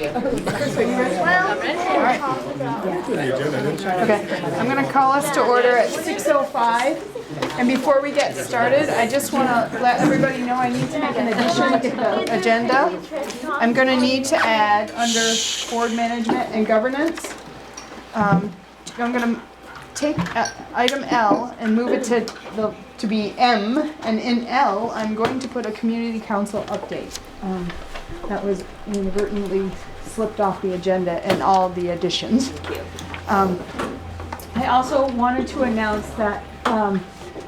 Okay, I'm going to call us to order at 6:05. And before we get started, I just want to let everybody know I need to make an addition to the agenda. I'm going to need to add under board management and governance. I'm going to take item L and move it to be M, and in L, I'm going to put a community council update. That was inadvertently slipped off the agenda and all of the additions. I also wanted to announce that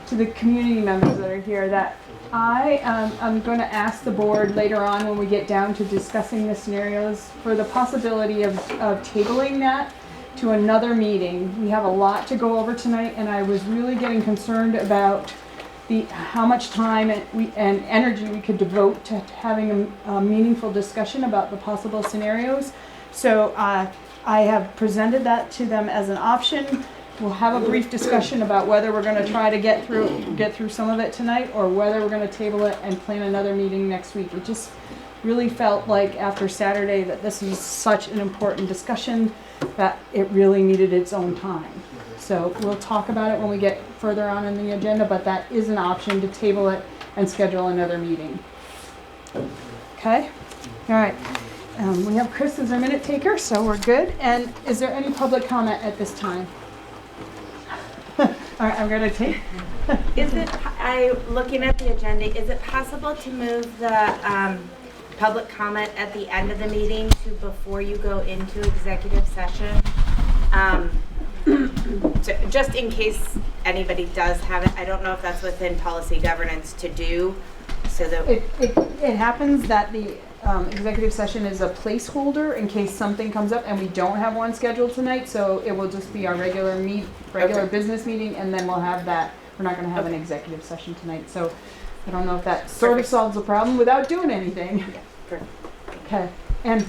to the community members that are here that I'm going to ask the board later on when we get down to discussing the scenarios for the possibility of tabling that to another meeting. We have a lot to go over tonight, and I was really getting concerned about how much time and energy we could devote to having a meaningful discussion about the possible scenarios. So I have presented that to them as an option. We'll have a brief discussion about whether we're going to try to get through some of it tonight, or whether we're going to table it and plan another meeting next week. It just really felt like after Saturday that this is such an important discussion that it really needed its own time. So we'll talk about it when we get further on in the agenda, but that is an option to table it and schedule another meeting. Okay? All right. We have Chris as our minute taker, so we're good. And is there any public comment at this time? All right, I'm going to take. Looking at the agenda, is it possible to move the public comment at the end of the meeting to before you go into executive session? Just in case anybody does have it. I don't know if that's within policy governance to do. So that it happens that the executive session is a placeholder in case something comes up, and we don't have one scheduled tonight. So it will just be our regular business meeting, and then we'll have that. We're not going to have an executive session tonight. So I don't know if that sort of solves the problem without doing anything. Yeah, perfect. Okay. And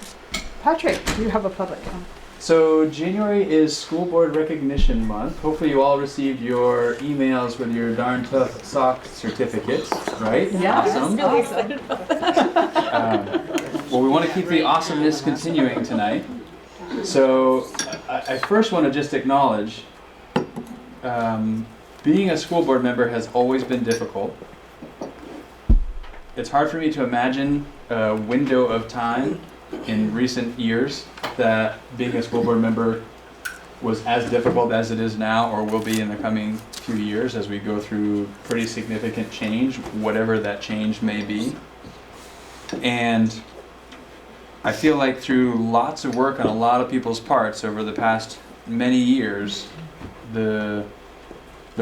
Patrick, you have a public comment. So January is School Board Recognition Month. Hopefully you all received your emails with your Darn Tough Sock certificates, right? Yeah. Awesome. Really excited about that. Well, we want to keep the awesomeness continuing tonight. So I first want to just acknowledge being a school board member has always been difficult. It's hard for me to imagine a window of time in recent years that being a school board member was as difficult as it is now, or will be in the coming few years as we go through pretty significant change, whatever that change may be. And I feel like through lots of work on a lot of people's parts over the past many years, the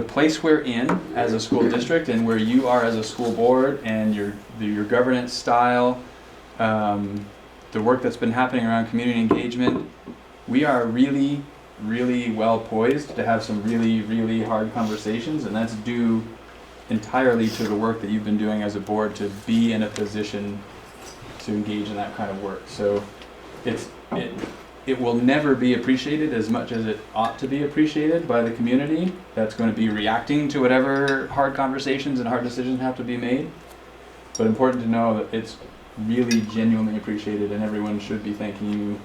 place we're in as a school district and where you are as a school board and your governance style, the work that's been happening around community engagement, we are really, really well poised to have some really, really hard conversations, and that's due entirely to the work that you've been doing as a board to be in a position to engage in that kind of work. So it will never be appreciated as much as it ought to be appreciated by the community that's going to be reacting to whatever hard conversations and hard decisions have to be made. But important to know that it's really genuinely appreciated, and everyone should be thanking you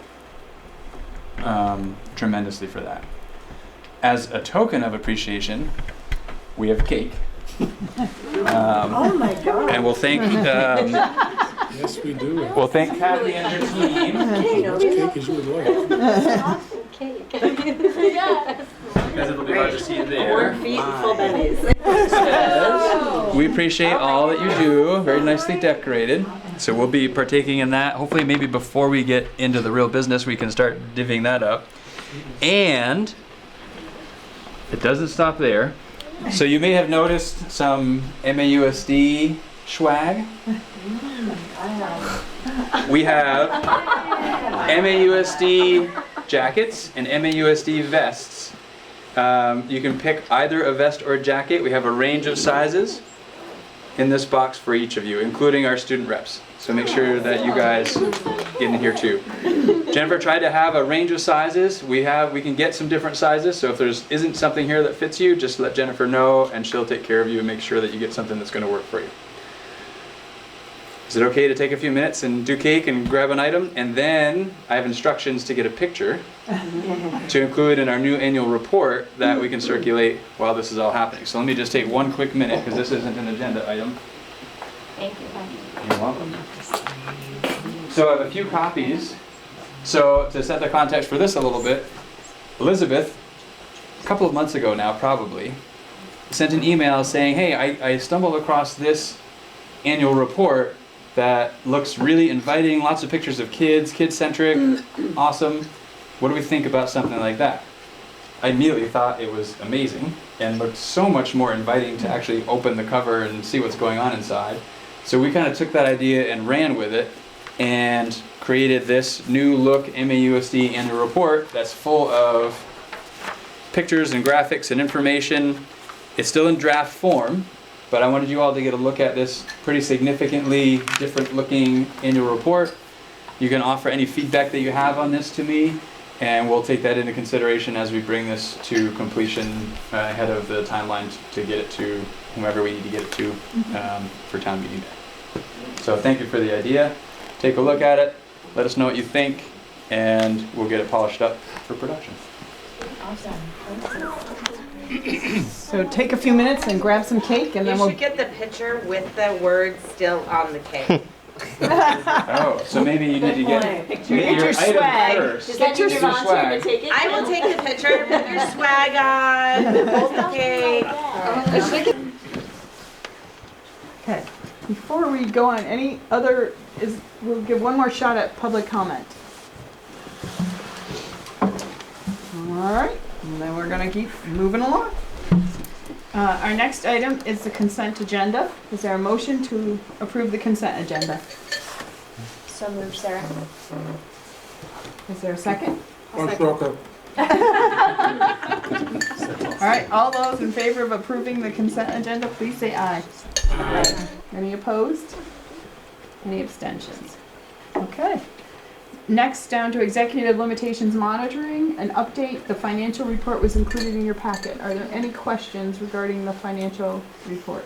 tremendously for that. As a token of appreciation, we have cake. Oh my God. And we'll thank Yes, we do. we'll thank Kathy and her team. Much cake as you would like. Cake. Because it'll be hard to see there. 4 feet, full bellies. We appreciate all that you do. Very nicely decorated. So we'll be partaking in that. Hopefully maybe before we get into the real business we can start divvying that up. And it doesn't stop there. So you may have noticed some MAUSD swag. We have MAUSD jackets and MAUSD vests. You can pick either a vest or a jacket. We have a range of sizes in this box for each of you, including our student reps. So make sure that you guys get in here too. Jennifer tried to have a range of sizes. We can get some different sizes, so if there isn't something here that fits you, just let Jennifer know and she'll take care of you and make sure that you get something that's going to work for you. Is it okay to take a few minutes and do cake and grab an item? And then I have instructions to get a picture to include in our new annual report that we can circulate while this is all happening. So let me just take one quick minute because this isn't an agenda item. Thank you. You're welcome. So I have a few copies. So to set the context for this a little bit, Elizabeth, a couple of months ago now probably, sent an email saying, hey, I stumbled across this annual report that looks really inviting, lots of pictures of kids, kid-centric, awesome. What do we think about something like that? I immediately thought it was amazing and looked so much more inviting to actually open the cover and see what's going on inside. So we kind of took that idea and ran with it and created this new look MAUSD annual report that's full of pictures and graphics and information. It's still in draft form, but I wanted you all to get a look at this pretty significantly different looking annual report. You can offer any feedback that you have on this to me, and we'll take that into consideration as we bring this to completion ahead of the timeline to get it to whomever we need to get it to for town meeting day. So thank you for the idea. Take a look at it, let us know what you think, and we'll get it polished up for production. So take a few minutes and grab some cake, and then You we'll. should get the picture with the words still on the cake. Oh, so maybe you need to get Get your your item swag. first. Does that your need your volunteer swag. to take it? I will take the picture, put your swag on, hold the cake. Okay. Before we go on, any other we'll give one more shot at public comment. All right, and then we're gonna keep moving along. Our next item is the consent agenda. Is there a motion to approve the consent agenda? So moved, Sarah. Is there a second? Mark Rocco. All right, all those in favor of approving the consent agenda, please say aye. Aye. Any opposed? Any abstentions? Okay. Next, down to executive limitations monitoring, an update. The financial report was included in your packet. Are there any questions regarding the financial report?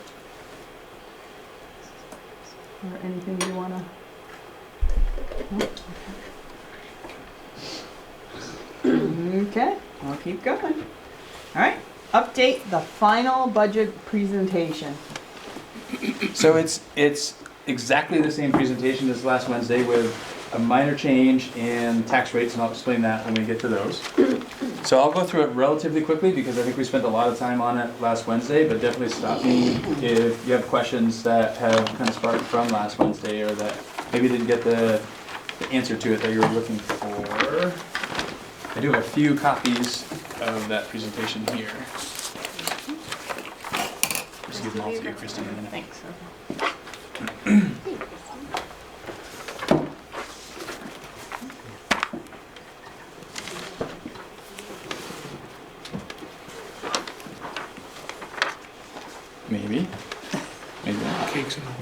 Or anything you wanna? Okay, I'll keep going. All right, update the final budget presentation. So it's exactly the same presentation as last Wednesday with a minor change in tax rates, and I'll explain that when we get to those. So I'll go through it relatively quickly because I think we spent a lot of time on it last Wednesday, but definitely stop me if you have questions that have kind of sparked from last Wednesday or that maybe didn't get the answer to it that you were looking for. I do have a few copies of that presentation here. Just give them all to you, Christine, in a minute. Thanks. Maybe. Maybe not. Cakes in the way.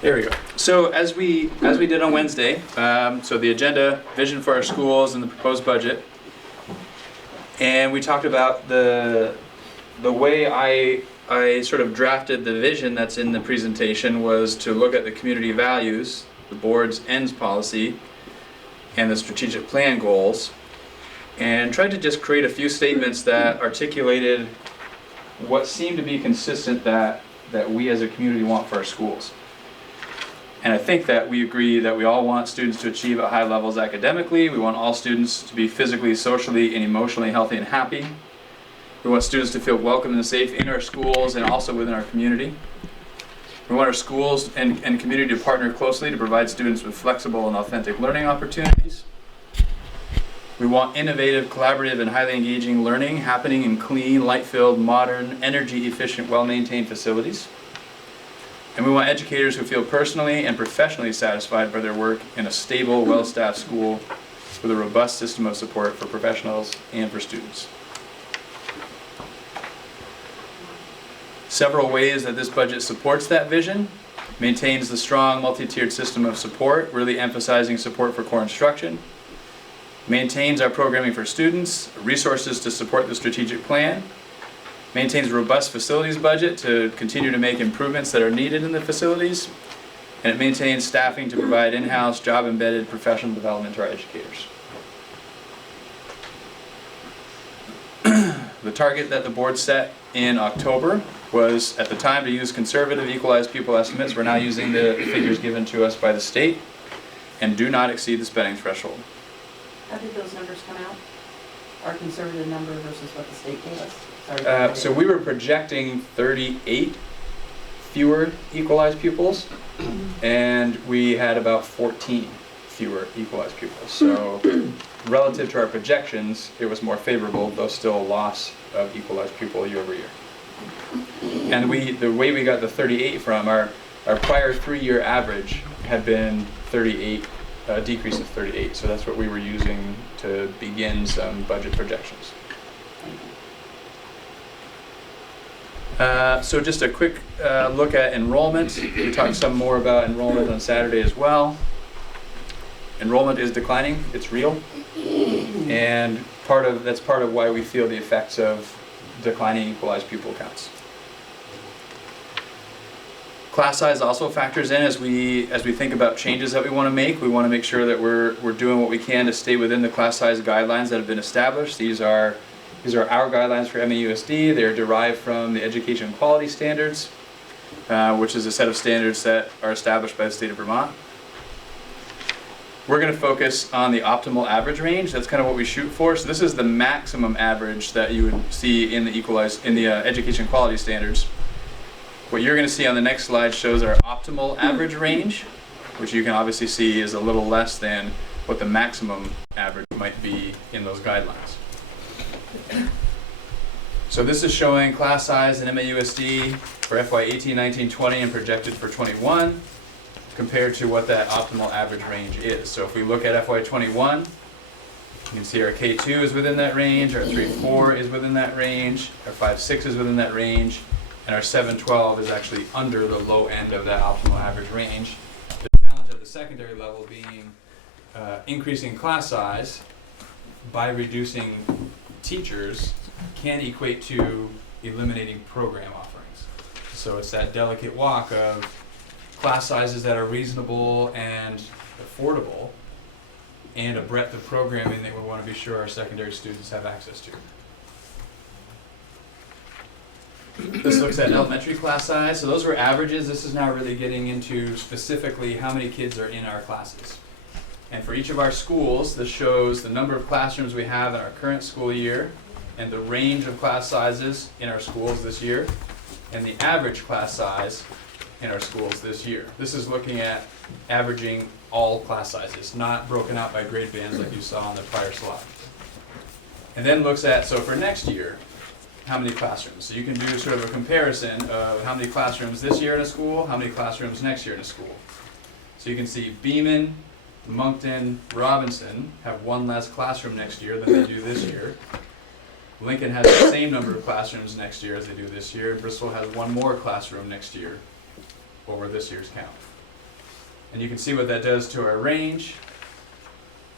There we go. So as we did on Wednesday, so the agenda, vision for our schools, and the proposed budget, and we talked about the way I sort of drafted the vision that's in the presentation was to look at the community values, the board's ends policy, and the strategic plan goals, and tried to just create a few statements that articulated what seemed to be consistent that we as a community want for our schools. And I think that we agree that we all want students to achieve at high levels academically. We want all students to be physically, socially, and emotionally healthy and happy. We want students to feel welcome and safe in our schools and also within our community. We want our schools and community to partner closely to provide students with flexible and authentic learning opportunities. We want innovative, collaborative, and highly engaging learning happening in clean, light-filled, modern, energy-efficient, well-maintained facilities. And we want educators who feel personally and professionally satisfied by their work in a stable, well-staffed school with a robust system of support for professionals and for students. Several ways that this budget supports that vision: maintains the strong multi-tiered system of support, really emphasizing support for core instruction, maintains our programming for students, resources to support the strategic plan, maintains a robust facilities budget to continue to make improvements that are needed in the facilities, and it maintains staffing to provide in-house, job-embedded professional development to our educators. The target that the board set in October was, at the time, to use conservative equalized pupil estimates. We're now using the figures given to us by the state, and do not exceed the spending threshold. How did those numbers come out? Our conservative number versus what the state gave us? So we were projecting 38 fewer equalized pupils, and we had about 14 fewer equalized pupils. So relative to our projections, it was more favorable, though still a loss of equalized pupil year over year. And the way we got the 38 from, our prior 3-year average had been 38, a decrease of 38. So that's what we were using to begin some budget projections. So just a quick look at enrollment. We talked some more about enrollment on Saturday as well. Enrollment is declining, it's real. And that's part of why we feel the effects of declining equalized pupil counts. Class size also factors in as we think about changes that we want to make. We want to make sure that we're doing what we can to stay within the class size guidelines that have been established. These are our guidelines for MAUSD. They're derived from the Education Quality Standards, which is a set of standards that are established by the state of Vermont. We're going to focus on the optimal average range. That's kind of what we shoot for. So this is the maximum average that you would see in the Education Quality Standards. What you're going to see on the next slide shows our optimal average range, which you can obviously see is a little less than what the maximum average might be in those guidelines. So this is showing class size and MAUSD for FY 18, 19, 20 and projected for 21 compared to what that optimal average range is. So if we look at FY 21, you can see our K2 is within that range, our 3-4 is within that range, our 5-6 is within that range, and our 7-12 is actually under the low end of that optimal average range. The challenge at the secondary level being increasing class size by reducing teachers can equate to eliminating program offerings. So it's that delicate walk of class sizes that are reasonable and affordable, and a breadth of programming that we want to be sure our secondary students have access to. This looks at elementary class size. So those were averages. This is now really getting into specifically how many kids are in our classes. And for each of our schools, this shows the number of classrooms we have in our current school year and the range of class sizes in our schools this year and the average class size in our schools this year. This is looking at averaging all class sizes, not broken out by grade bands like you saw on the prior slide. And then looks at, so for next year, how many classrooms. So you can do sort of a comparison of how many classrooms this year in a school, how many classrooms next year in a school. So you can see Beeman, Moncton, Robinson have one less classroom next year than they do this year. Lincoln has the same number of classrooms next year as they do this year. Bristol has one more classroom next year over this year's count. And you can see what that does to our range.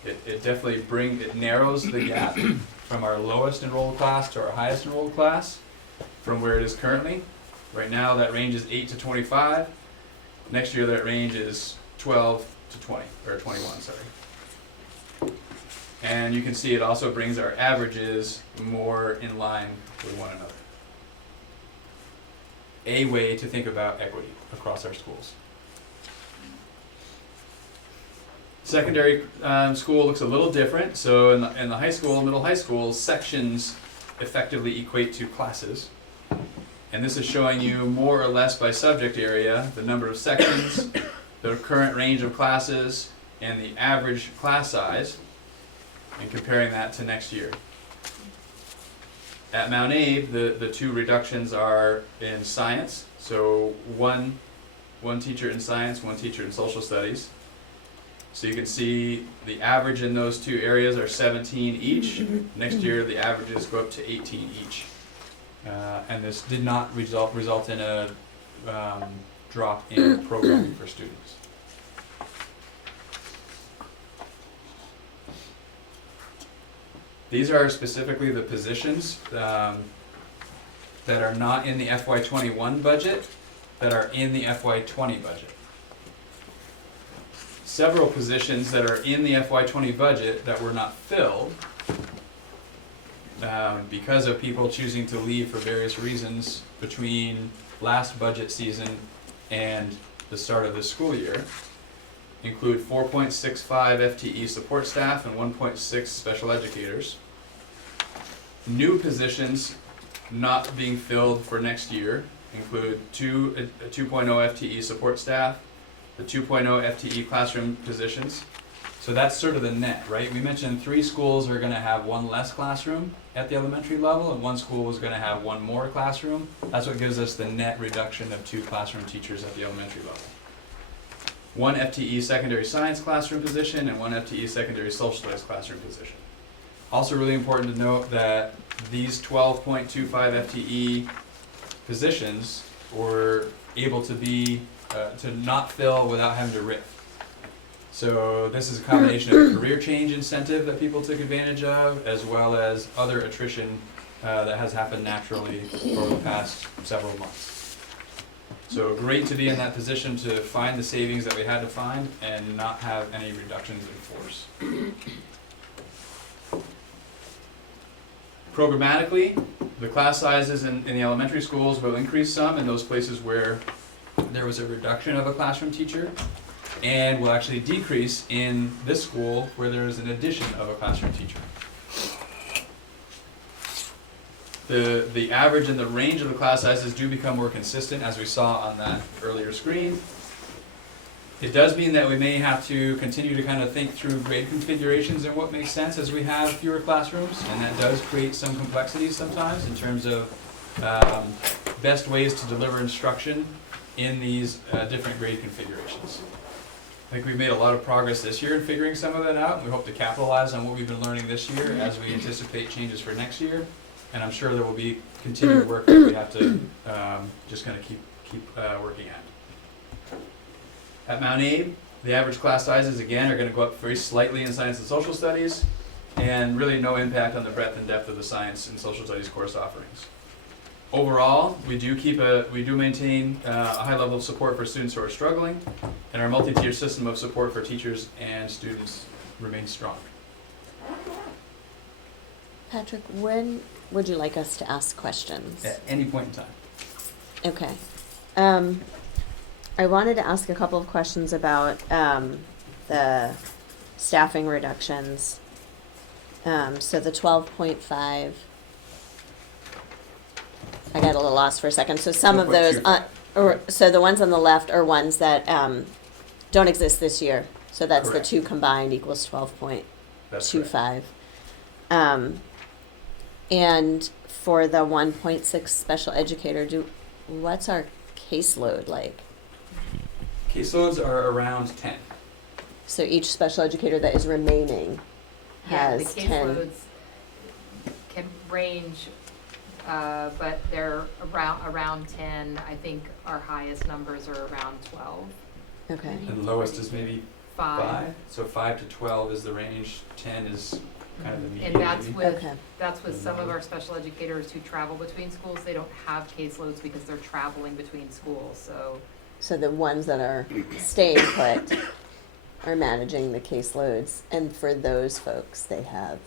It definitely narrows the gap from our lowest enrolled class to our highest enrolled class from where it is currently. Right now that range is 8 to 25. Next year that range is 12 to 20, or 21, sorry. And you can see it also brings our averages more in line with one another. A way to think about equity across our schools. Secondary school looks a little different. So in the high school, middle high school, sections effectively equate to classes. And this is showing you more or less by subject area the number of sections, the current range of classes, and the average class size, and comparing that to next year. At Mount Abe, the two reductions are in science. So one one teacher in science, one teacher in social studies. So you can see the average in those two areas are 17 each. Next year, the averages go up to 18 each. And this did not result in a drop in programming for students. These are specifically the positions that are not in the FY21 budget, that are in the FY20 budget. Several positions that are in the FY20 budget that were not filled because of people choosing to leave for various reasons between last budget season and the start of the school year include 4.65 FTE support staff and 1.6 special educators. New positions not being filled for next year include a 2.0 FTE support staff, the 2.0 FTE classroom positions. So that's sort of the net, right? We mentioned 3 schools are going to have 1 less classroom at the elementary level, and 1 school is going to have 1 more classroom. That's what gives us the net reduction of 2 classroom teachers at the elementary level. 1 FTE secondary science classroom position and 1 FTE secondary social studies classroom position. Also really important to note that these 12.25 FTE positions were able to be to not fill without having to RIF. So this is a combination of career change incentive that people took advantage of, as well as other attrition that has happened naturally over the past several months. So great to be in that position to find the savings that we had to find and not have any reductions in force. Programmatically, the class sizes in the elementary schools will increase some in those places where there was a reduction of a classroom teacher, and will actually decrease in this school where there is an addition of a classroom teacher. The average and the range of the class sizes do become more consistent, as we saw on that earlier screen. It does mean that we may have to continue to kind of think through grade configurations and what makes sense as we have fewer classrooms, and that does create some complexities sometimes in terms of best ways to deliver instruction in these different grade configurations. I think we've made a lot of progress this year in figuring some of that out, and we hope to capitalize on what we've been learning this year as we anticipate changes for next year. And I'm sure there will be continued work that we have to just kind of keep working at. At Mount Abe, the average class sizes, again, are going to go up very slightly in science and social studies, and really no impact on the breadth and depth of the science and social studies course offerings. Overall, we do maintain a high level of support for students who are struggling, and our multi-tiered system of support for teachers and students remains strong. Patrick, when would you like us to ask questions? At any point in time. Okay. I wanted to ask a couple of questions about the staffing reductions. So the 12.5, I got a little lost for a second. So some of those, so the ones on the left are ones that don't exist this year. So that's Correct. the 2 combined equals 12.25. And for the 1.6 special educator, what's our caseload like? Caseloads are around 10. So each special educator that is remaining Yeah, the has 10. caseloads can range, but they're around 10. I think our highest numbers are around 12. Okay. And lowest is maybe 5. 5. So 5 to 12 is the range. 10 is kind of the median. And that's maybe. with Okay. some of our special educators who travel between schools. They don't have caseloads because they're traveling between schools. So the ones that are staying put are managing the caseloads, and for those folks, they have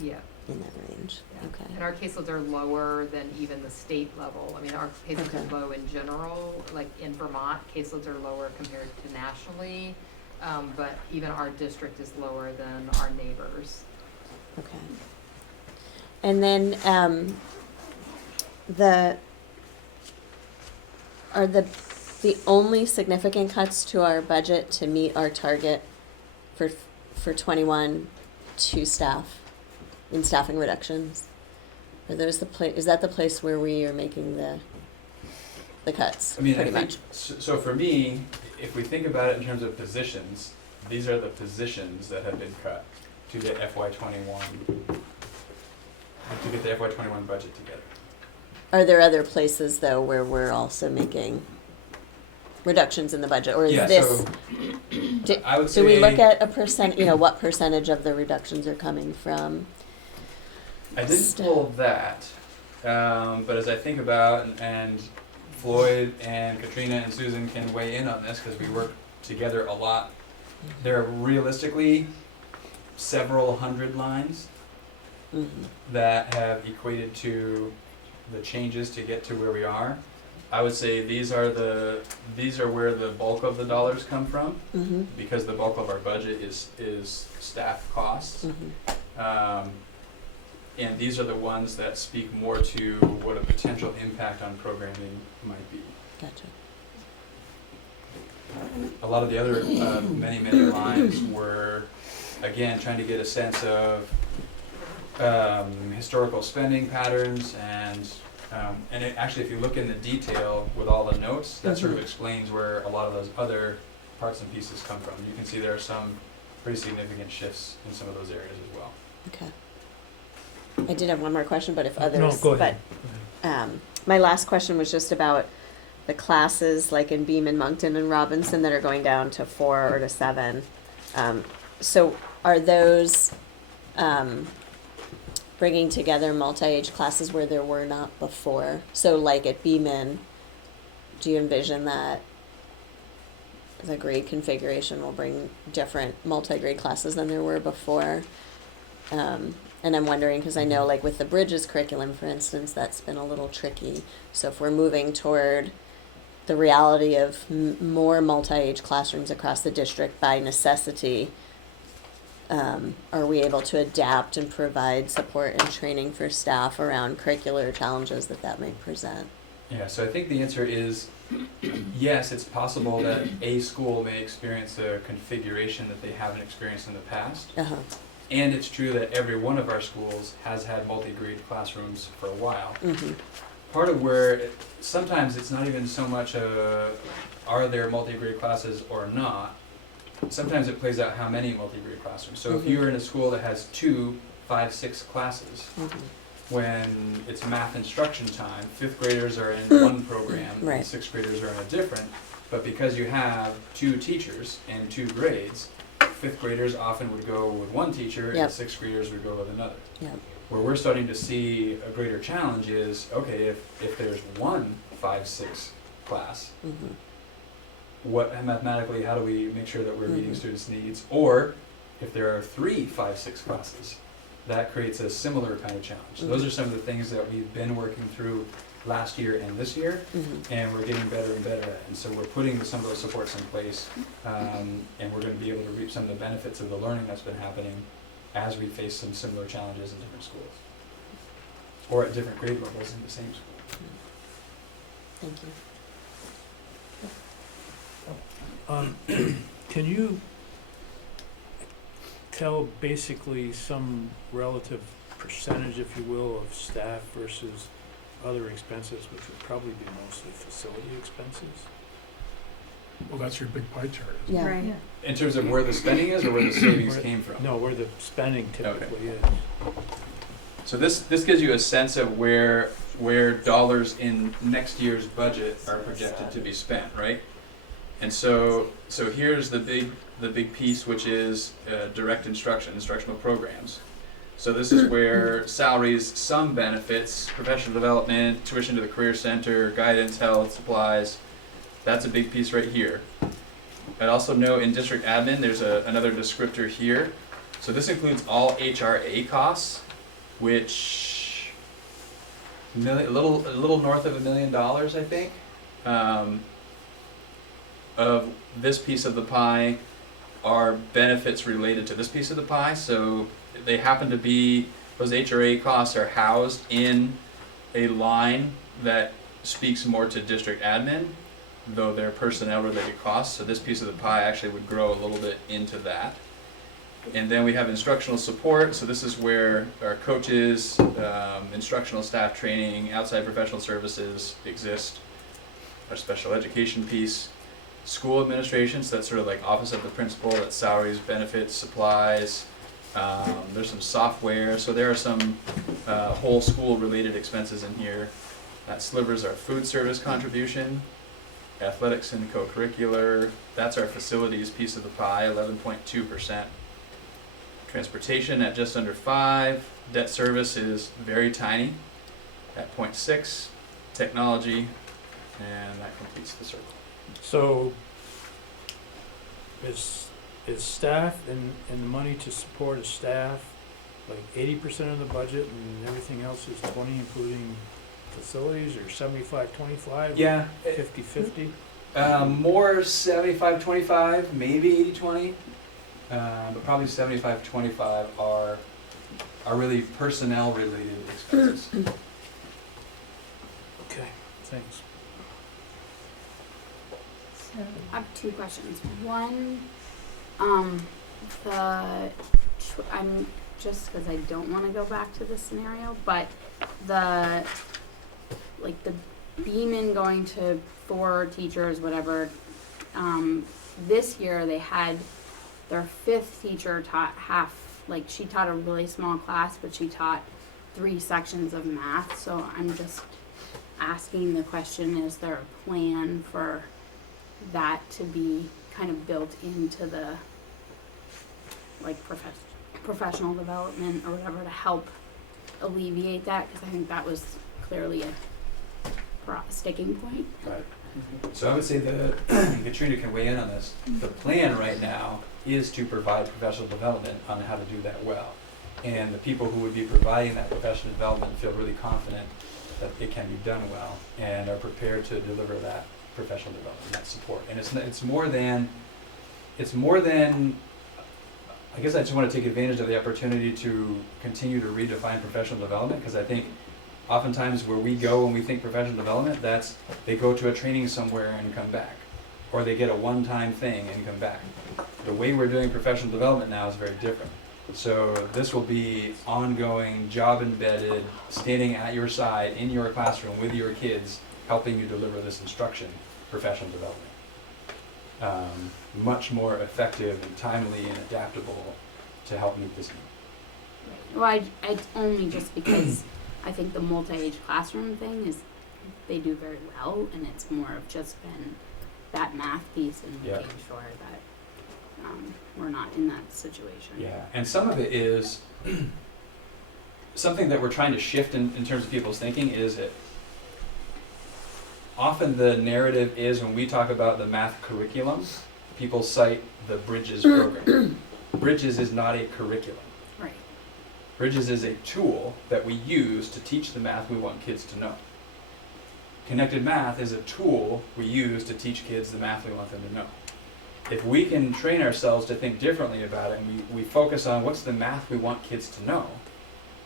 yeah. in that range. Yeah. Okay. And our caseloads are lower than even the state level. I mean, our caseloads Okay. are low in general. Like in Vermont, caseloads are lower compared to nationally, but even our district is lower than our neighbors. Okay. And then are the only significant cuts to our budget to meet our target for 21 to staff in staffing reductions? Are those is that the place where we are making the the cuts, I mean, I pretty think, much. so for me, if we think about it in terms of positions, these are the positions that have been cut to the FY '21, to get the FY '21 budget together. Are there other places though where we're also making reductions in the budget, or is Yeah, this? so do, I would say. do we look at a percent? You know, what percentage of the reductions are coming from? I didn't pull that, but as I think about, and Floyd and Katrina and Susan can weigh in on this because we work together a lot. There are realistically several hundred lines that have equated to the changes to get to where we are. I would say these are where the bulk of the dollars come from, because the bulk of our budget is staff costs. And these are the ones that speak more to what a potential impact on programming might be. Gotcha. A lot of the other many lines were, again, trying to get a sense of historical spending patterns, and actually, if you look in the detail with all the notes, that sort of explains where a lot of those other parts and pieces come from. You can see there are some pretty significant shifts in some of those areas as well. Okay. I did have one more question, but if others, No, go ahead. but my last question was just about the classes like in Beaman, Moncton, and Robinson that are going down to 4 or to 7. So are those bringing together multi-age classes where there were not before? So like at Beaman, do you envision that the grade configuration will bring different multi-grade classes than there were before? And I'm wondering, because I know like with the Bridges curriculum, for instance, that's been a little tricky. So if we're moving toward the reality of more multi-age classrooms across the district by necessity, are we able to adapt and provide support and training for staff around curricular challenges that may present? Yeah, so I think the answer is yes, it's possible that a school may experience a configuration that they haven't experienced in the past. And it's true that every one of our schools has had multi-grade classrooms for a while. Part of where, sometimes it's not even so much are there multi-grade classes or not. Sometimes it plays out how many multi-grade classrooms. So if you're in a school that has 2 5-6 classes, when it's math instruction time, 5th graders are in one program, and 6th graders are in a different, but because you have 2 teachers and 2 grades, 5th graders often would go with one teacher, and 6th graders would go with another. Where we're starting to see a greater challenge is, okay, if there's one 5-6 class, mathematically, how do we make sure that we're meeting students' needs? Or if there are 3 5-6 classes, that creates a similar kind of challenge. So those are some of the things that we've been working through last year and this year, and we're getting better and better at it. And so we're putting some of those supports in place, and we're going to be able to reap some of the benefits of the learning that's been happening as we face some similar challenges in different schools, or at different grade levels in the same school. Thank you. Can you tell basically some relative percentage, if you will, of staff versus other expenses, which would probably be mostly facility expenses? Well, that's your big pie chart. Yeah. Right. In terms of where the spending is or where the savings came from? No, where the spending typically is. So this gives you a sense of where dollars in next year's budget are projected to be spent, right? And so here's the big piece, which is direct instructional programs. So this is where salaries, some benefits, professional development, tuition to the career center, guidance, health, supplies. That's a big piece right here. I'd also note in district admin, there's another descriptor here. So this includes all HRA costs, which a little north of $1 million, I think. Of this piece of the pie are benefits related to this piece of the pie. So they happen to be, those HRA costs are housed in a line that speaks more to district admin, though they're personnel related costs. So this piece of the pie actually would grow a little bit into that. And then we have instructional support. So this is where our coaches, instructional staff training, outside professional services exist. our special education piece, school administration, so that's sort of like office of the principal, that's salaries, benefits, supplies. There's some software, so there are some whole school related expenses in here. That slivers our food service contribution, athletics and co-curricular, that's our facilities piece of the pie, 11.2%. Transportation at just under 5%, debt service is very tiny at 0.6%, technology, and that completes the circle. So is staff and the money to support a staff like 80% of the budget and everything else is 20 including facilities, or 75-25? Yeah, 50-50? more 75-25, maybe 80-20, but probably 75-25 are really personnel related expenses. Okay, thanks. So, I have two questions. One, I'm just because I don't want to go back to this scenario, but the Beeman going to 4 teachers, whatever. This year they had their 5th teacher taught she taught a really small class, but she taught 3 sections of math. So I'm just asking the question: is there a plan for that to be kind of built into the professional development or whatever to help alleviate that? Because I think that was clearly a sticking point. Right. So I would say that Katrina can weigh in on this. The plan right now is to provide professional development on how to do that well. And the people who would be providing that professional development feel really confident that it can be done well and are prepared to deliver that professional development, that support. And it's more than, I guess I just want to take advantage of the opportunity to continue to redefine professional development, because I think oftentimes where we go when we think professional development, that's they go to a training somewhere and come back, or they get a one-time thing and come back. The way we're doing professional development now is very different. So this will be ongoing, job-embedded, standing at your side in your classroom with your kids, helping you deliver this instruction, professional development. Much more effective and timely and adaptable to help meet this need. Well, I only just because I think the multi-age classroom thing is they do very well, and it's more of just been that math piece and making sure that we're not in that situation. Yeah, and some of it is something that we're trying to shift in terms of people's thinking is it. Often the narrative is when we talk about the math curriculum, people cite the Bridges program. Bridges is not a curriculum. Right. Bridges is a tool that we use to teach the math we want kids to know. Connected math is a tool we use to teach kids the math we want them to know. If we can train ourselves to think differently about it, and we focus on what's the math we want kids to know,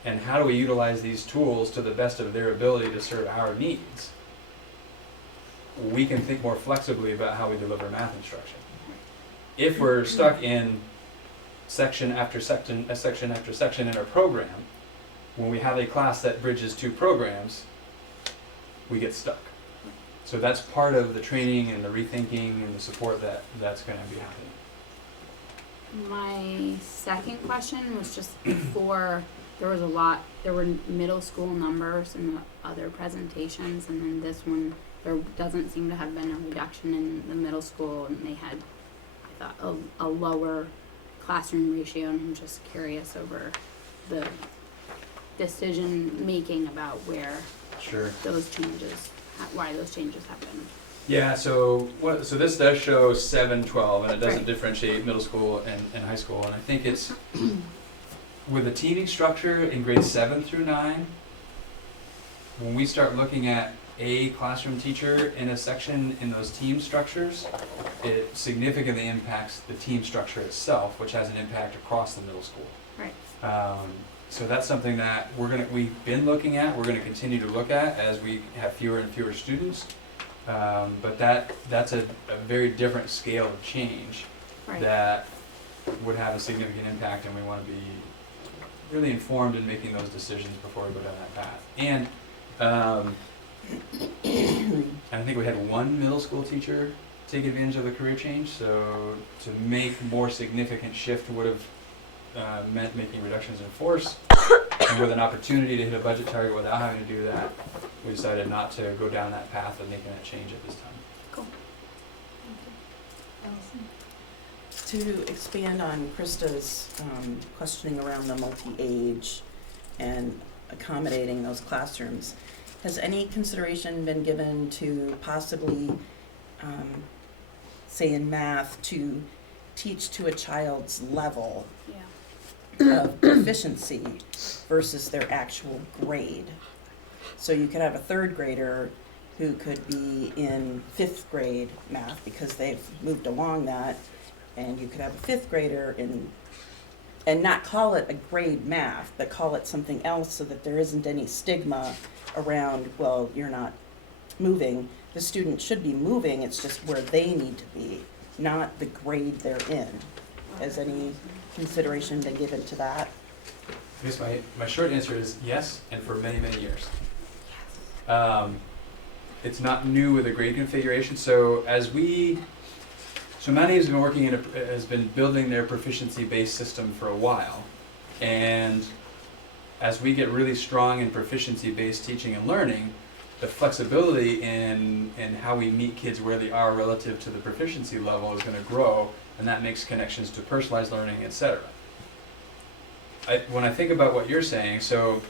and how do we utilize these tools to the best of their ability to serve our needs, we can think more flexibly about how we deliver math instruction. If we're stuck in section after section in our program, when we have a class that bridges 2 programs, we get stuck. So that's part of the training and the rethinking and the support that's going to be happening. My second question was just before there were middle school numbers in the other presentations, and then this one there doesn't seem to have been a reduction in the middle school, and they had, I thought, a lower classroom ratio, and I'm just curious over the decision making about where why those changes happened. Yeah, so this does show 7-12, and it doesn't differentiate middle school and high school, and I think it's with the teaming structure in grades 7 through 9, when we start looking at a classroom teacher in a section in those team structures, it significantly impacts the team structure itself, which has an impact across the middle school. Right. So that's something that we've been looking at, we're gonna continue to look at as we have fewer and fewer students. But that's a very different scale of change that would have a significant impact, and we wanna be really informed in making those decisions before we go down that path. And And I think we had one middle school teacher take advantage of the career change, so to make more significant shift would have meant making reductions in force. And with an opportunity to hit a budget target without having to do that, we decided not to go down that path of making that change at this time. Cool. To expand on Krista's questioning around the multi-age and accommodating those classrooms, has any consideration been given to possibly, say in math, to teach to a child's level Yeah. of proficiency versus their actual grade? So you could have a third grader who could be in 5th grade math because they've moved along that, and you could have a 5th grader and not call it a grade math, but call it something else so that there isn't any stigma around, well, you're not moving. The student should be moving, it's just where they need to be, not the grade they're in. Has any consideration been given to that? I guess my short answer is yes, and for many, many years. It's not new with the grade configuration, so Manny has been working has been building their proficiency-based system for a while, and as we get really strong in proficiency-based teaching and learning, the flexibility in how we meet kids where they are relative to the proficiency level is going to grow, and that makes connections to personalized learning, etc. When I think about what you're saying, so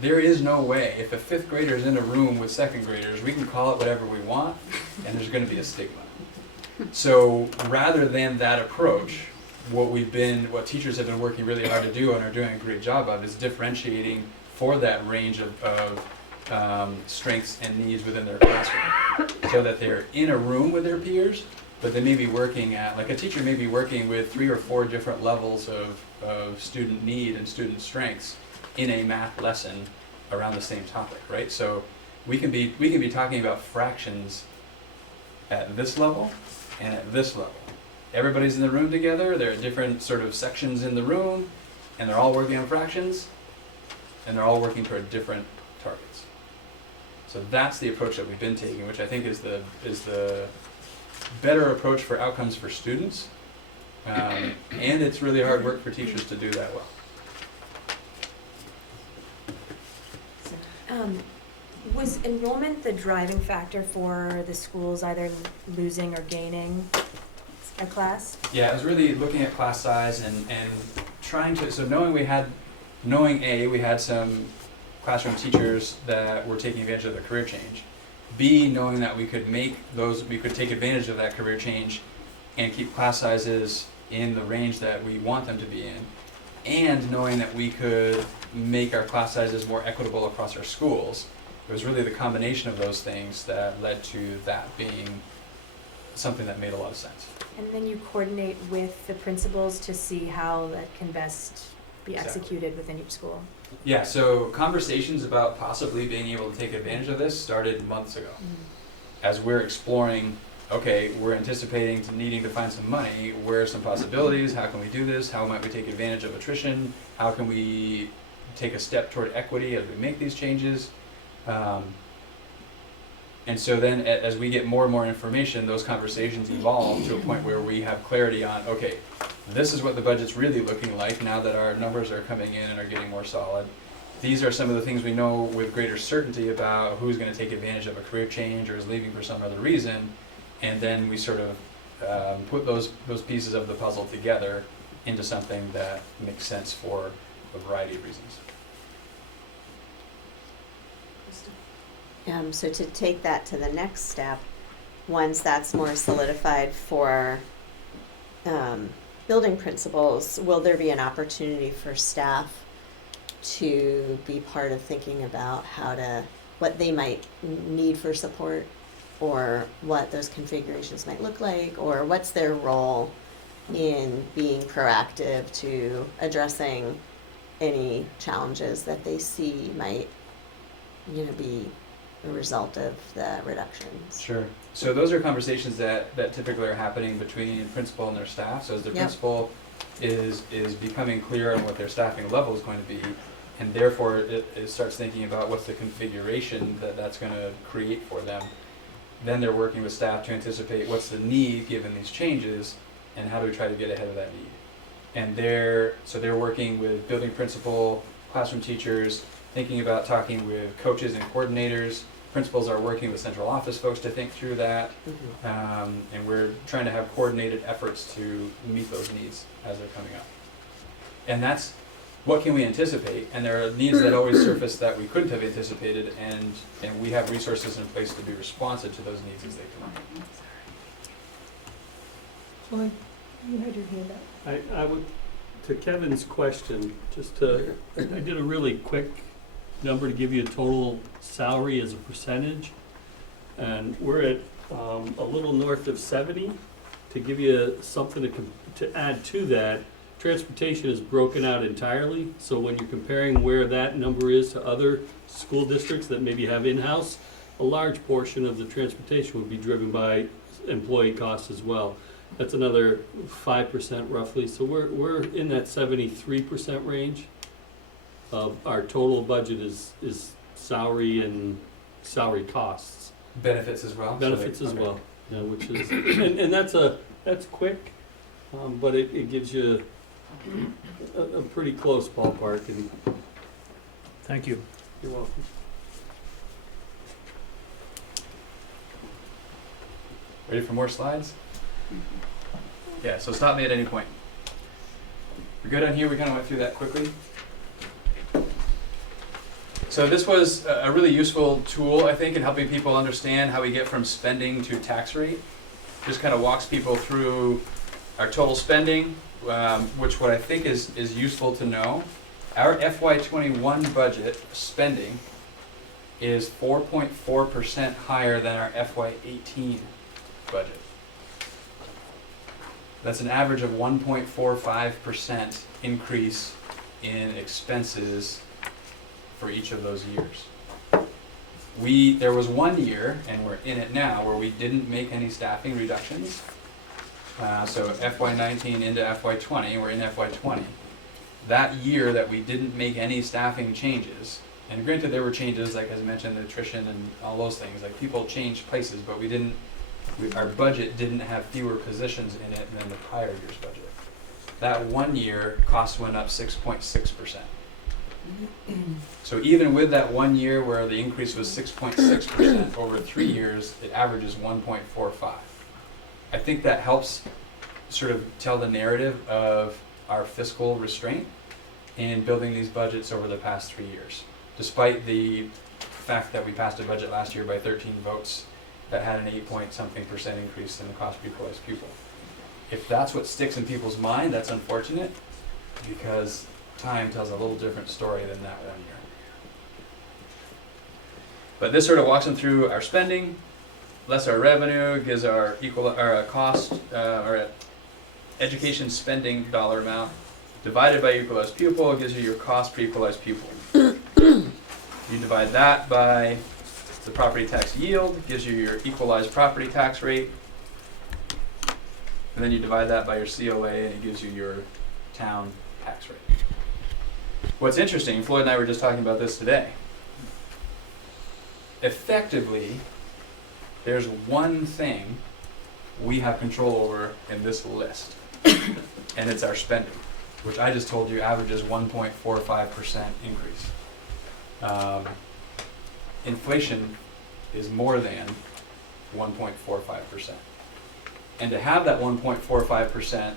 there is no way, if a 5th grader is in a room with 2nd graders, we can call it whatever we want, and there's going to be a stigma. So rather than that approach, what teachers have been working really hard to do and are doing a great job of is differentiating for that range of strengths and needs within their classroom, so that they're in a room with their peers, but they may be working at, like a teacher may be working with 3 or 4 different levels of student need and student strengths in a math lesson around the same topic, right? So we can be talking about fractions at this level and at this level. Everybody's in the room together, there are different sort of sections in the room, and they're all working on fractions, and they're all working toward different targets. So that's the approach that we've been taking, which I think is the better approach for outcomes for students, and it's really hard work for teachers to do that well. Was enrollment the driving factor for the schools either losing or gaining a class? Yeah, I was really looking at class size and trying to, so knowing we had some classroom teachers that were taking advantage of the career change, B, knowing that we could take advantage of that career change and keep class sizes in the range that we want them to be in, and knowing that we could make our class sizes more equitable across our schools. It was really the combination of those things that led to that being something that made a lot of sense. And then you coordinate with the principals to see how that can best be executed within each school. Yeah, so conversations about possibly being able to take advantage of this started months ago. As we're exploring, okay, we're anticipating needing to find some money, where are some possibilities, how can we do this, how might we take advantage of attrition, how can we take a step toward equity as we make these changes. And so then as we get more and more information, those conversations evolve to a point where we have clarity on, okay, this is what the budget's really looking like now that our numbers are coming in and are getting more solid. These are some of the things we know with greater certainty about who's going to take advantage of a career change or is leaving for some other reason. And then we sort of put those pieces of the puzzle together into something that makes sense for a variety of reasons. So to take that to the next step, once that's more solidified for building principals, will there be an opportunity for staff to be part of thinking about what they might need for support, or what those configurations might look like, or what's their role in being proactive to addressing any challenges that they see might, be a result of the reductions? Sure. So those are conversations that typically are happening between principal and their staff. So as the principal is becoming clear on what their staffing level is going to be, And therefore, it starts thinking about what's the configuration that that's going to create for them. Then they're working with staff to anticipate what's the need given these changes, and how do we try to get ahead of that need. And they're working with building principal, classroom teachers, thinking about talking with coaches and coordinators. Principals are working with central office folks to think through that. And we're trying to have coordinated efforts to meet those needs as they're coming up. And that's what can we anticipate, and there are needs that always surface that we couldn't have anticipated, and we have resources in place to be responsive to those needs as they come up. Well, you had your hand up. I would, to Kevin's question, I did a really quick number to give you a total salary as a percentage, and we're at a little north of 70. To give you something to add to that, transportation is broken out entirely, so when you're comparing where that number is to other school districts that maybe have in-house, a large portion of the transportation would be driven by employee costs as well. That's another 5% roughly, so we're in that 73% range of our total budget is salary and salary costs. Benefits as well? Benefits as well, yeah, which is, and that's quick, but it gives you a pretty close ballpark, and Thank you. you're welcome. Ready for more slides? Yeah, so stop me at any point. We're good on here? We kind of went through that quickly. So this was a really useful tool, I think, in helping people understand how we get from spending to tax rate. Just kind of walks people through our total spending, which what I think is useful to know. Our FY21 budget spending is 4.4% higher than our FY18 budget. That's an average of 1.45% increase in expenses for each of those years. There was 1 year, and we're in it now, where we didn't make any staffing reductions. So FY19 into FY20, we're in FY20. That year that we didn't make any staffing changes, and granted there were changes, like as I mentioned, nutrition and all those things, like people changed places, but our budget didn't have fewer positions in it than the prior year's budget. That 1 year, costs went up 6.6%. So even with that 1 year where the increase was 6.6%, over 3 years, it averages 1.45. I think that helps sort of tell the narrative of our fiscal restraint in building these budgets over the past 3 years. Despite the fact that we passed a budget last year by 13 votes that had an 8-point-something% increase in the cost per equalized pupil. If that's what sticks in people's mind, that's unfortunate, because time tells a little different story than that 1 year. But this sort of walks them through our spending, less our revenue, gives our cost, our education spending dollar amount, divided by equalized pupil, gives you your cost per equalized pupil. You divide that by the property tax yield, gives you your equalized property tax rate, and then you divide that by your COA, and it gives you your town tax rate. What's interesting, Floyd and I were just talking about this today. Effectively, there's one thing we have control over in this list, and it's our spending, which I just told you averages 1.45% increase. Inflation is more than 1.45%. And to have that 1.45%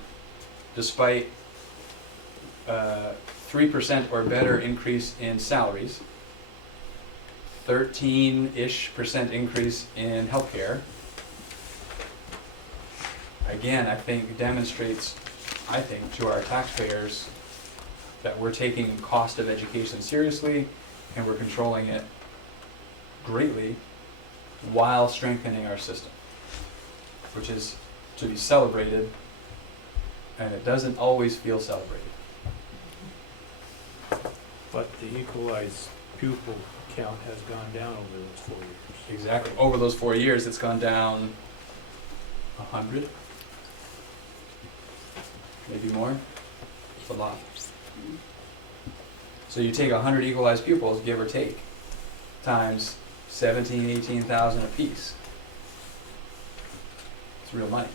despite 3% or better increase in salaries, 13-ish% increase in healthcare, again, I think demonstrates, to our taxpayers that we're taking cost of education seriously and we're controlling it greatly while strengthening our system, which is to be celebrated, and it doesn't always feel celebrated. But the equalized pupil count has gone down over those 4 years. Exactly. Over those 4 years, it's gone down 100, maybe more. It's a lot. So you take 100 equalized pupils, give or take, times 17, 18,000 apiece. It's real money.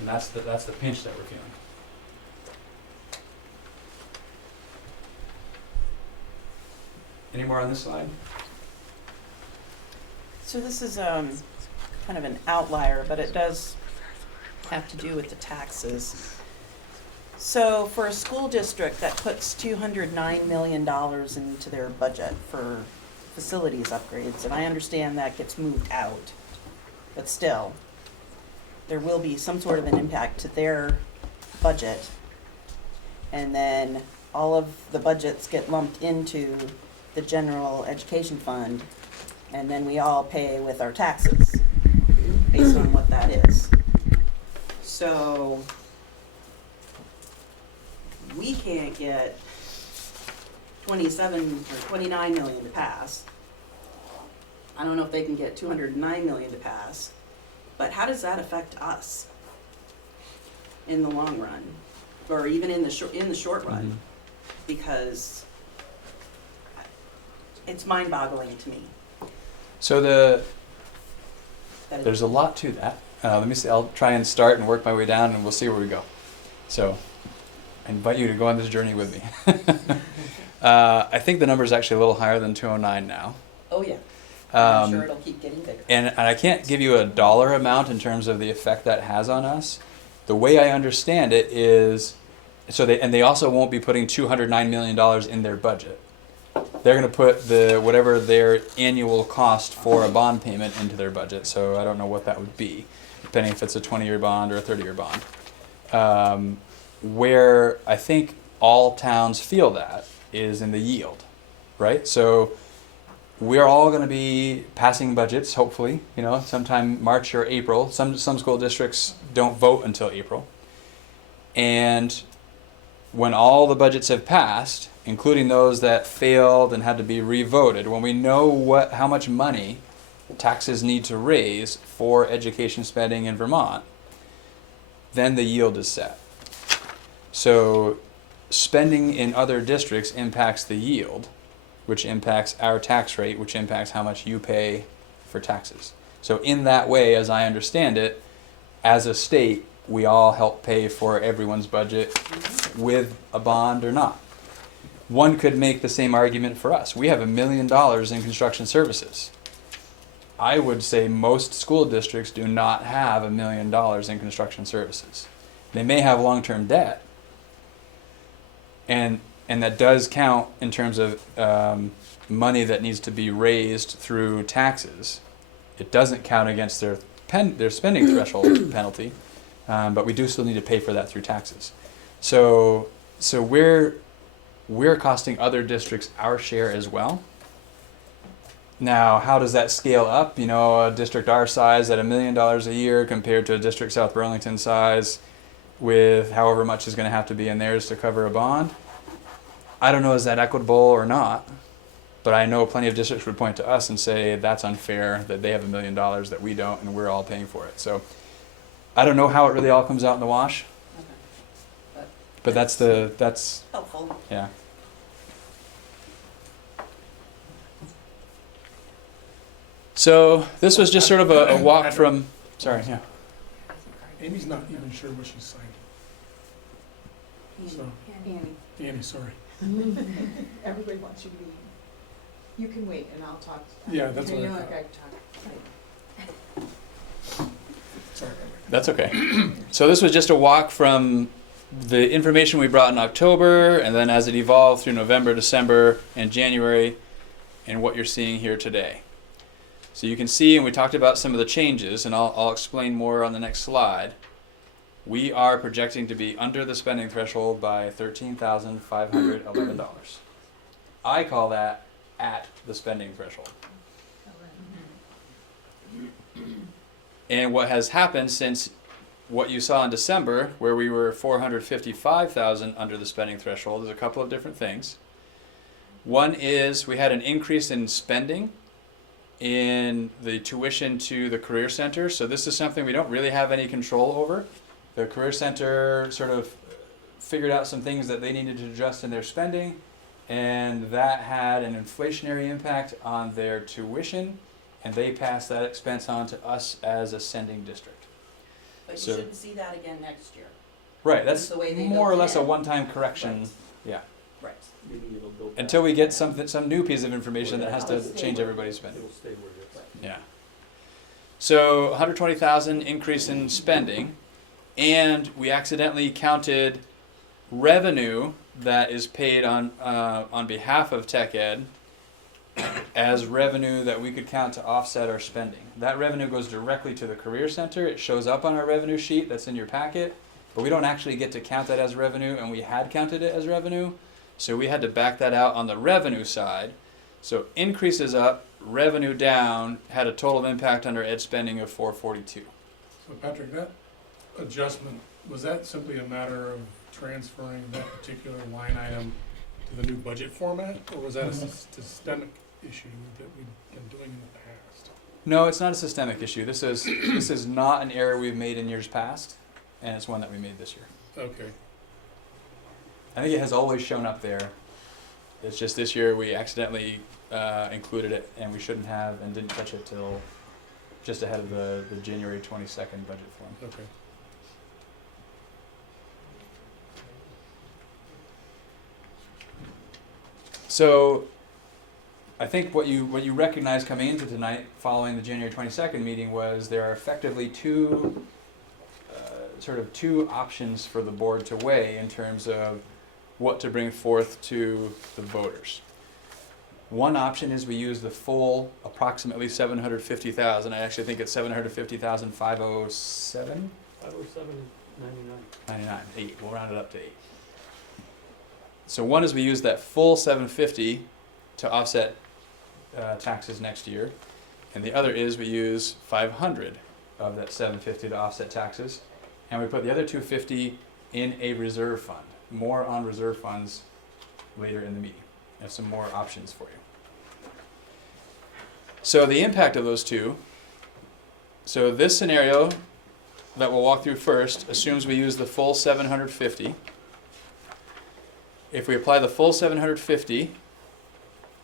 And that's the pinch that we're feeling. Any more on this slide? So this is kind of an outlier, but it does have to do with the taxes. So for a school district that puts $209 million into their budget for facilities upgrades, and I understand that gets moved out, but still, there will be some sort of an impact to their budget. And then all of the budgets get lumped into the general education fund, and then we all pay with our taxes based on what that is. So we can't get 27 or 29 million to pass. I don't know if they can get 209 million to pass, but how does that affect us in the long run, or even in the short run? Because it's mind-boggling to me. So that there's a lot to that. Let me see. I'll try and start and work my way down, and we'll see where we go. So I invite you to go on this journey with me. I think the number is actually a little higher than 209 now. Oh yeah, I'm sure it'll keep getting bigger. And I can't give you a dollar amount in terms of the effect that has on us. The way I understand it is, they also won't be putting $209 million in their budget. They're going to put whatever their annual cost for a bond payment into their budget. So I don't know what that would be, depending if it's a 20-year bond or a 30-year bond. Where I think all towns feel that is in the yield, right? So we're all going to be passing budgets, hopefully, sometime March or April. Some school districts don't vote until April. And when all the budgets have passed, including those that failed and had to be revoted, when we know how much money taxes need to raise for education spending in Vermont, then the yield is set. So spending in other districts impacts the yield, which impacts our tax rate, which impacts how much you pay for taxes. So in that way, as I understand it, as a state, we all help pay for everyone's budget with a bond or not. One could make the same argument for us. We have $1 million in construction services. I would say most school districts do not have $1 million in construction services. They may have long-term debt, and that does count in terms of money that needs to be raised through taxes. It doesn't count against their spending threshold penalty, but we do still need to pay for that through taxes. So we're costing other districts our share as well. Now, how does that scale up? A district our size at $1 million a year compared to a district South Burlington size with however much is going to have to be in theirs to cover a bond. I don't know, is that equitable or not? But I know plenty of districts would point to us and say that's unfair that they have $1 million that we don't and we're all paying for it. So I don't know how it really all comes out in the wash. Okay. But that's helpful. Yeah. So this was just sort of a walk from, sorry, yeah. Amy's not even sure what she's signing. So, Annie, sorry. Everybody wants you to be. You can wait and I'll talk. Yeah, that's what I know, thought. like Sorry. That's okay. So this was just a walk from the information we brought in October, and then as it evolved through November, December, and January, and what you're seeing here today. So you can see, and we talked about some of the changes, and I'll explain more on the next slide. We are projecting to be under the spending threshold by $13,511. I call that at the spending threshold. And what has happened since what you saw in December, where we were $455,000 under the spending threshold, is a couple of different things. One is we had an increase in spending in the tuition to the Career Center. So this is something we don't really have any control over. The Career Center sort of figured out some things that they needed to adjust in their spending, and that had an inflationary impact on their tuition, and they passed that expense on to us as a sending district. But you So- shouldn't see that again next year. Right, That's that's the way they more or built it less a in. one-time correction, Right. yeah. Right. Maybe it'll go back. Until we get some new piece of information that has It'll to stay change where- everybody's spending. It'll stay where it is. Yeah. So 120,000 increase in spending, and we accidentally counted revenue that is paid on behalf of Tech Ed as revenue that we could count to offset our spending. That revenue goes directly to the Career Center. It shows up on our revenue sheet that's in your packet, but we don't actually get to count that as revenue, and we had counted it as revenue, so we had to back that out on the revenue side. So increases up, revenue down, had a total impact on our ed spending of 442. So Patrick, that adjustment, was that simply a matter of transferring that particular line item to the new budget format? Or was that a systemic issue that we've been doing in the past? No, it's not a systemic issue. This is not an error we've made in years past, and it's one that we made this year. Okay. I think it has always shown up there. It's just this year we accidentally included it, and we shouldn't have, and didn't touch it till just ahead of the January 22nd budget form. Okay. So I think what you recognized coming into tonight, following the January 22nd meeting, was there are effectively two options for the board to weigh in terms of what to bring forth to the voters. One option is we use the full approximately 750,000. I actually think it's 750,507. 507.99. 8. We'll round it up to 8. So one is we use that full 750 to offset taxes next year, and the other is we use 500 of that 750 to offset taxes, and we put the other 250 in a reserve fund. More on reserve funds later in the meeting. I have some more options for you. So the impact of those two. So this scenario that we'll walk through first assumes we use the full 750. If we apply the full 750,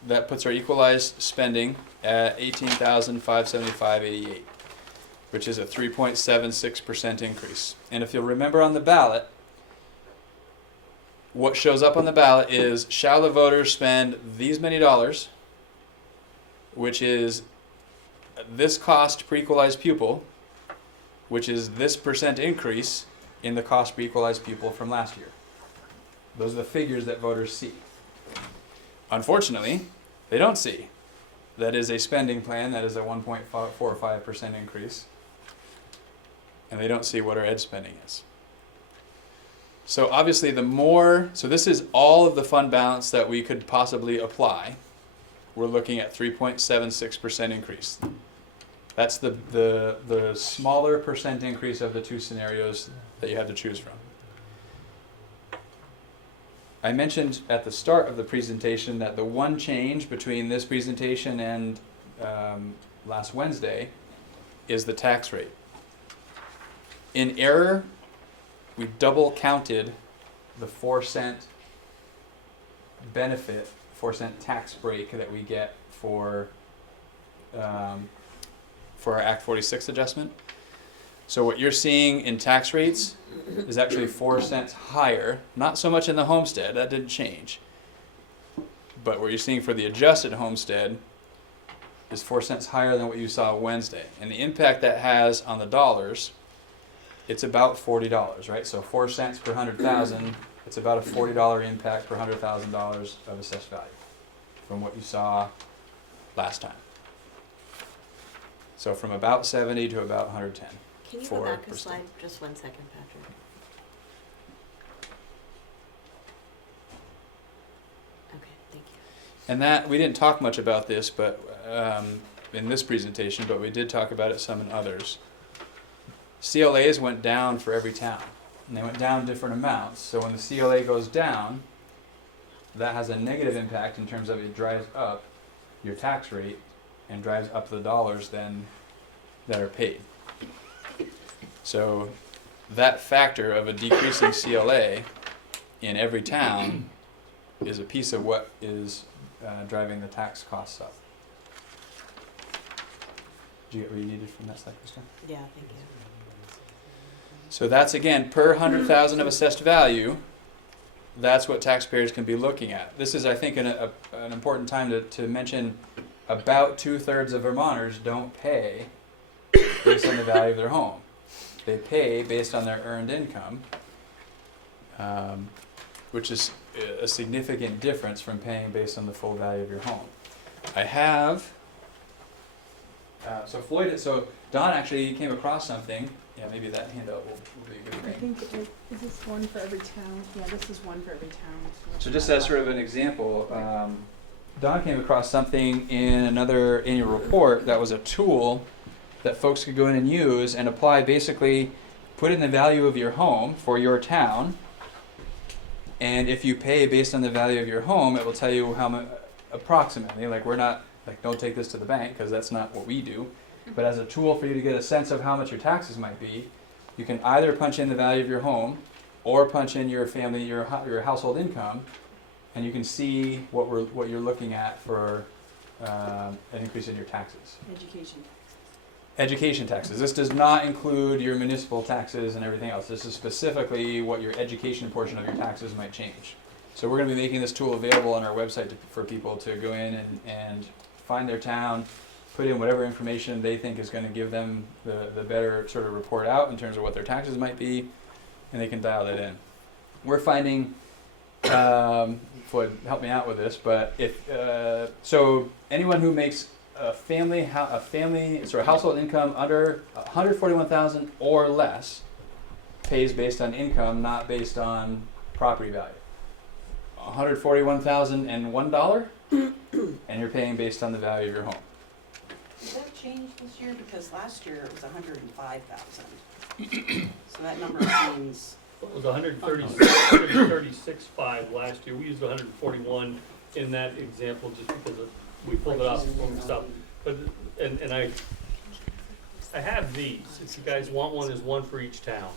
that puts our equalized spending at 18,575.88, which is a 3.76% increase. And if you'll remember on the ballot, what shows up on the ballot is, shall the voters spend these many dollars, which is this cost per equalized pupil, which is this percent increase in the cost per equalized pupil from last year. Those are the figures that voters see. Unfortunately, they don't see. That is a spending plan that is a 1.45% increase. And they don't see what our ed spending is. So obviously so this is all of the fund balance that we could possibly apply. We're looking at 3.76% increase. That's the smaller percent increase of the two scenarios that you have to choose from. I mentioned at the start of the presentation that the one change between this presentation and last Wednesday is the tax rate. In error, we double counted the 4-cent benefit, 4-cent tax break that we get for our Act 46 adjustment. So what you're seeing in tax rates is actually 4 cents higher, not so much in the homestead, that didn't change. But what you're seeing for the adjusted homestead is 4 cents higher than what you saw Wednesday. And the impact that has on the dollars, it's about $40, right? So 4 cents per 100,000, it's about a $40 impact per $100,000 of assessed value from what you saw last time. So from about 70 to about 110. Can you go back a 4%. slide, just 1 second, Patrick? Okay, thank you. And that, we didn't talk much about this, but in this presentation, but we did talk about it some in others. CLAs went down for every town, and they went down different amounts. So when the CLA goes down, that has a negative impact in terms of it drives up your tax rate and drives up the dollars then that are paid. So that factor of a decreasing CLA in every town is a piece of what is driving the tax costs up. Did you get what you needed from that slide, Krista? Yeah, thank you. So that's again per 100,000 of assessed value. That's what taxpayers can be looking at. This is, I think, an important time to mention. About 2/3 of Vermonters don't pay based on the value of their home. They pay based on their earned income, which is a significant difference from paying based on the full value of your home. I have. So Don actually came across something. Yeah, maybe that handout will be a good I thing. think, is this one for every town? Yeah, this is one for every town. So just as sort of an example, Don came across something in another annual report that was a tool that folks could go in and use and apply, basically put in the value of your home for your town, and if you pay based on the value of your home, it will tell you how much approximately. Like, we're not like, don't take this to the bank because that's not what we do, but as a tool for you to get a sense of how much your taxes might be, you can either punch in the value of your home or punch in your family, your household income, and you can see what you're looking at for an increase in your taxes. Education taxes. This does not include your municipal taxes and everything else. This is specifically what your education portion of your taxes might change. So we're going to be making this tool available on our website for people to go in and find their town, put in whatever information they think is going to give them the better sort of report out in terms of what their taxes might be, and they can dial that in. We're finding, Floyd, help me out with this, but if so, anyone who makes a family sort of household income under 141,000 or less pays based on income, not based on property value. $141,001, and you're paying based on the value of your home. Did that change this year? Because last year it was 105,000. So that number seems. It was 136.5 last year. We used 141 in that example just because we pulled it up when we stopped. But and I have these. If you guys want one, there's one for each town,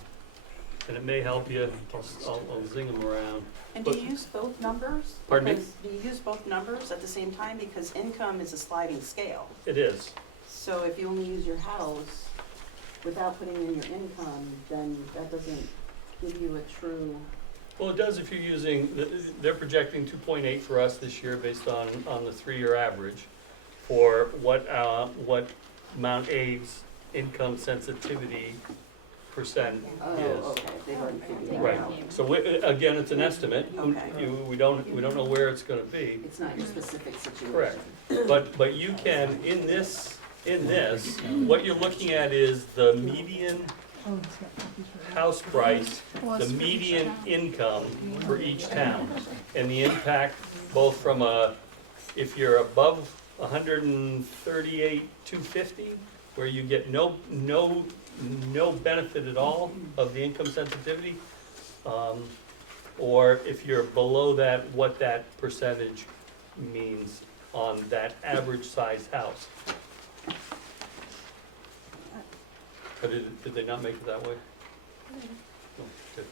and it may help you. I'll zing them around. And do you use both numbers? Pardon me? Because do you use both numbers at the same time? Because income is a sliding scale. It is. So if you only use your house without putting in your income, then that doesn't give you a true. Well, it does if you're using. They're projecting 2.8 for us this year based on the 3-year average for what Mount A's income sensitivity percent is. Okay. They've already figured that Right. out. So again, it's an estimate. Okay. We don't know where it's going to be. It's not your specific situation. Correct. But you can in this what you're looking at is the median Oh, it's got copies for that. house price, Well, the it's for each median town. income for each town, and the impact both from if you're above 138,250, where you get no benefit at all of the income sensitivity, or if you're below that, what that percentage means on that average size house. But did they not make it that way? Oh, good.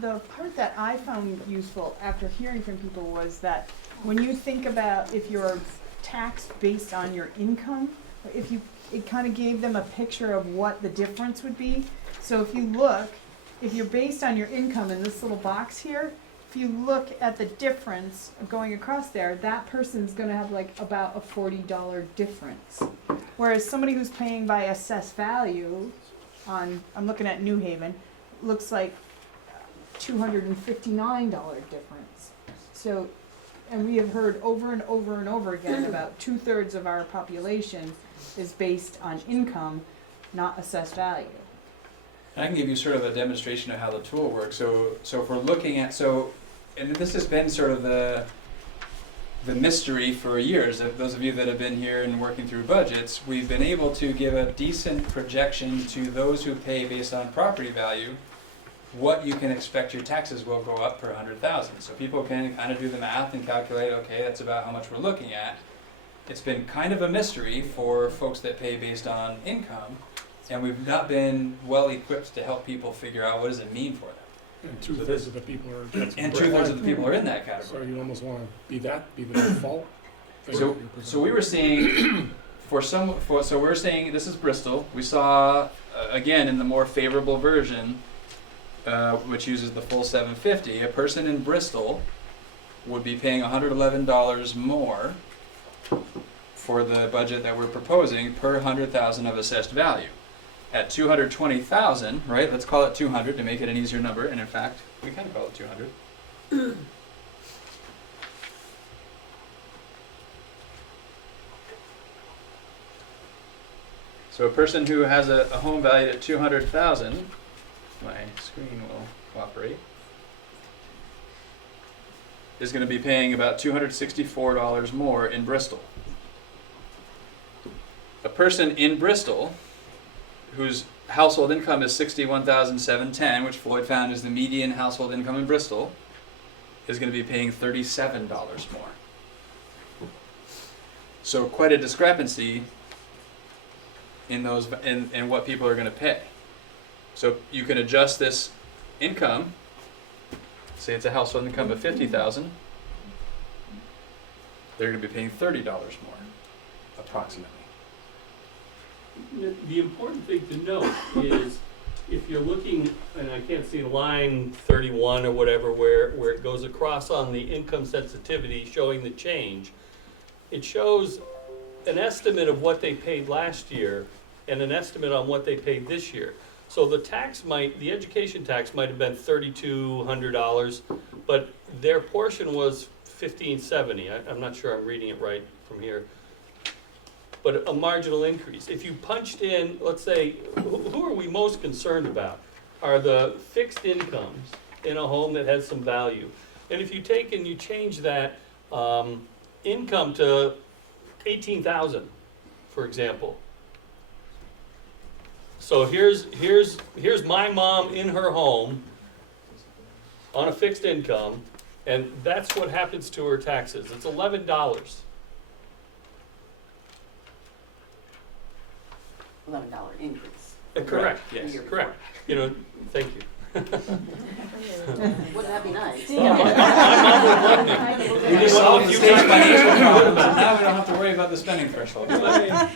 The part that I found useful after hearing from people was that when you think about if you're taxed based on your income, it kind of gave them a picture of what the difference would be. So if you're based on your income in this little box here, if you look at the difference going across there, that person's going to have like about a $40 difference. Whereas somebody who's paying by assessed value I'm looking at New Haven, looks like $259 difference. So, and we have heard over and over and over again about 2/3 of our population is based on income, not assessed value. And I can give you sort of a demonstration of how the tool works. So if we're looking at, and this has been sort of the mystery for years. Those of you that have been here and working through budgets, we've been able to give a decent projection to those who pay based on property value, what you can expect your taxes will go up per 100,000. So people can kind of do the math and calculate, okay, that's about how much we're looking at. It's been kind of a mystery for folks that pay based on income, and we've not been well equipped to help people figure out what does it mean for them. And two-thirds of the people are. that's And correct. 2/3 of the people are in that So category. you almost wanna be the default. thing So, that you're so we were seeing, so we're saying, this is Bristol, we saw, again, in the more favorable version, which uses the full 750, a person in Bristol would be paying $111 more for the budget that we're proposing per 100,000 of assessed value. At 220,000, right, let's call it 200 to make it an easier number, and in fact, we can call it 200. So a person who has a home valued at 200,000, my screen will cooperate, is going to be paying about $264 more in Bristol. A person in Bristol whose household income is $61,710, which Floyd found is the median household income in Bristol, is going to be paying $37 more. So quite a discrepancy in those in what people are going to pay. So you can adjust this income. Say it's a household income of $50,000. They're going to be paying $30 more, approximately. The important thing to note is if you're looking, and I can't see line 31 or whatever, where it goes across on the income sensitivity showing the change, it shows an estimate of what they paid last year and an estimate on what they paid this year. So the education tax might have been $3,200, but their portion was $1,570. I'm not sure I'm reading it right from here. But a marginal increase. If you punched in, let's say, who are we most concerned about? Are the fixed incomes in a home that has some value. And if you take and you change that income to $18,000, for example. So here's my mom in her home on a fixed income, and that's what happens to her taxes. It's $11. $11 increase. Correct. Yes. Year Correct. You know, thank you. Wouldn't that be nice? We just solved the state's financial problem. Now we don't have to worry about the spending threshold. I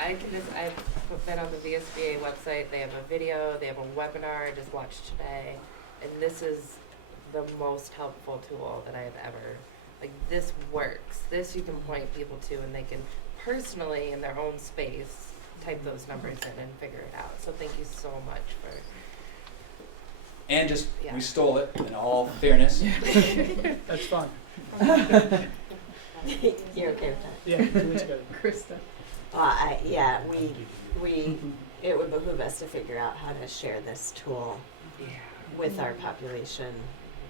I've been on the VSBA website, they have a video, they have a webinar I just watched today, and this is the most helpful tool that I have ever, this works. This you can point people to and they can personally, in their own space, type those numbers in and figure it out. So thank you so much for... And just, Yeah. we stole it in all fairness. That's fine. You're okay with that? Yeah, it's good. Krista. It would behoove us to figure out how to share this tool with our population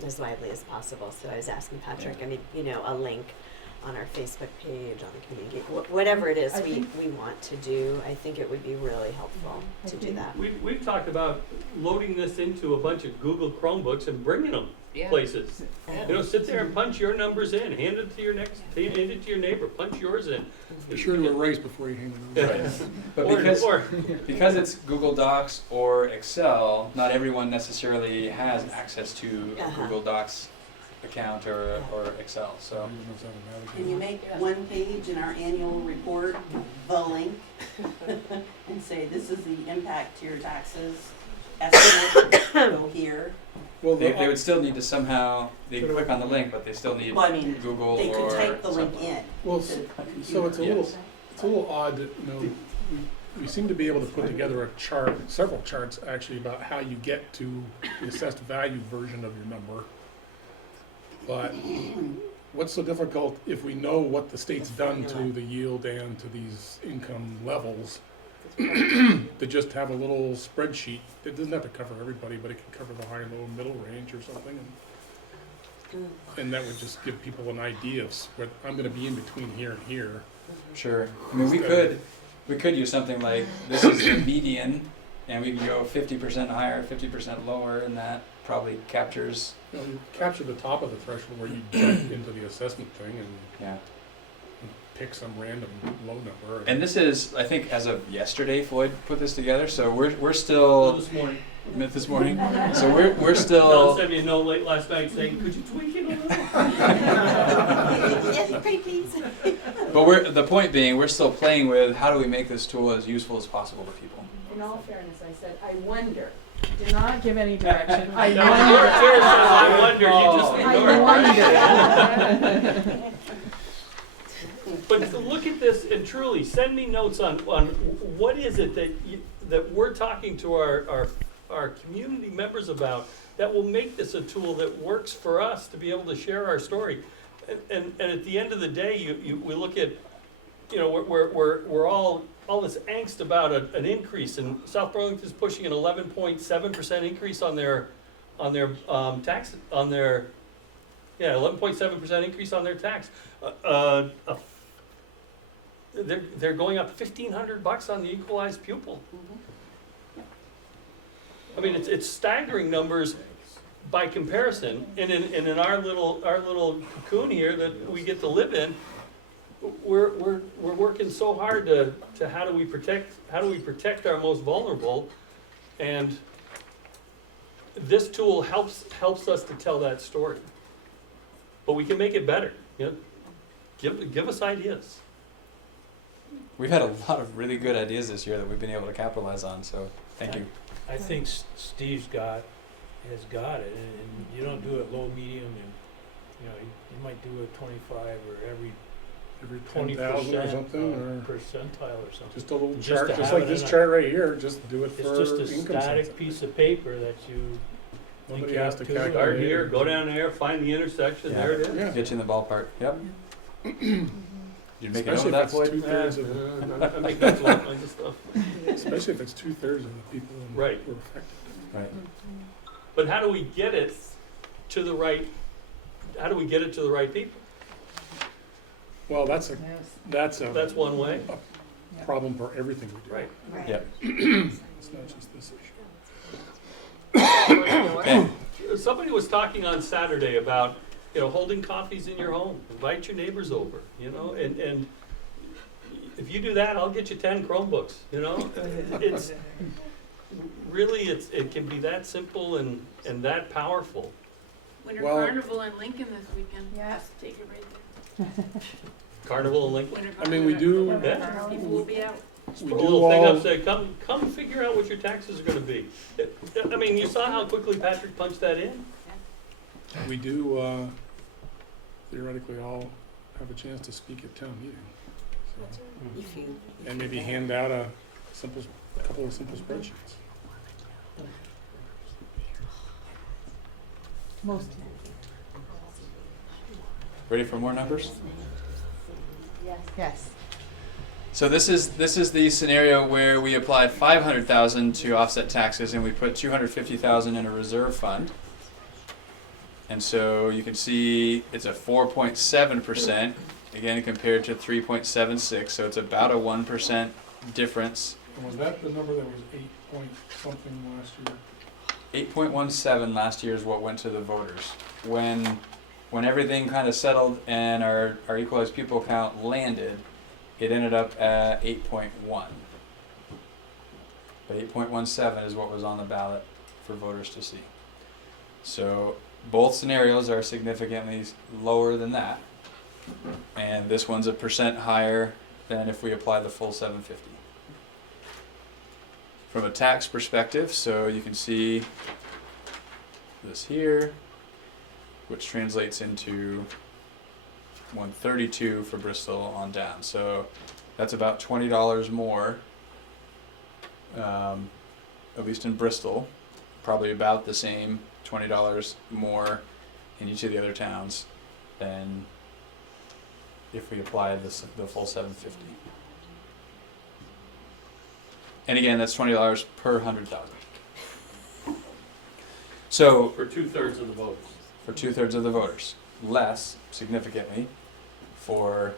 as widely as possible. So I was asking Patrick, a link on our Facebook page, on the community, whatever it is we want to do, I think it would be really helpful to do that. We've talked about loading this into a bunch of Google Chromebooks and bringing them places. Sit there and punch your numbers in, hand it to your neighbor, punch yours in. Be sure to erase before you hand it over. Right. But because it's Google Docs or Excel, not everyone necessarily has access to a Google Docs account or Excel. So Can you make one page in our annual report the link and say this is the impact to your taxes estimate, go here? Well, they would still need to somehow, they can click on the link, but they still need Well, I mean, Google they or could type the link something. in. Well, to a computer. so it's a Yes. little odd that, we seem to be able to put together a chart, several charts actually, about how you get to the assessed value version of your number. But what's so difficult if we know what the state's done to the yield and to these income levels, to just have a little spreadsheet? It doesn't have to cover everybody, but it can cover the high, low, middle range or something. And that would just give people an idea of what I'm gonna be in between here and here. Sure. I mean, we could use something like, this is the median, and we can go 50% higher, 50% lower, and that probably captures, You capture the top of the threshold where you jump into the assessment thing and yeah. pick some random low number. And this is, I think, as of yesterday, Floyd put this together, so we're Well, still, this morning. this morning, so we're Don still, sent me a note late last night saying, could you tweak it a little? Yes, great, please. but the point being, we're still playing with how do we make this tool as useful as possible to people. In all fairness, I said, I wonder. Did not give any direction. I No, your chair says, I wonder, you just ignore it. But look at this and truly send me notes on what is it that we're talking to our community members about that will make this a tool that works for us to be able to share our story. And at the end of the day, we look at, we're all this angst about an increase, and South Burlington is pushing an 11.7% increase on their tax, 11.7% increase on their tax. They're going up $1,500 on the equalized pupil. I mean, it's staggering numbers by comparison, and in our little cocoon here that we get to live in, we're working so hard to how do we protect our most vulnerable, and this tool helps us to tell that story. But we can make it better. Give us ideas. We've had a lot of really good ideas this year that we've been able to capitalize on, so thank you. I think Steve's has got it, and you don't do it low, medium, and, you might do it 25 or every 10,000 or 20% something, or percentile or something. just a little Just chart, to just have like it this in a- chart right here, just do it for It's just a income static census. piece of paper that you Nobody you has have to to- calculate. Start here, go down there, find the intersection, Yeah. there it is. Yeah. Get you in the ballpark, yep. You make a note Especially of if that, it's Floyd? 2/3 of, I make notes of all kinds of stuff. especially if it's 2/3 of the people Right. who are affected. Right. But how do we get it to the right people? Well, that's a That's one way. problem for everything we do. Right. Yep. It's not just this issue. And Somebody was talking on Saturday about, holding coffees in your home, invite your neighbors over, and if you do that, I'll get you 10 Chromebooks, It's really, it can be that simple and that powerful. Winter Well- Carnival in Lincoln this weekend. Yeah. Just take it right there. Carnival and Lincoln. Winter I mean, we Carnival. do, Yeah. People will be out. we Put a do little thing all, up, say, come figure out what your taxes are gonna be. I mean, you saw how quickly Patrick punched that in? we do, theoretically all have a chance to speak at town meeting. So, If you, and maybe hand out a couple of simple spreadsheets. Most. ready for more numbers? Yes. So this is the scenario where we applied 500,000 to offset taxes and we put 250,000 in a reserve fund. And so you can see it's a 4.7%, again compared to 3.76, so it's about a 1% difference. And was that the number that was 8 point something last year? 8.17 last year is what went to the voters. When everything kind of settled and our equalized pupil count landed, it ended up at 8.1. But 8.17 is what was on the ballot for voters to see. So both scenarios are significantly lower than that. And this one's a percent higher than if we apply the full 750. From a tax perspective, so you can see this here, which translates into 132 for Bristol on down. So that's about $20 more, at least in Bristol. Probably about the same, $20 more in each of the other towns than if we apply the full 750. And again, that's $20 per 100,000. So For 2/3 of the votes. for 2/3 of the voters, less significantly for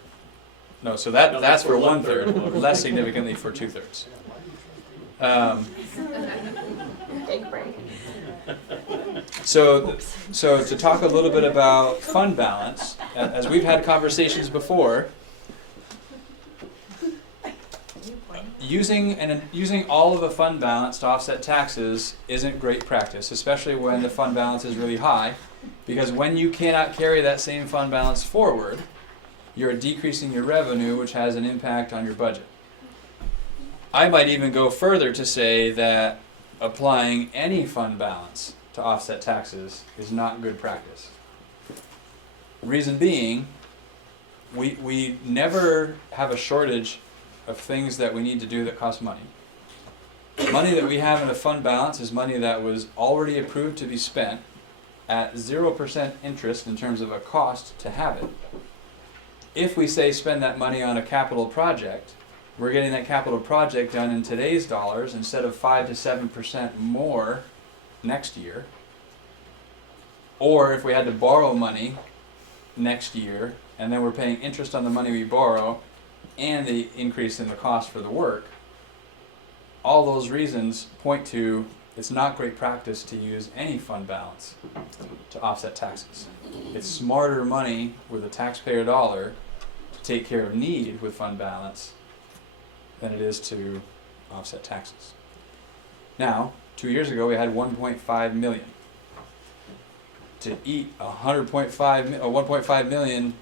that's that's for for 1/3, 1/3. less significantly for 2/3. take a break. So to talk a little bit about fund balance, as we've had conversations before, using all of the fund balance to offset taxes isn't great practice, especially when the fund balance is really high, because when you cannot carry that same fund balance forward, you're decreasing your revenue, which has an impact on your budget. I might even go further to say that applying any fund balance to offset taxes is not good practice. Reason being, we never have a shortage of things that we need to do that cost money. Money that we have in a fund balance is money that was already approved to be spent at 0% interest in terms of a cost to have it. If we say spend that money on a capital project, we're getting that capital project done in today's dollars instead of 5 to 7% more next year. Or if we had to borrow money next year and then we're paying interest on the money we borrow and the increase in the cost for the work, all those reasons point to it's not great practice to use any fund balance to offset taxes. It's smarter money with a taxpayer dollar to take care of need with fund balance than it is to offset taxes. Now, 2 years ago we had 1.5 million. To eat 1.5 million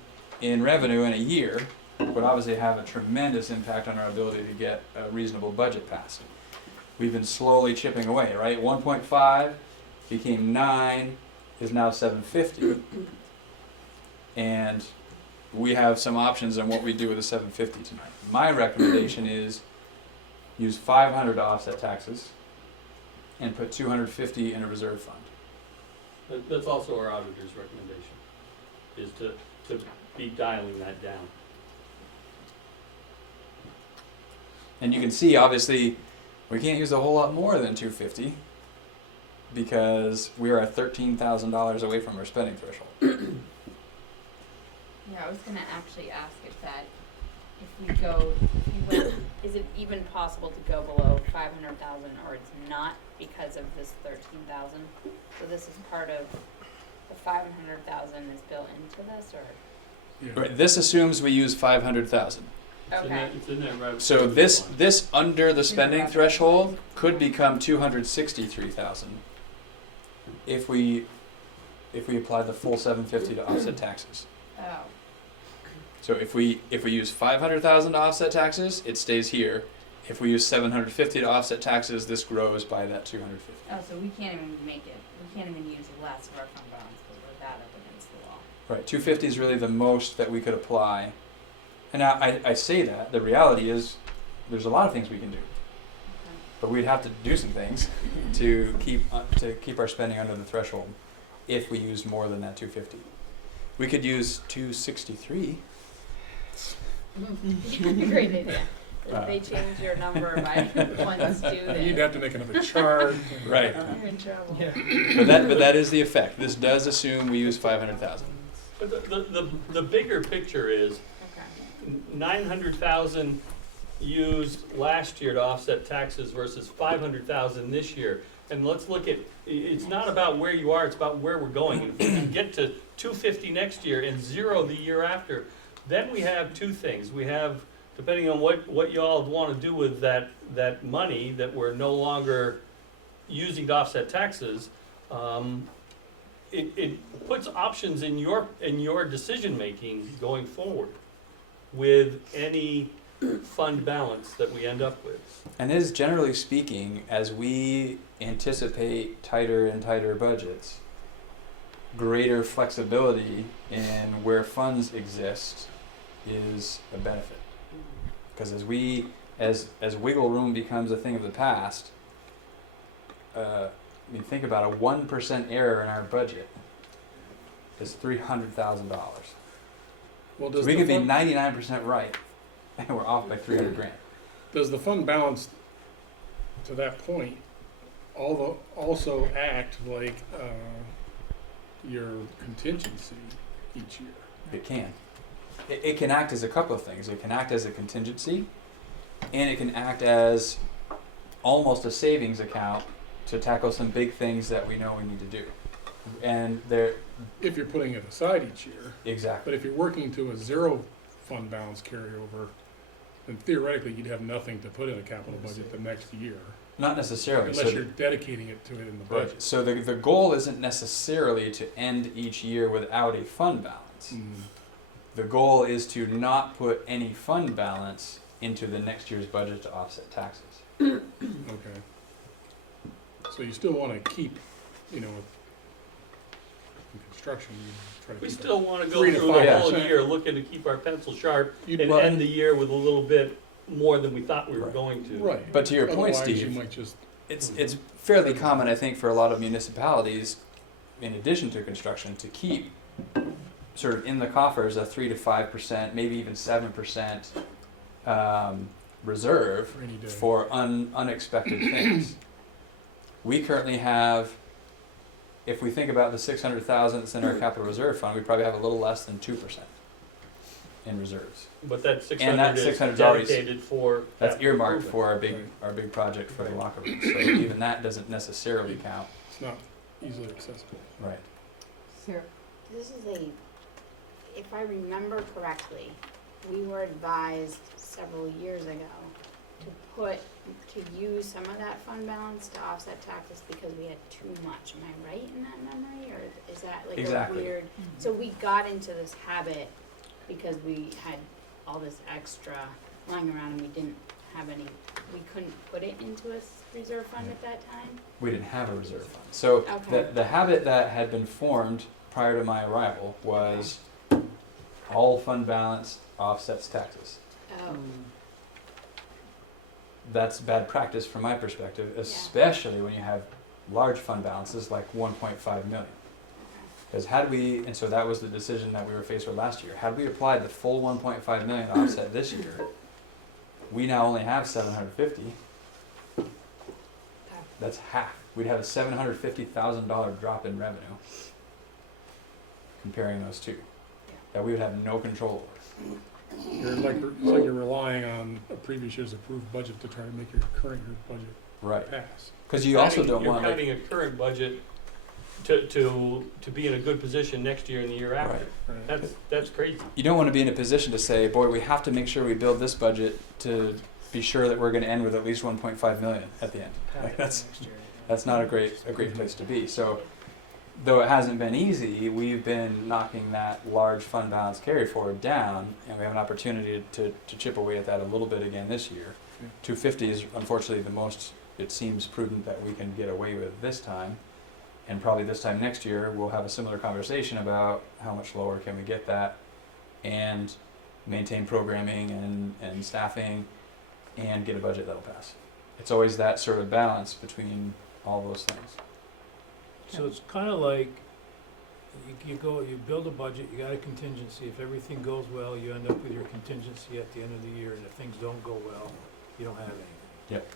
in revenue in a year would obviously have a tremendous impact on our ability to get a reasonable budget passed. We've been slowly chipping away, right? 1.5 became 9, is now 750. And we have some options on what we do with the 750 tonight. My recommendation is use 500 to offset taxes and put 250 in a reserve fund. That's also our auditor's recommendation, is to be dialing that down. And you can see, obviously, we can't use a whole lot more than 250 because we are at $13,000 away from our spending threshold. Yeah, I was gonna actually ask is it even possible to go below 500,000, or it's not because of this 13,000? So this is part of the 500,000 is built into this, or? Yeah. Right, this assumes we use 500,000. Okay. It's in that revenue. So this under the spending revenue. threshold could become 263,000 if we apply the full 750 to offset taxes. Oh, So if we use 500,000 to offset taxes, it stays here. If we use 750 to offset taxes, this grows by that 250. oh, so we can't even make it, we can't even use less of our fund balance because we're that up against the wall. Right, 250 is really the most that we could apply. And now I say that, the reality is there's a lot of things we can do. But we'd have to do some things to keep our spending under the threshold if we used more than that 250. We could use 263. Great idea. If they change your number by 1 You'd have to make another chart. Right. You're in trouble. But that is the effect. This does assume we use 500,000. But the bigger picture is Okay. 900,000 used last year to offset taxes versus 500,000 this year. And let's look at, it's not about where you are, it's about where we're going. If we can get to 250 next year and 0 the year after, then we have two things. We have, depending on what y'all want to do with that money that we're no longer using to offset taxes, it puts options in your decision making going forward with any fund balance that we end up with. And is generally speaking, as we anticipate tighter and tighter budgets, greater flexibility in where funds exist is a benefit. Because as wiggle room becomes a thing of the past, think about a 1% error in our budget is $300,000. Well, So does we the could be fund, 99% right, and we're off by 300 grand. does the fund balance, to that point, also act like your contingency each year? It can. It can act as a couple of things. It can act as a contingency, and it can act as almost a savings account to tackle some big things that we know we need to do. And there, If you're putting it aside each year, exactly. but if you're working to a 0 fund balance carryover, then theoretically, you'd have nothing to put in a capital budget the next year, Not necessarily. unless you're dedicating it to it in the Right. budget. So the goal isn't necessarily to end each year without a fund balance. Mm. The goal is to not put any fund balance into the next year's budget to offset taxes. Okay. So you still wanna keep, in construction, you try to We keep still wanna go 3 to through the whole 5%. year looking to keep our pencil sharp You'd- and Well- end the year with a little bit more than we thought we were Right. going to. Right. But to your point, Otherwise, you Steve, might just, it's fairly common, I think, for a lot of municipalities, in addition to construction, to keep sort of in the coffers a 3 to 5%, maybe even 7% reserve rainy day. for unexpected things. We currently have, if we think about the 600,000 that's in our capital reserve fund, we probably have a little less than 2% in reserves. But that six And that hundred is 600 's already- dedicated for. That's capital earmarked improvement. for our big project for the locker room. So even that doesn't necessarily count. It's not easily accessible. Right. Sarah? This is if I remember correctly, we were advised several years ago to use some of that fund balance to offset taxes because we had too much. Am I right in that memory, or is that like Exactly. a weird? So we got into this habit because we had all this extra lying around and we didn't have any. We couldn't put it into a reserve fund at that time. We didn't have a reserve fund. So Okay. the habit that had been formed prior to my arrival was all fund balance offsets taxes. Oh, That's bad practice from my perspective, especially when you have large fund balances like 1.5 million. Because and so that was the decision that we were faced with last year. Had we applied the full 1.5 million offset this year, we now only have 750. That's half. We'd have a $750,000 drop in revenue comparing those two that we would have no control over. It's like you're relying on a previous year's approved budget to try to make your current year's budget Right. pass. Because you also don't You're want like, counting a current budget to be in a good position next year and the year after. Right. Right. That's crazy. you don't want to be in a position to say, boy, we have to make sure we build this budget to be sure that we're going to end with at least 1.5 million at the end. Like that's not a great place to be. So though it hasn't been easy, we've been knocking that large fund balance carry forward down, and we have an opportunity to chip away at that a little bit again this year. Yeah. 250 is unfortunately the most it seems prudent that we can get away with this time. And probably this time next year, we'll have a similar conversation about how much lower can we get that and maintain programming and staffing and get a budget that'll pass. It's always that sort of balance between all those things. So it's kind of like, you build a budget, you got a contingency. If everything goes well, you end up with your contingency at the end of the year, and if things don't go well, you don't have anything. Yep.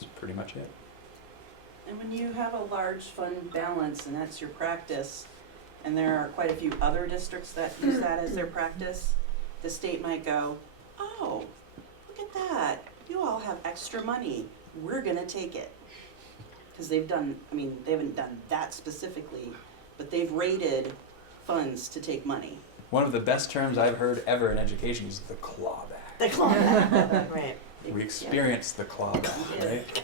That's pretty much it. And when you have a large fund balance and that's your practice, and there are quite a few other districts that use that as their practice, the state might go, oh, look at that, you all have extra money, we're gonna take it. Because they haven't done that specifically, but they've rated funds to take money. One of the best terms I've heard ever in education is the clawback. The clawback, right. We experienced the clawback, Yeah. right?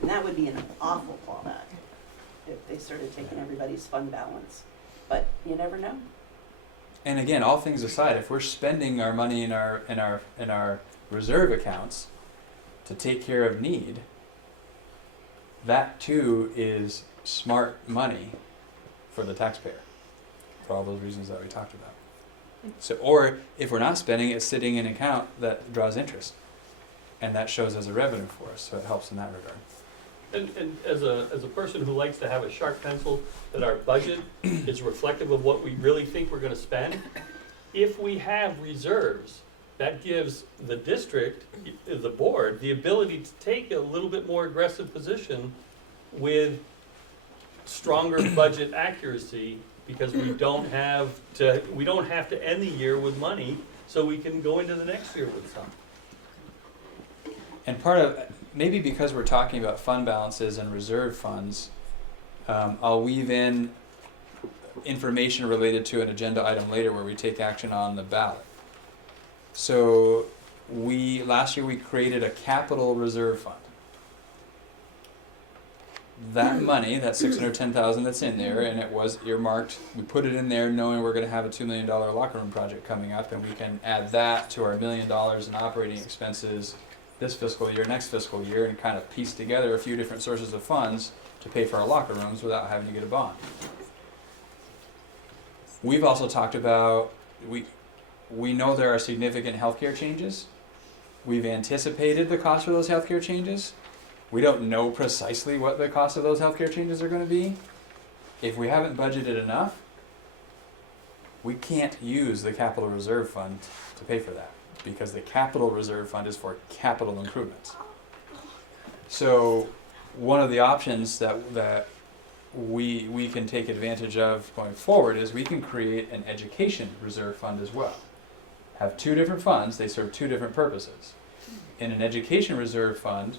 And that would be an awful clawback if they started taking everybody's fund balance. But you never know. And again, all things aside, if we're spending our money in our reserve accounts to take care of need, that too is smart money for the taxpayer, for all those reasons that we talked about. So, or if we're not spending it, it's sitting in an account that draws interest, and that shows as a revenue for us, so it helps in that regard. And as a person who likes to have a sharp pencil, that our budget is reflective of what we really think we're gonna spend, if we have reserves, that gives the district, the board, the ability to take a little bit more aggressive position with stronger budget accuracy, because we don't have to end the year with money, so we can go into the next year with some. And part of, maybe because we're talking about fund balances and reserve funds, I'll weave in information related to an agenda item later where we take action on the ballot. So last year we created a capital reserve fund. That money, that 610,000 that's in there, and it was earmarked, we put it in there knowing we're gonna have a $2 million locker room project coming up, and we can add that to our $1 million in operating expenses this fiscal year, next fiscal year, and kind of piece together a few different sources of funds to pay for our locker rooms without having to get a bond. We've also talked about, we know there are significant healthcare changes. We've anticipated the cost for those healthcare changes. We don't know precisely what the cost of those healthcare changes are going to be. If we haven't budgeted enough, we can't use the capital reserve fund to pay for that, because the capital reserve fund is for capital improvements. So one of the options that we can take advantage of going forward is we can create an education reserve fund as well. Have two different funds, they serve two different purposes. In an education reserve fund,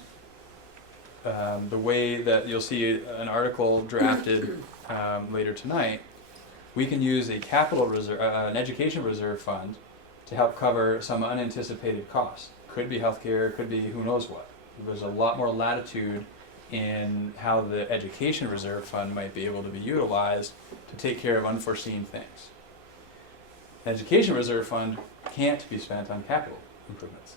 the way that you'll see an article drafted later tonight, we can use a capital reserve, an education reserve fund to help cover some unanticipated costs. Could be healthcare, could be who knows what. There's a lot more latitude in how the education reserve fund might be able to be utilized to take care of unforeseen things. The education reserve fund can't be spent on capital improvements.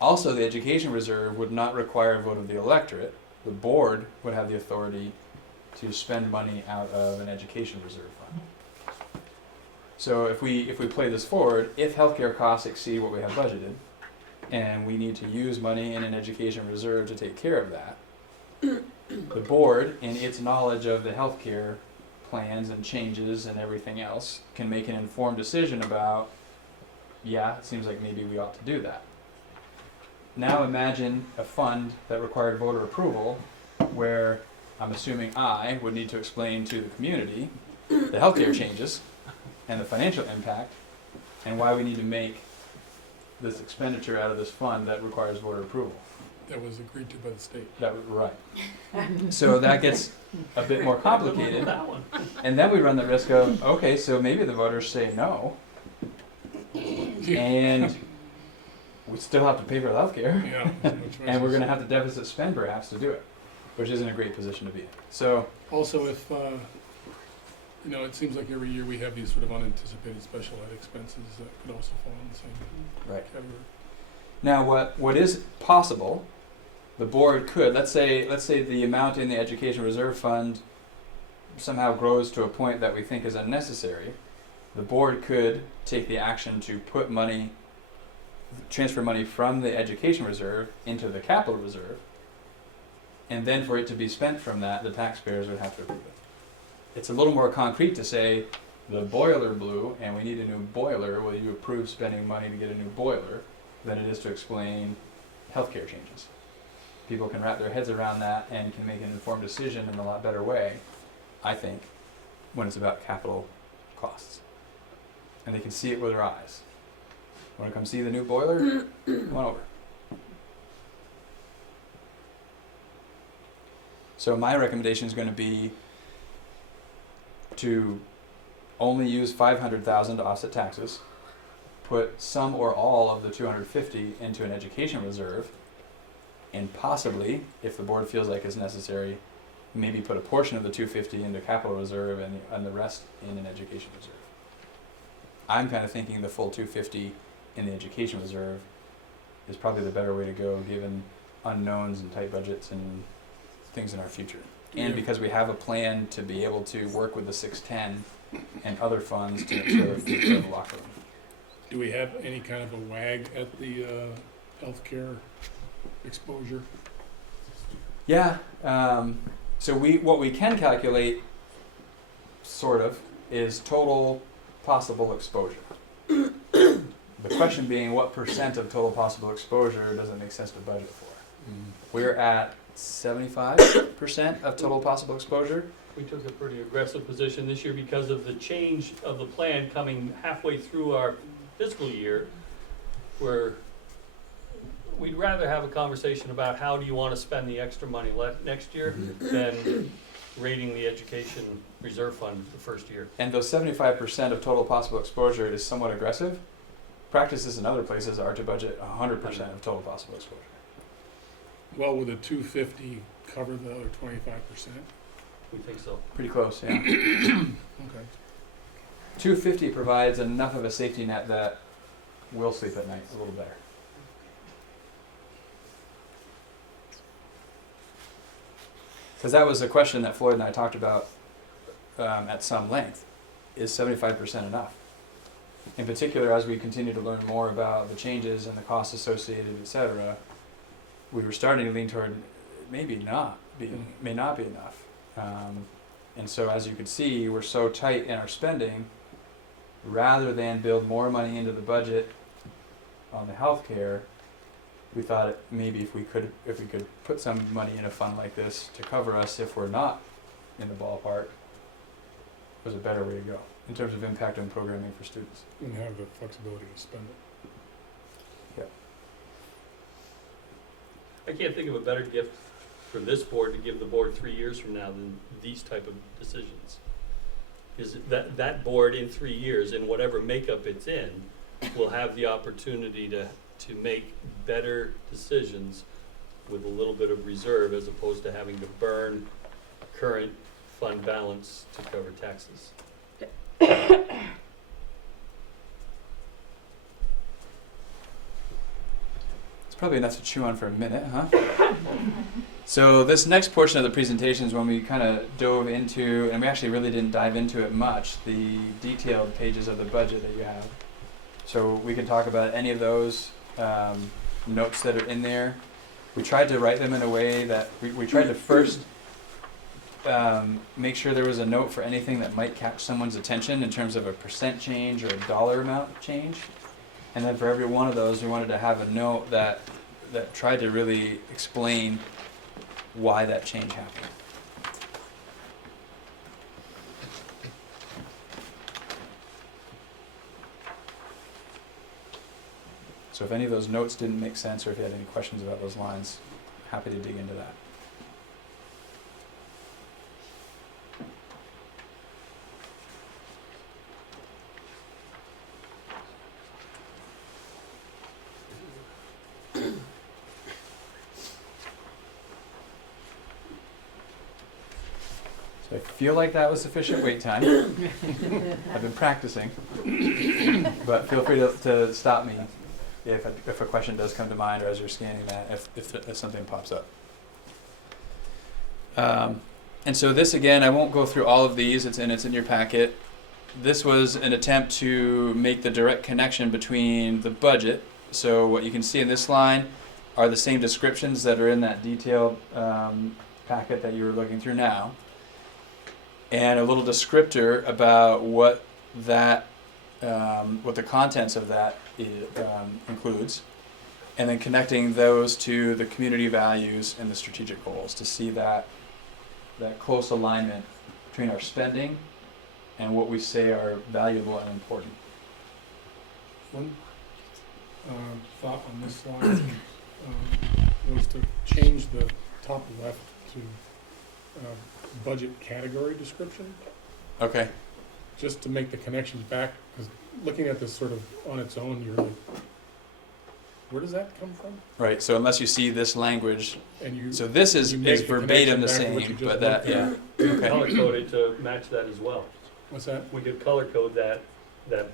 Also, the education reserve would not require a vote of the electorate. The board would have the authority to spend money out of an education reserve fund. So if we play this forward, if healthcare costs exceed what we have budgeted, and we need to use money in an education reserve to take care of that, the board, in its knowledge of the healthcare plans and changes and everything else, can make an informed decision about, yeah, it seems like maybe we ought to do that. Now imagine a fund that required voter approval, where I'm assuming I would need to explain to the community the healthcare changes and the financial impact, and why we need to make this expenditure out of this fund that requires voter approval. That was agreed to by the state. That was right. So that gets a bit more complicated, That one. and then we run the risk of, okay, so maybe the voters say no, and we still have to pay for healthcare, Yeah. and we're going to have to deficit spend perhaps to do it, which isn't a great position to be in. So Also, if, it seems like every year we have these sort of unanticipated special ed expenses that could also fall in the same right. category. Now, what is possible, the board could, let's say the amount in the education reserve fund somehow grows to a point that we think is unnecessary. The board could take the action to transfer money from the education reserve into the capital reserve, and then for it to be spent from that, the taxpayers would have to approve it. It's a little more concrete to say, the boiler blew and we need a new boiler, will you approve spending money to get a new boiler, than it is to explain healthcare changes. People can wrap their heads around that and can make an informed decision in a lot better way, I think, when it's about capital costs. And they can see it with their eyes. Want to come see the new boiler? Come on over. So my recommendation is going to be to only use $500,000 to offset taxes, put some or all of the $250 into an education reserve, and possibly, if the board feels like it's necessary, maybe put a portion of the $250 into capital reserve and the rest in an education reserve. I'm kind of thinking the full $250 in the education reserve is probably the better way to go, given unknowns and tight budgets and things in our future. And because we have a plan to be able to work with the 610 and other funds to make sure that we take care of the locker room. Do we have any kind of a WAG at the healthcare exposure? Yeah. So what we can calculate, sort of, is total possible exposure. The question being, what percent of total possible exposure does it make sense to budget for? We're at 75% of total possible exposure. We took a pretty aggressive position this year because of the change of the plan coming halfway through our fiscal year, where we'd rather have a conversation about how do you want to spend the extra money next year than rating the education reserve fund the first year. And those 75% of total possible exposure is somewhat aggressive, practices in other places are to budget 100% of total possible exposure. Well, would the 250 cover the other 25%? We think so. Pretty close, yeah. Okay. 250 provides enough of a safety net that we'll sleep at night a little better. Because that was a question that Floyd and I talked about at some length. Is 75% enough? In particular, as we continue to learn more about the changes and the costs associated, et cetera, we were starting to lean toward may not be enough. And so as you can see, we're so tight in our spending, rather than build more money into the budget on the healthcare, we thought maybe if we could put some money in a fund like this to cover us if we're not in the ballpark, was a better way to go in terms of impact on programming for students. And have the flexibility to spend it. I can't think of a better gift for this board to give the board 3 years from now than these type of decisions. Is that board in 3 years, in whatever makeup it's in, will have the opportunity to make better decisions with a little bit of reserve, as opposed to having to burn current fund balance to cover taxes. It's probably enough to chew on for a minute, huh? So this next portion of the presentation is when we kind of dove into, and we actually really didn't dive into it much, the detailed pages of the budget that you have. So we can talk about any of those notes that are in there. We tried to write them in a way that we tried to first make sure there was a note for anything that might catch someone's attention in terms of a percent change or a dollar amount change. And then for every one of those, we wanted to have a note that tried to really explain why that change happened. So if any of those notes didn't make sense, or if you had any questions about those lines, happy to dig into that. So I feel like that was sufficient wait time. I've been practicing, but feel free to stop me if a question does come to mind, or as you're scanning that, if something pops up. And so this, again, I won't go through all of these. It's in your packet. This was an attempt to make the direct connection between the budget. So what you can see in this line are the same descriptions that are in that detailed packet that you were looking through now, and a little descriptor about what the contents of that includes, and then connecting those to the community values and the strategic goals to see that close alignment between our spending and what we say are valuable and important. One thought on this slide was to change the top left to budget category description, Okay. just to make the connections back, because looking at this sort of on its own, you're like, where does that come from? Right. So unless you see this language, And you so this is you make the verbatim the connection back to what same, you just but that looked yeah. at. Okay. Color code it to match that as well. What's that? We could color code that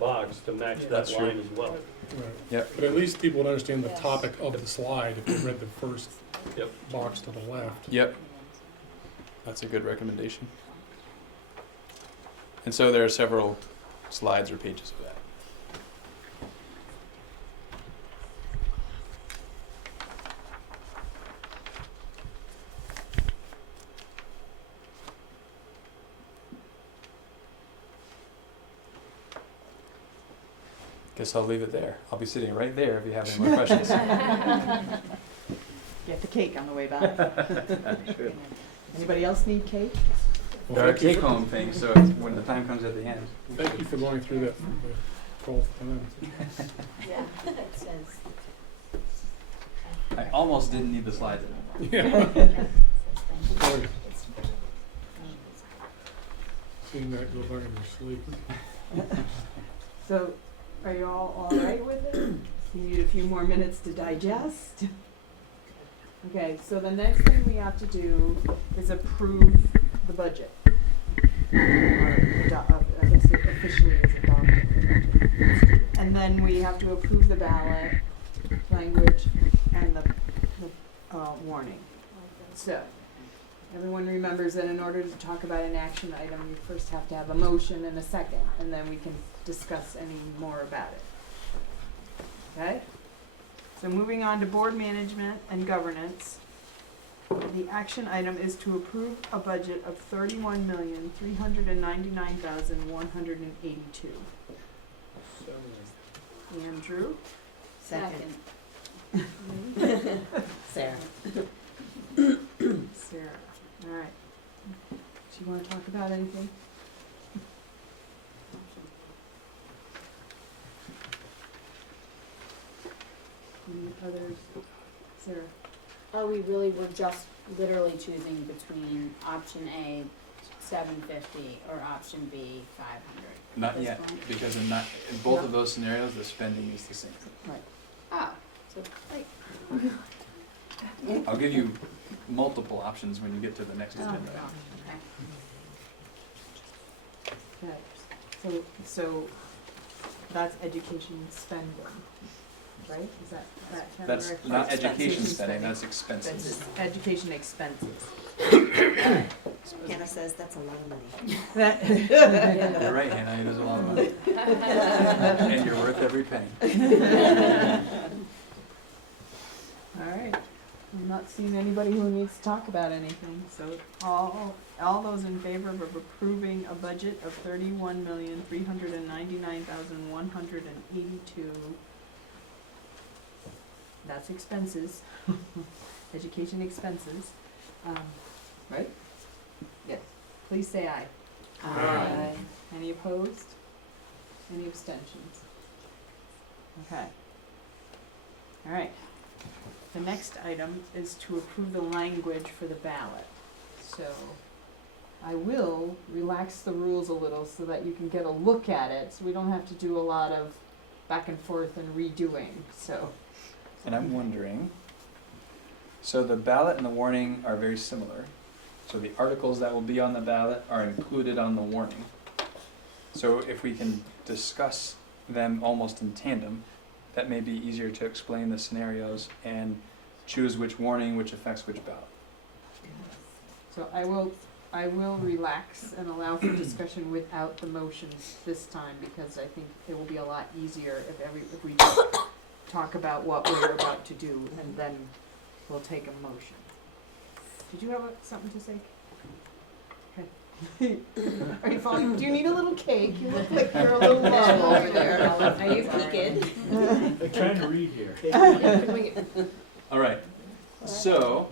box to match that That's true. line as well. Right. Yep. But at least people would understand the topic of the slide if they read the first Yep. box to the left. Yep. That's a good recommendation. And so there are several slides or pages of that. Guess I'll leave it there. I'll be sitting right there if you have any more questions. Get the cake on the way back. Anybody else need cake? Well, There are thank you for- take-home things, so when the time comes at the end. Thank you for going through that for the 12th time. Yeah, it says. I almost didn't need the slides. Yeah. Boy, seeing that go by in your sleep. So Are you all right with it? You need a few more minutes to digest? Okay, so the next thing we have to do is approve the budget. I guess it officially is adopted the budget. And then we have to approve the ballot language and the warning. So, everyone remembers that in order to talk about an action item, you first have to have a motion and a second, and then we can discuss any more about it. Okay? So moving on to board management and governance. The action item is to approve a budget of $31,399,182. Andrew? Second. Sarah. Sarah. All right. Do you want to talk about anything? Any others? Sarah? We really were just literally choosing between option A, 750, or option B, 500. Not This yet, one? because in both of those scenarios, the spending is the same. Oh, so, like, I'll give you multiple options when you get to the next oh, agenda. gosh, okay. Okay. So that's education spending, right? Is that That's correct? not Expenses. education spending, that's expenses. Education expenses. Hannah says that's a lot of money. You're right, Hannah, it is a lot of money. And you're worth every penny. All right. I'm not seeing anybody who needs to talk about anything, so all those in favor of approving a budget of $31,399,182. That's expenses, education expenses, right? Yes. Please say aye. Aye. Any opposed? Any abstentions? Okay. All right. The next item is to approve the language for the ballot. So I will relax the rules a little so that you can get a look at it, so we don't have to do a lot of back and forth and redoing, so. And I'm wondering, so the ballot and the warning are very similar. So the articles that will be on the ballot are included on the warning. So if we can discuss them almost in tandem, that may be easier to explain the scenarios and choose which warning, which affects which ballot. So I will relax and allow for discussion without the motions this time, because I think it will be a lot easier if we just talk about what we're about to do, and then we'll take a motion. Did you have something to say? Okay. Are you following? Do you need a little cake? You look like you're a little low over there. Are you peeking? I'm trying to read here. All right, so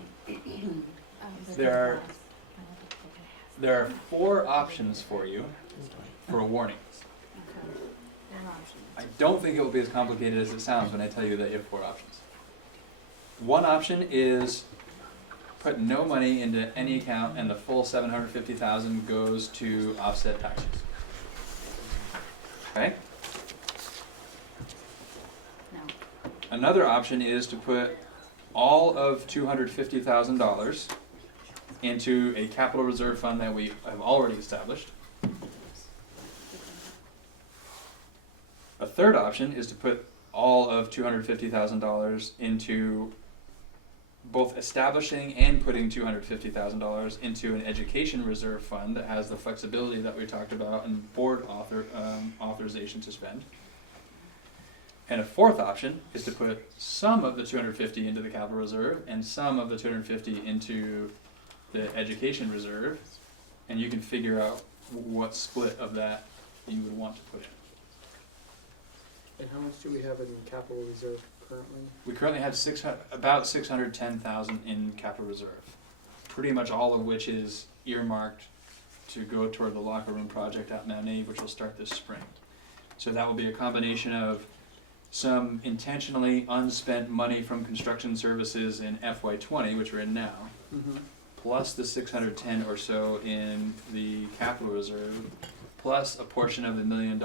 there are 4 options for you for a warning. I don't think it will be as complicated as it sounds when I tell you that you have 4 options. One option is put no money into any account and the full $750,000 goes to offset taxes. Okay? No. Another option is to put all of $250,000 into a capital reserve fund that we have already established. A third option is to put all of $250,000 into both establishing and putting $250,000 into an education reserve fund that has the flexibility that we talked about and board authorization to spend. And a fourth option is to put some of the $250 into the capital reserve and some of the $250 into the education reserve, and you can figure out what split of that you would want to put in. And how much do we have in capital reserve currently? We currently have about $610,000 in capital reserve, pretty much all of which is earmarked to go toward the locker room project at Mount Nave, which will start this spring. So that will be a combination of some intentionally unspent money from construction services in FY20, which we're in now, plus the 610 or so in the capital reserve, plus a portion of the $1 million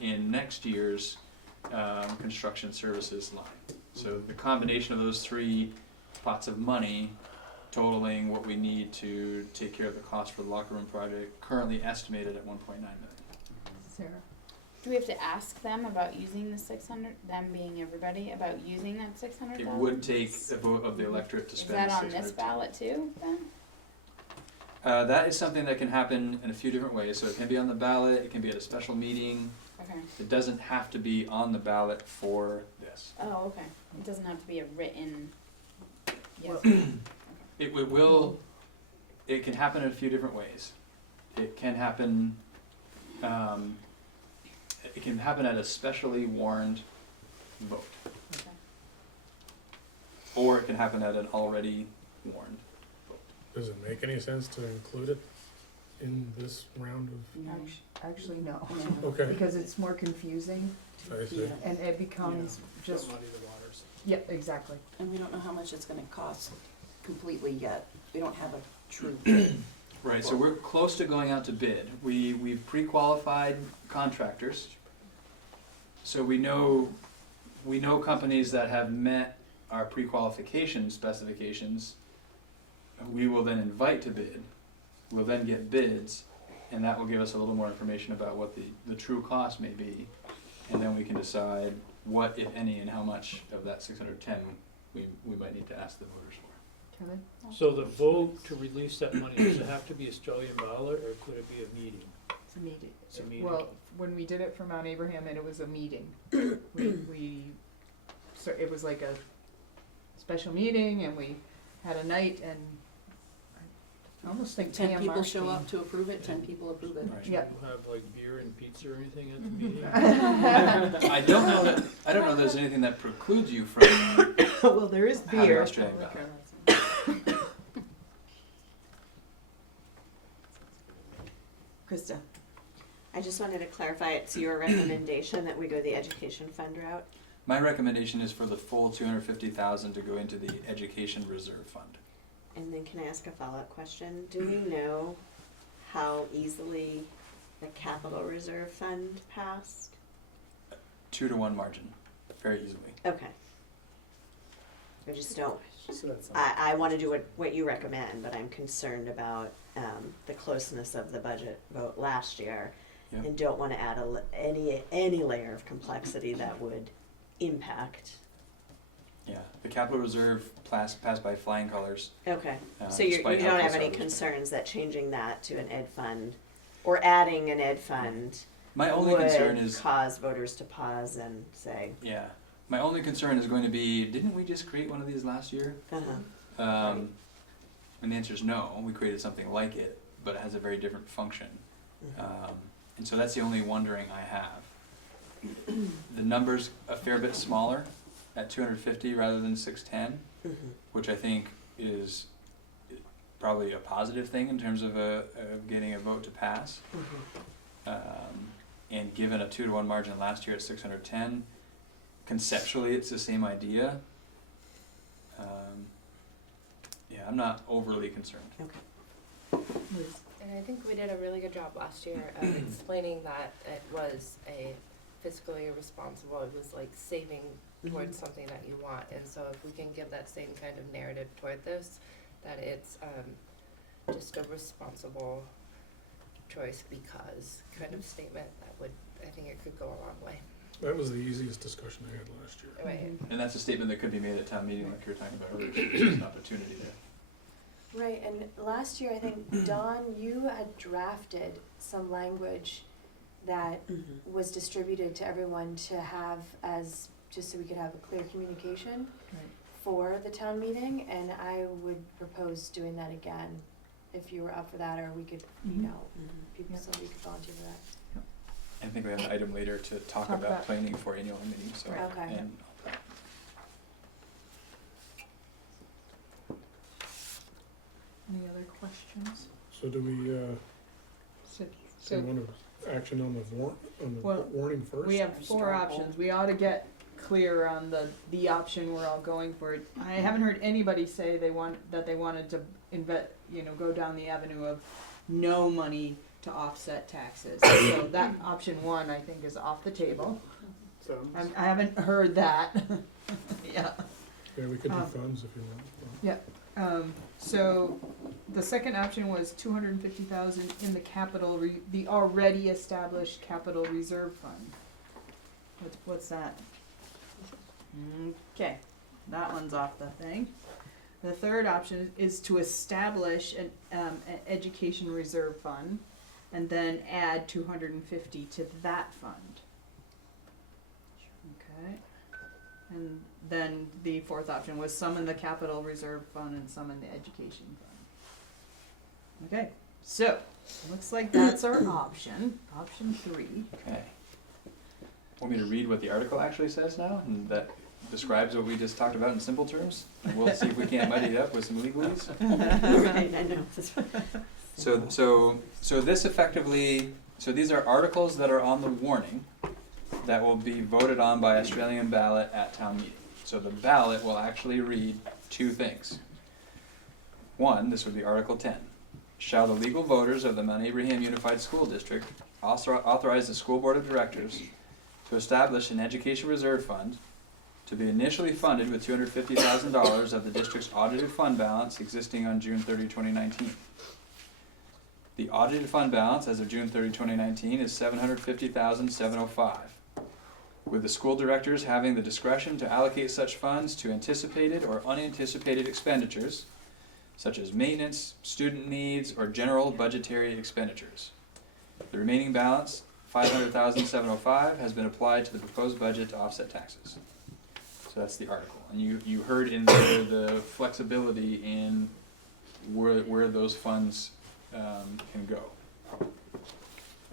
in next year's construction services line. So the combination of those three pots of money totaling what we need to take care of the cost for the locker room project, currently estimated at 1.9 million. Sarah? Do we have to ask them about using the 600, them being everybody, about using that 600,000? It would take a vote of the electorate to Is spend that the on 600. this ballot too, then? That is something that can happen in a few different ways. So it can be on the ballot, it can be at a special meeting. Okay. It doesn't have to be on the ballot for this. Oh, okay. It doesn't have to be a written, yes. It will, it can happen in a few different ways. It can happen, it can happen at a specially warned vote. Okay. Or it can happen at an already warned vote. Does it make any sense to include it in this round of, No. Actually, no, okay, because it's more confusing I see. and it becomes just, Don't muddy the waters. yeah, exactly. And we don't know how much it's gonna cost completely yet. We don't have a true bid. Right, so we're close to going out to bid. We've pre-qualified contractors. So we know companies that have met our pre-qualification specifications. We will then invite to bid. We'll then get bids, and that will give us a little more information about what the true cost may be. And then we can decide what, if any, and how much of that 610 we might need to ask the voters for. Kevin? So the vote to release that money, does it have to be Australian ballot, or could it be a meeting? It's a meeting. It's a meeting. Well, when we did it for Mount Abraham and it was a meeting, so it was like a special meeting and we had a night and I almost think 10 Pam people Marsh show came. up to approve it, 10 people approve it. Right. Yep. We'll have like beer and pizza or anything at the meeting? I don't know there's anything that precludes you from Well, there is having beer. Australian ballot. Krista? I just wanted to clarify, it's your recommendation that we go the education fund route? My recommendation is for the full 250,000 to go into the education reserve fund. And then can I ask a follow-up question? Do we know how easily the capital reserve fund passed? 2-to-1 margin, very easily. Okay. I just don't, So that's I wanna do what you recommend, but I'm concerned about, the closeness of the budget vote last year. Yeah. And don't wanna add any layer of complexity that would impact. Yeah, the capital reserve passed by flying colors. Okay, so you despite how don't have close any ours were. concerns that changing that to an ed fund or adding an ed fund My only concern would is, cause voters to pause and say, yeah, my only concern is going to be, didn't we just create one of these last year? uh-huh, And the answer is no, we created something like it, but it has a very different function. mhm. And so that's the only wondering I have. The number's a fair bit smaller at 250 rather than 610, Mhm. which I think is probably a positive thing in terms of getting a vote to pass. And given a 2-to-1 margin last year at 610, conceptually it's the same idea. Yeah, I'm not overly concerned. Liz. And I think we did a really good job last year of explaining that it was a fiscally responsible, it was like saving towards something that you want. And so if we can give that same kind of narrative toward this, that it's just a responsible choice because kind of statement, that would, I think it could go a long way. That was the easiest discussion I had last year. Right. And that's a statement that could be made at town meeting like you were talking about earlier, so there's an opportunity there. Right, and last year, I think, Dawn, you had drafted some language that Mhm. was distributed to everyone to have as, just so we could have a clear communication Right. for the town meeting, and I would propose doing that again, if you were up for that, or we could, you Mhm. know, Mhm. people, Yep. somebody could volunteer for that. I think we have an item later to talk Talk about about- planning for annual meetings, so. Right. Okay. And Any other questions? So do we, So, do so we want to action on the Well, warning first? we have four Straw poll. options. We ought to get clear on the option we're all going for. I haven't heard anybody say they wanted to go down the avenue of no money to offset taxes. So that option one, I think, is off the table. Thumbs. I haven't heard that. Yeah. Yeah, we could do Um, funds if you want. So the second option was 250,000 in the the already established capital reserve fund. What's that? Okay, that one's off the thing. The third option is to establish an education reserve fund and then add 250 to that fund. Okay. And then the fourth option was some in the capital reserve fund and some in the education fund. Okay, so looks like that's our option 3. Okay. Want me to read what the article actually says now, and that describes what we just talked about in simple terms? And we'll see if we can't muddy it up with some legalese. Right, I know. So this effectively, so these are articles that are on the warning that will be voted on by Australian ballot at town meeting. So the ballot will actually read 2 things. 1, this would be Article 10. Shall the legal voters of the Mount Abraham Unified School District authorize the school board of directors to establish an education reserve fund to be initially funded with $250,000 of the district's audited fund balance existing on June 30, 2019. The audited fund balance as of June 30, 2019 is $750,705, with the school directors having the discretion to allocate such funds to anticipated or unanticipated expenditures, such as maintenance, student needs, or general budgetary expenditures. The remaining balance, $500,705, has been applied to the proposed budget to offset taxes. So that's the article. And you heard in there the flexibility in where those funds can go.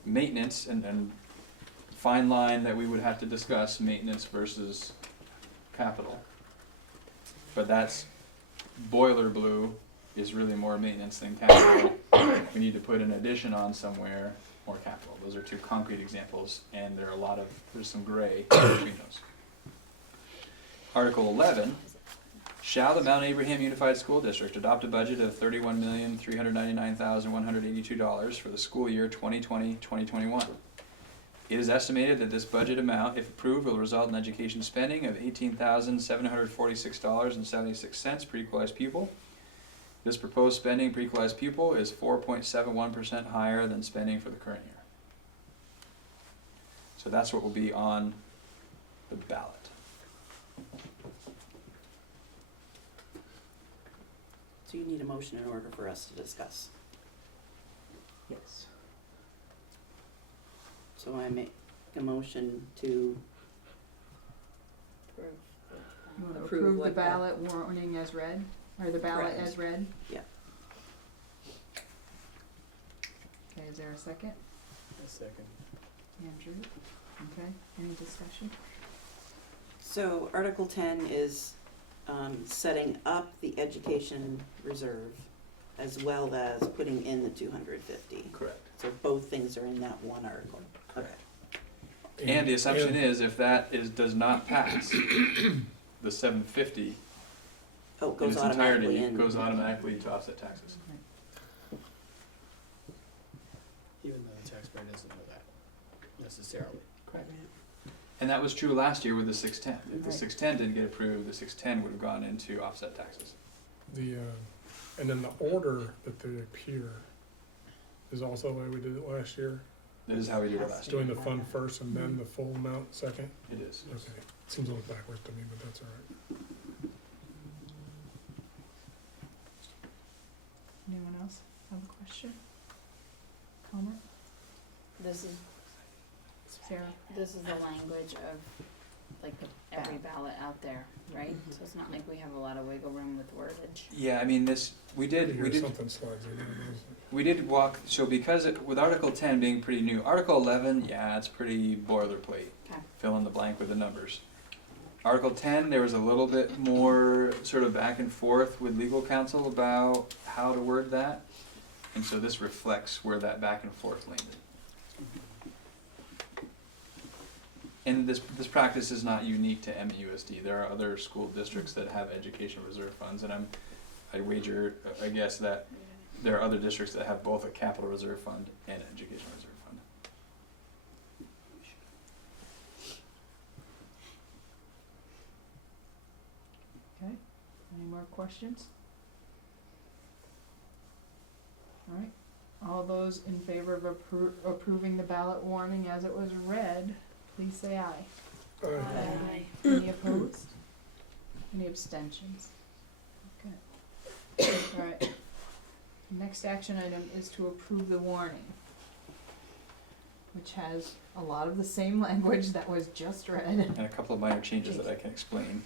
Maintenance, and fine line that we would have to discuss, maintenance versus capital. But that's boiler blue is really more maintenance than capital. We need to put an addition on somewhere, or capital. Those are 2 concrete examples, and there's some gray between those. Article 11, shall the Mount Abraham Unified School District adopt a budget of $31,399,182 for the school year 2020-2021? It is estimated that this budget amount, if approved, will result in education spending of $18,746.76 per equalized pupil. This proposed spending per equalized pupil is 4.71% higher than spending for the current year. So that's what will be on the ballot. So you need a motion in order for us to discuss. Yes. So I make a motion to You want to Approve approve the what the- ballot warning as read, or the ballot Correct. as read? Yeah. Okay, is there a second? A second. Andrew? Okay, any discussion? So Article 10 is setting up the education reserve as well as putting in the 250. Correct. So both things are in that one article. Okay. And the assumption is, if that does not pass, the 750 Oh, it in goes its automatically entirety in. goes automatically to offset taxes. Even though the taxpayer doesn't know that necessarily. Correct. And that was true last year with the 610. If the Right. 610 didn't get approved, the 610 would have gone into offset taxes. And then the order that they appear is also the way we did it last year. That is how we did it last year. Doing the fund first and then the full amount second. It is. Okay, seems a little backwards to me, but that's all right. Anyone else have a question? Comment? This is, Sarah? this is the language of, like, every ballot out there, right? So it's not like we have a lot of wiggle room with wordage. Yeah, I mean, we did Something slides in there. We did walk, so because with Article 10 being pretty new, Article 11, yeah, it's pretty boilerplate. Okay. Fill in the blank with the numbers. Article 10, there was a little bit more sort of back and forth with legal counsel about how to word that. And so this reflects where that back and forth landed. And this practice is not unique to MAUSD. There are other school districts that have education reserve funds, and I wager, I guess, that there are other districts that have both a capital reserve fund and an education reserve fund. more questions? All right, all those in favor of approving the ballot warning as it was read, please say aye. Aye. Any opposed? Any abstentions? Okay. All right. Next action item is to approve the warning, which has a lot of the same language that was just read. And a couple of minor changes that I can explain,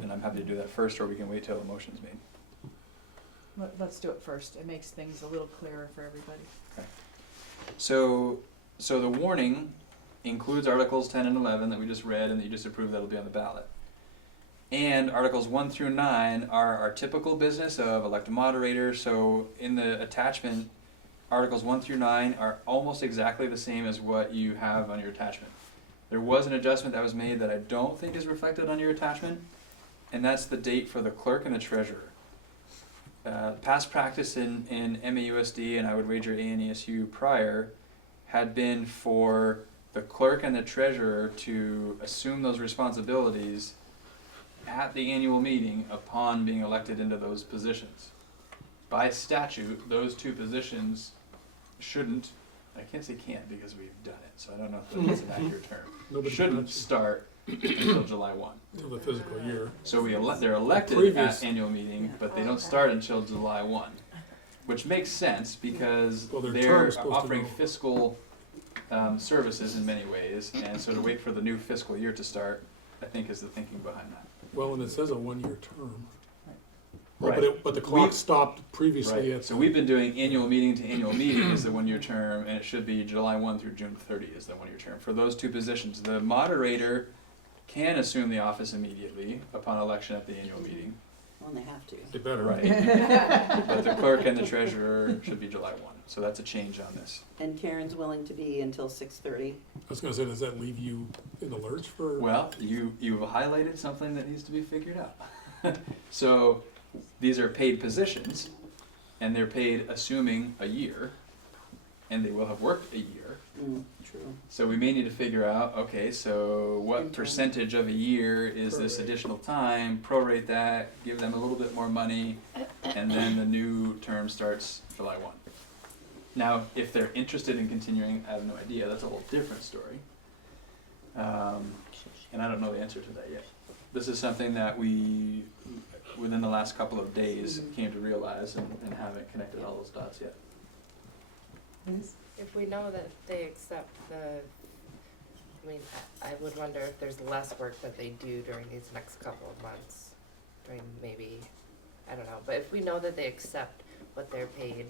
and I'm happy to do that first, or we can wait till the motion's made. Let's do it first. It makes things a little clearer for everybody. So the warning includes Articles 10 and 11 that we just read and that you just approved that'll be on the ballot. And Articles 1 through 9 are our typical business of elect a moderator. So in the attachment, Articles 1 through 9 are almost exactly the same as what you have on your attachment. There was an adjustment that was made that I don't think is reflected on your attachment, and that's the date for the clerk and the treasurer. Past practice in MAUSD, and I would wager ANESU prior, had been for the clerk and the treasurer to assume those responsibilities at the annual meeting upon being elected into those positions. By statute, those two positions shouldn't, I can't say can't because we've done it, so I don't know if that's an accurate term, shouldn't start until July 1. Till the fiscal year. So they're elected Previous- at annual meeting, but they don't start until July 1, which makes sense because Well, their they're term's supposed to offering go. fiscal services in many ways, and so to wait for the new fiscal year to start, I think is the thinking behind that. Well, and it says a 1-year term. Well, Right. but the clock We- stopped previously Right, at. so we've been doing annual meeting to annual meeting is the 1-year term, and it should be July 1 through June 30 is the 1-year term for those two positions. The moderator can assume the office immediately upon election at the annual meeting. Well, they have to. They better. Right. But the clerk and the treasurer should be July 1, so that's a change on this. And Karen's willing to be until 6:30. I was gonna say, does that leave you in the lurch for? Well, you've highlighted something that needs to be figured out. So these are paid positions, and they're paid assuming a year, and they will have worked a year. True. So we may need to figure out, okay, so what Internal. percentage of a year is this additional time, prorate that, give them a little bit more money, and then the new term starts July 1. Now, if they're interested in continuing, I have no idea, that's a whole different story. And I don't know the answer to that yet. This is something that we, within the last couple of days, came to realize and haven't connected all those dots yet. If we know that they accept I mean, I would wonder if there's less work that they do during these next couple of months, during maybe, I don't know, but if we know that they accept what they're paid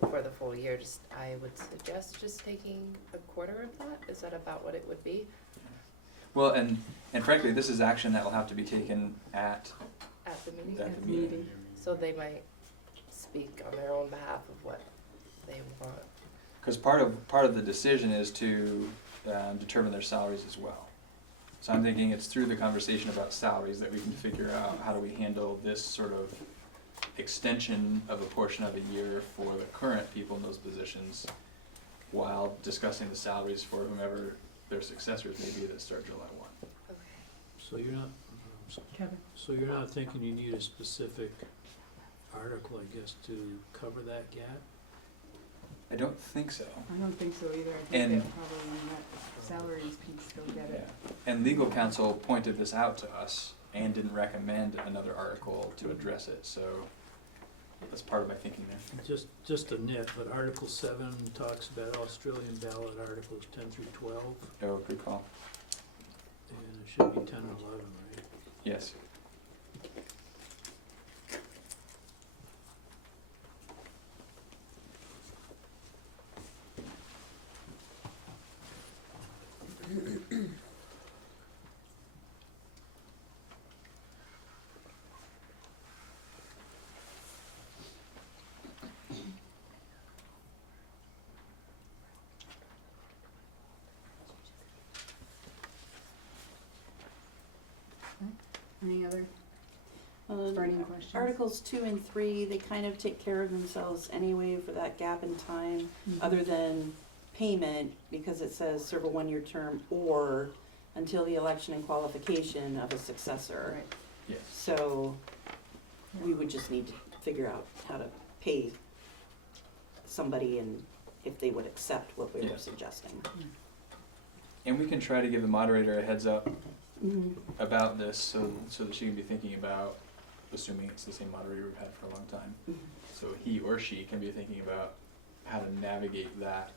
for the full year, I would suggest just taking a quarter of that. Is that about what it would be? Well, and frankly, this is action that will have to be taken at At the meeting? the meeting. So they might speak on their own behalf of what they want. Because part of the decision is to determine their salaries as well. So I'm thinking it's through the conversation about salaries that we can figure out how do we handle this sort of extension of a portion of a year for the current people in those positions while discussing the salaries for whomever their successors may be that start July 1. Okay. So you're not, Kevin? so you're not thinking you need a specific article, I guess, to cover that gap? I don't think so. I don't think so either. I think And- that probably in that salaries piece, they'll get it. And legal counsel pointed this out to us and didn't recommend another article to address it, so that's part of my thinking there. Just a nit, but Article 7 talks about Australian ballot articles 10 through 12, Oh, good call. and it should be 10 and 11, right? Yes. Any other Um, burning questions? Articles 2 and 3, they kind of take care of themselves anyway for that gap in time, other than payment, because it says serve a 1-year term or until the election and qualification of a successor. Right. Yes. So We would just need to figure out how to pay somebody and if they would accept what we Yeah. were suggesting. And we can try to give the moderator a heads up about this so that she can be thinking about, assuming it's the same moderator we've had for a long time. So he or she can be thinking about how to navigate that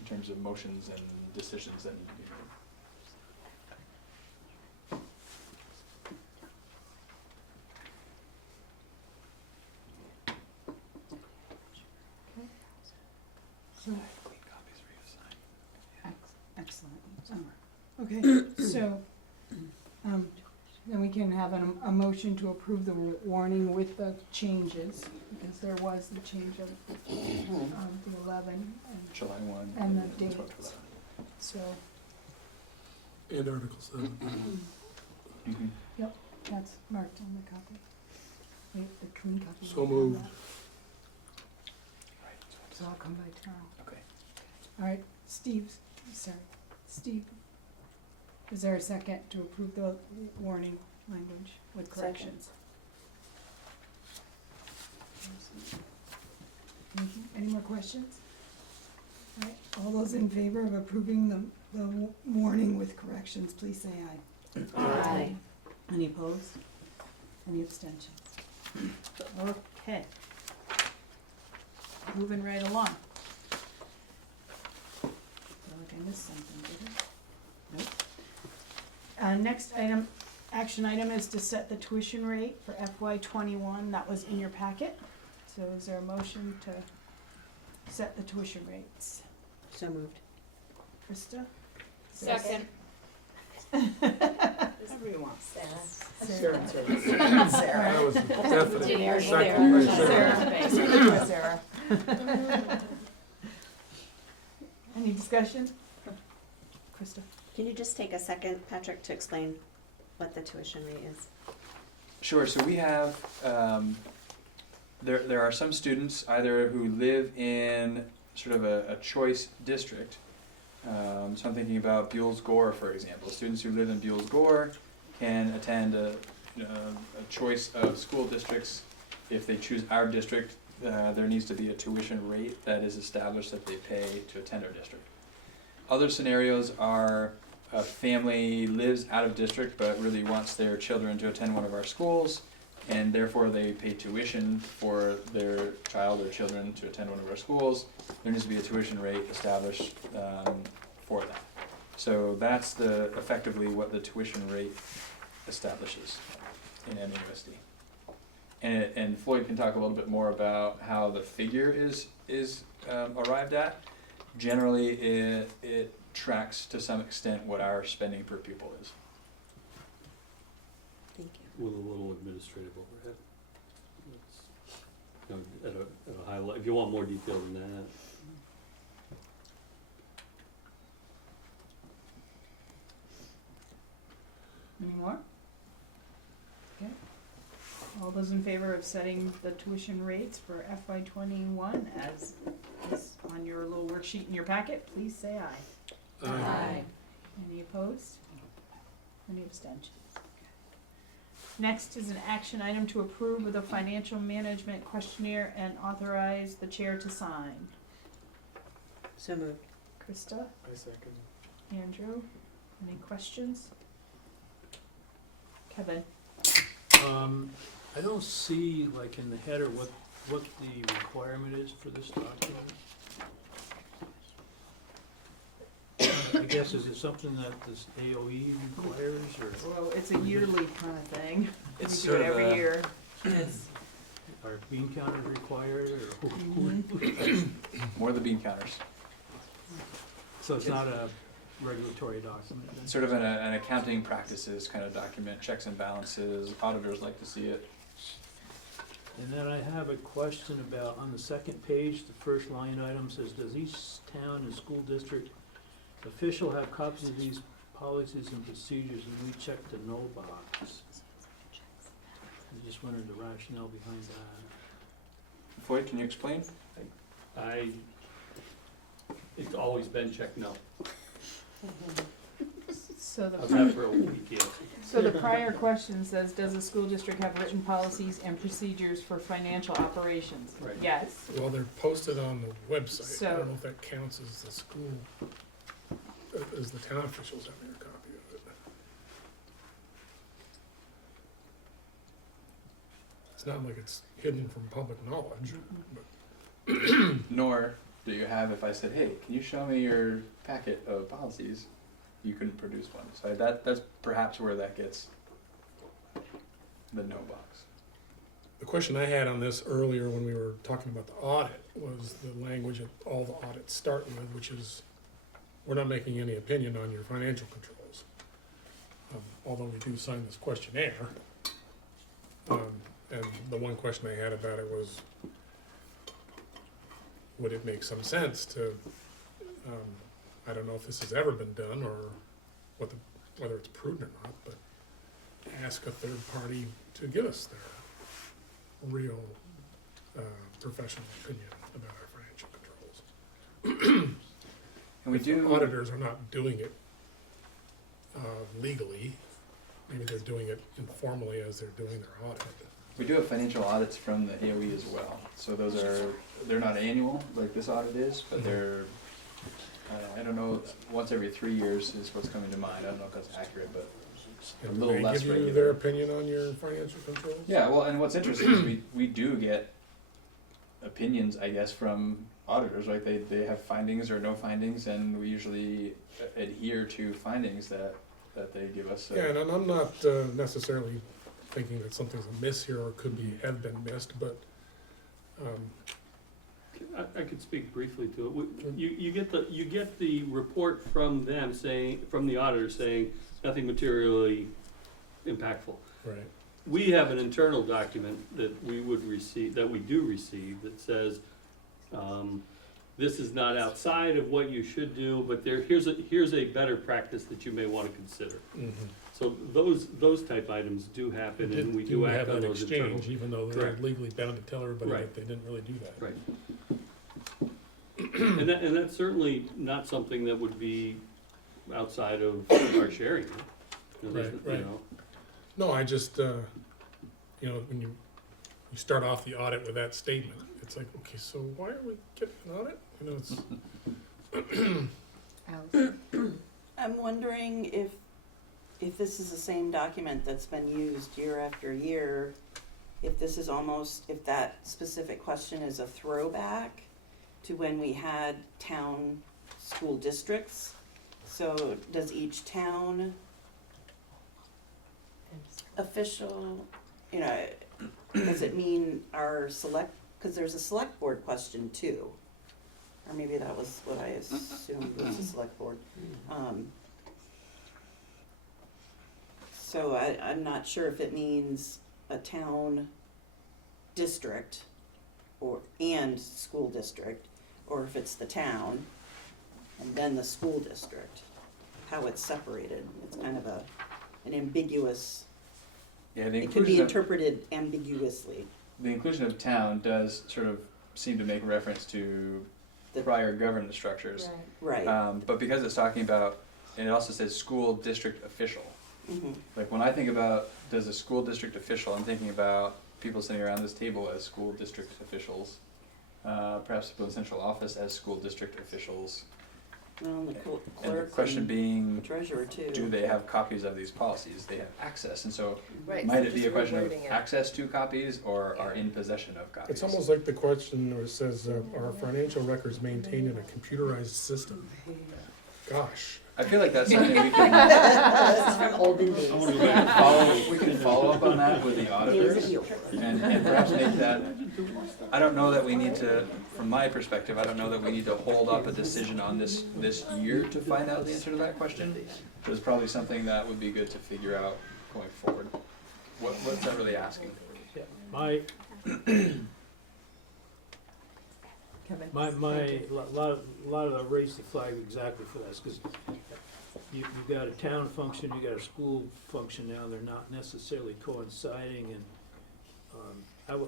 in terms of motions and decisions that need to be made. So, Clean copies for you to sign. Excellent. okay, so, then we can have a motion to approve the warning with the changes, because there was the change of, the 11 July 1. And the 12 to dates. 11. so And Article 7. Mhm. that's marked on the copy. Wait, the clean copy. So moved. Right, So I'll come by tomorrow. okay. All right, Steve, is there a second to approve the warning language with Second. corrections? Any more questions? All right, all those in favor of approving the warning with corrections, please say aye. Aye. Any opposed? Any abstentions? Okay. Moving right along. Feel like I missed something, did I? Nope. Next item, action item is to set the tuition rate for FY '21. That was in your packet. So is there a motion to set the tuition rates? So moved. Krista? Second. Everyone. Sarah. Sarah. That was a definite There, second. there. Sarah. Sarah. Any discussion? Krista? Can you just take a second, Patrick, to explain what the tuition rate is? Sure, so we have, there are some students either who live in sort of a choice district. So I'm thinking about Buell's Gore, for example. Students who live in Buell's Gore can attend a choice of school districts. If they choose our district, there needs to be a tuition rate that is established that they pay to attend our district. Other scenarios are a family lives out of district but really wants their children to attend one of our schools, and therefore they pay tuition for their child or children to attend one of our schools. There needs to be a tuition rate established for that. So that's effectively what the tuition rate establishes in MAUSD. And Floyd can talk a little bit more about how the figure is arrived at. Generally, it tracks to some extent what our spending per pupil is. Thank you. With a little administrative overhead. That's, at a high level, if you want more detail than that. Any more? Okay. All those in favor of setting the tuition rates for FY '21 as is on your little worksheet in your packet, please say aye. Aye. Any opposed? Any abstentions? Next is an action item to approve of the financial management questionnaire and authorize the chair to sign. So moved. Krista, I second. Andrew, any questions? Kevin? I don't see, like, in the header, what the requirement is for this document. I guess, is it something that this AOE requires, or Well, it's a yearly kind of thing. It's We do it sort of every a- year. Yes. are bean counters required, or who? More the bean counters. So it's not a regulatory document then? Sort of an accounting practices kind of document, checks and balances, auditors like to see it. And then I have a question about, on the second page, the first line item says, does each town and school district official have copies of these policies and procedures, and we check the no box? I just wondered the rationale behind that. Floyd, can you explain? It's always been checked no. So How's the, that for a weak answer? so the prior question says, does the school district have written policies and procedures for financial operations? Right. Yes. Well, they're posted on the website. I So- don't know if that counts as the school, as the town officials having a copy of it. It's not like it's hidden from public knowledge, but Nor do you have, if I said, hey, can you show me your packet of policies? You couldn't produce one. So that's perhaps where that gets the no box. the question I had on this earlier when we were talking about the audit was the language that all the audits start with, which is, we're not making any opinion on your financial controls. Although we do sign this questionnaire. And the one question I had about it was, would it make some sense to, I don't know if this has ever been done or whether it's prudent or not, but ask a third party to give us their real professional opinion about our financial controls. And we If do. auditors are not doing it legally, maybe they're doing it informally as they're doing their audit. We do have financial audits from the AOE as well. So they're not annual like this audit is, but they're, I don't know, once every 3 years is what's coming to mind. I don't know if that's accurate, but a And little they less give you regular. their opinion on your financial controls? Yeah, well, and what's interesting is we do get opinions, I guess, from auditors, right? They have findings or no findings, and we usually adhere to findings that they give us. So. Yeah, and I'm not necessarily thinking that something's amiss here or could be, have been missed, but, I could speak briefly to it. You get the report from them saying, from the auditor saying, nothing materially impactful. right, We have an internal document that we would receive, that we do receive, that says, this is not outside of what you should do, but here's a better practice that you may wanna consider. mhm. So those type items do happen, and we do act have on an those internal. exchange, even though they're Correct. legally bound to tell everybody Right. that they didn't really do that. Right. And that's certainly not something that would be outside of our sharing. You know, Right, you right. know. No, I just, when you start off the audit with that statement, it's like, okay, so why are we getting an audit? You know, it's, I'm wondering if this is the same document that's been used year after year, if this is almost, if that specific question is a throwback to when we had town school districts. So does each town official, does it mean our select, because there's a select board question too. Or maybe that was what I assumed was the select board. So I'm not sure if it means a town district and school district, or if it's the town and then the school district, how it's separated. It's kind of an ambiguous, Yeah, the it could be inclusion of, interpreted ambiguously. the inclusion of town does sort of seem to make reference to The- prior governance structures. Right. But because it's talking about, and it also says school district official. Mhm. Like when I think about, does a school district official, I'm thinking about people sitting around this table as school district officials. Perhaps people in central office as school district officials. Well, the And the clerk question and being, treasurer too. do they have copies of these policies? They have access, and so Right, might so it be just a question of rewording it. access to copies or are in possession of copies? it's almost like the question where it says, are financial records maintained in a computerized system? Gosh, I feel like that's something we can, This is from olden days. I wanna go back. we can follow up on that with the auditors and perhaps make that, I don't know that we need to, from my perspective, I don't know that we need to hold up a decision on this year to find out the answer to that question. But it's probably something that would be good to figure out going forward. What's that really asking? Yeah, my, Kevin. lot of the raise the flag exactly for this, because you've got a town function, you got a school function now, they're not necessarily coinciding, and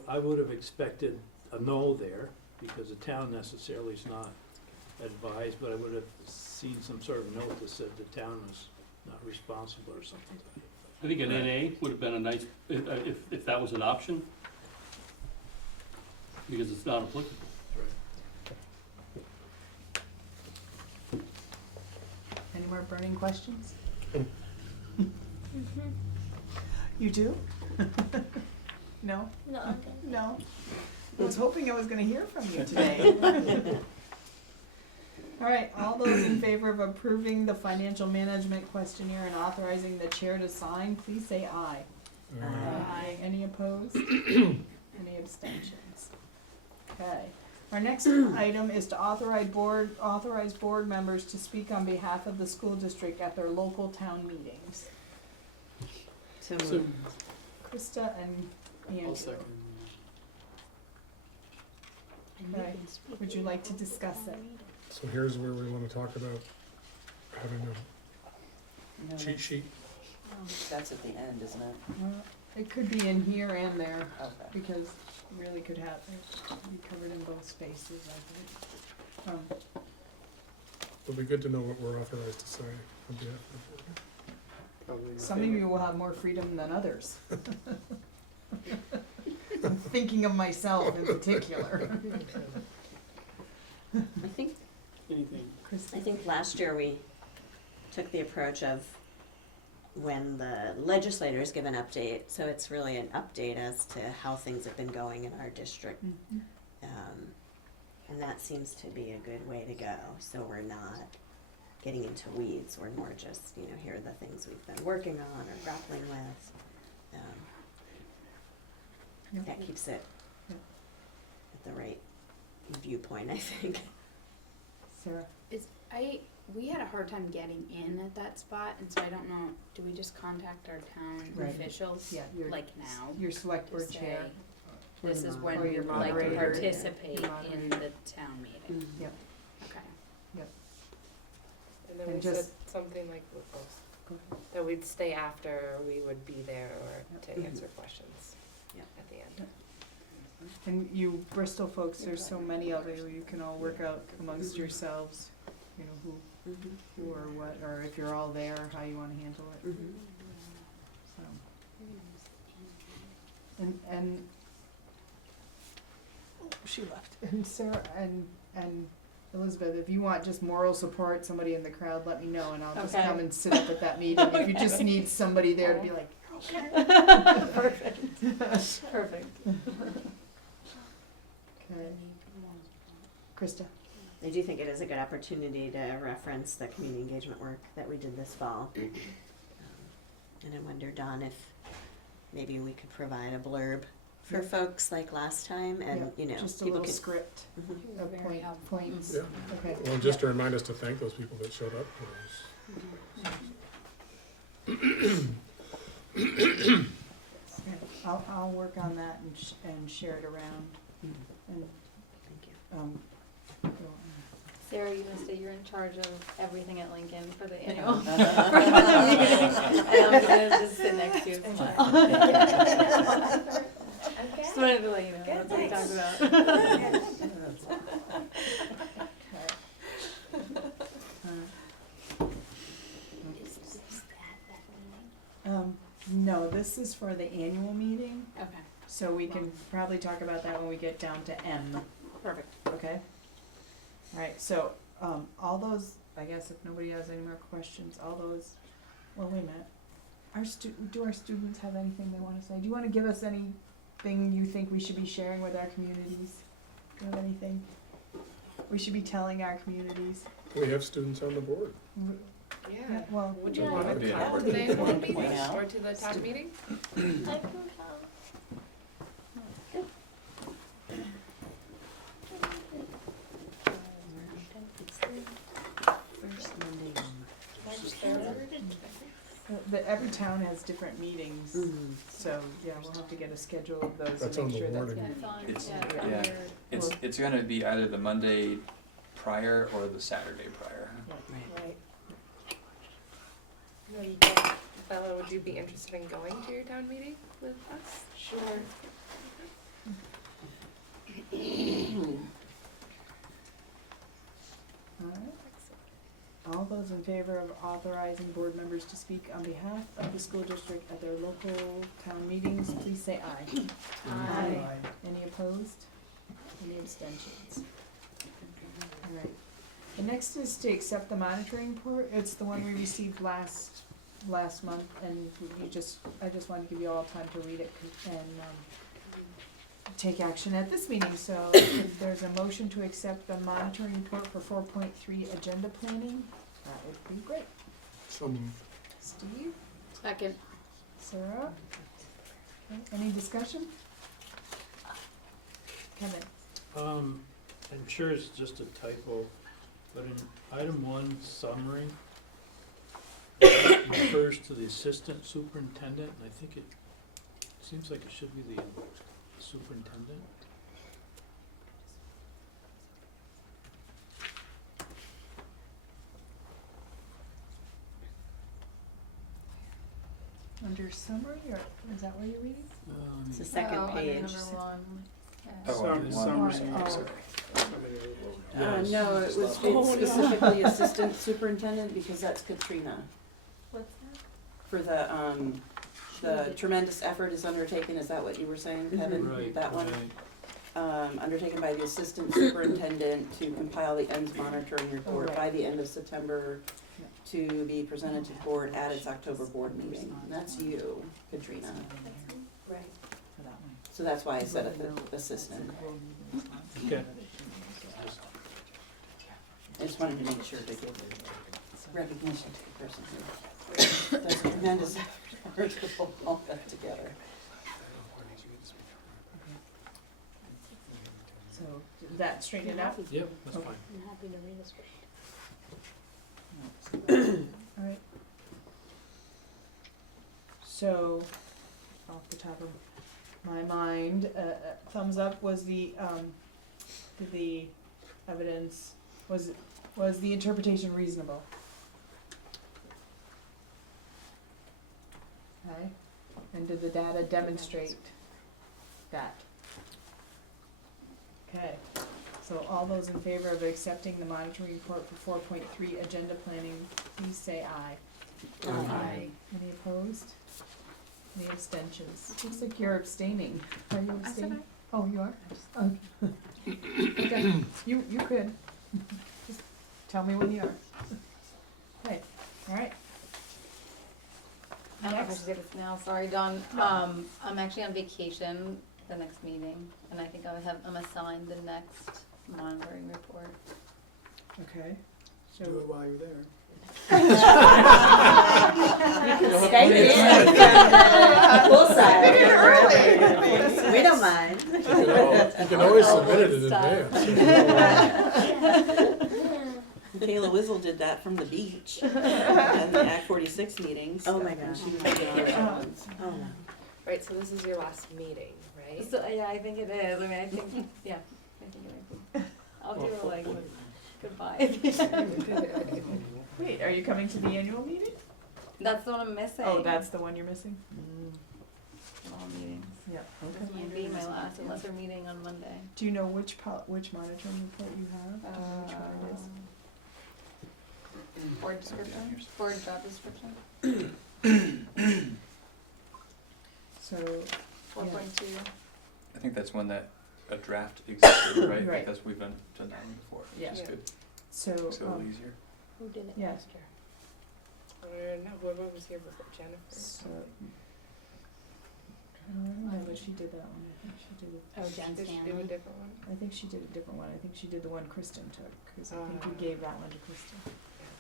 I would have expected a no there, because the town necessarily is not advised, but I would have seen some sort of note that said the town was not responsible or something. I think an NA would have been a nice, if that was an option, because it's not applicable. Any more burning questions? You do? No? No, No? I was hoping I was gonna hear from you today. All right, all those in favor of approving the financial management questionnaire and authorizing the chair to sign, please say aye. Aye. Any opposed? Any abstentions? Okay. Our next item is to authorize board members to speak on behalf of the school district at their local town meetings. So So, Krista and Andrew. I'll second. Okay. Would you like to discuss it? So here's where we wanna talk about having a No, cheat sheet. that's at the end, isn't it? It could be in here and there, Okay. because it really could have, it could be covered in both spaces, I think. It'll be good to know what we're authorized to say on behalf of the board. Probably Some of you will have more freedom than others. I'm thinking of myself in particular. I think anything. I think last year we took the approach of when the legislators give an update, so it's really an update as to how things have been going in our district. And that seems to be a good way to go, so we're not getting into weeds, we're more just, here are the things we've been working on or grappling with. That keeps it at the right viewpoint, I think. Sarah? We had a hard time getting in at that spot, and so I don't know, do we just contact our town Right. officials, Yeah, you're, like now? your select board to chair. say, this is when Or we your would like to moderator. participate Your in the town meeting. Yep. Okay. And then And we just- said something like that we'd stay after, we would be there or to answer questions Yep. at the end. And you Bristol folks, there's so many of you, you can all work out amongst yourselves, who or what, or if you're all there, how you wanna handle it, so. And she left. And Sarah and Elizabeth, if you want just moral support, somebody in the crowd, let me know, and I'll just Okay. come and sit up at that meeting. If you just need somebody there to be like, Perfect. okay. Krista? I do think it is a good opportunity to reference the community engagement work that we did this fall. And I wonder, Dawn, if maybe we could provide a blurb for folks like last time, and Just a people little could. script Mhm. of points. Yeah. Okay. Well, just to remind us to thank those people that showed up for those. I'll work on that and share it around, and, Thank you. go on. Sarah, you must say you're in charge of everything at Lincoln for the Yeah. annual. And I'm gonna just sit next to you. It's fine. Just wanted to let you know, that's what we talked about. No, this is for the annual meeting, Okay, so we can probably talk about that when we get down to M, perfect. okay? Alright, so, all those, I guess if nobody has any more questions, all those, well, wait a minute. Do our students have anything they wanna say? Do you wanna give us anything you think we should be sharing with our communities? Do you have anything we should be telling our communities? We have students on the board. Yeah. Well, Would you Yeah. want That would to be an come to opportunity. the annual Point meeting out. or to the town meeting? I can come. Every town has different meetings, so, yeah, we'll have to get a schedule of those That's and on make the sure that's. warning. It's on, It's- yeah, it's on yeah. your- It's gonna be either the Monday prior or the Saturday prior. Right. Bella, would you be interested in going to your town meeting with us? Sure. All those in favor of authorizing board members to speak on behalf of the school district at their local town meetings, please say aye. Aye. Any opposed? Any abstentions? All right. The next is to accept the monitoring report. It's the one we received last month, and I just wanted to give you all time to read it and take action at this meeting. So if there's a motion to accept the monitoring report for 4.3 agenda planning, that would be great. So moved. Steve? Second. Sarah? Okay, any discussion? Kevin? I'm sure it's just a typo, but in item 1 summary, it refers to the assistant superintendent, and I think it seems like it should be the superintendent. Under summary, or is that where you're reading? It's the second Oh, under page. number 1. No, it was it's specifically assistant superintendent because that's Katrina. What's that? For the tremendous effort is undertaken, is that what you were saying, Kevin? Right, That one? right. Undertaken by the assistant superintendent to compile the ends monitoring report right. by the end of September to be presented to the board at its October board meeting. And that's you, Katrina. Right. For that one. So that's why I said it, the assistant. Okay. I just wanted to make sure to give recognition to the person who does tremendous effort to pull all that together. So, did that straighten it out? Yep, that's Okay. fine. I'm happy to read this. All right. So, off the top of my mind, thumbs up was the evidence, was the interpretation reasonable? Okay, and did the data demonstrate that? Okay, so all those in favor of accepting the monitoring report for 4.3 agenda planning, please say aye. Aye. Any opposed? Any abstentions? Looks like you're abstaining. Are you abstaining? Oh, you are? Okay. You could. Just tell me when you are. Okay, all right. I don't know if I should say this now, sorry, Dawn. I'm actually on vacation the next meeting, and I think I'm assigned the next monitoring report. Okay. Do it while you're there. Stay in. Poolside. We don't mind. You can always submit it in advance. Kayla Wizzle did that from the beach at the Act 46 meetings. Oh my gosh. She was making all her ones. Oh, no. Right, so this is your last meeting, right? So, yeah, I think it is. I mean, I think, yeah, I think it is. I'll do a like goodbye. Wait, are you coming to the annual meeting? That's the one I'm missing. Oh, that's the one you're missing? All meetings. Yep. This might be my last, unless we're meeting on Monday. Do you know which monitoring report you have? Do you know which one it is? Board description, board job description. So, 4.2. I think that's one that a draft existed, right? Right. Because we've done that one before, which Yeah. is good. so, Makes it a little easier. Who did it Yeah. last year? No, whoever was here before, Jennifer. so, I don't know, but she did that one, I think she did it. Oh, Jen Did she do a Stanley. different one? I think she did a different one. I think she did the one Kristen took, because I think we gave that one to Kristen.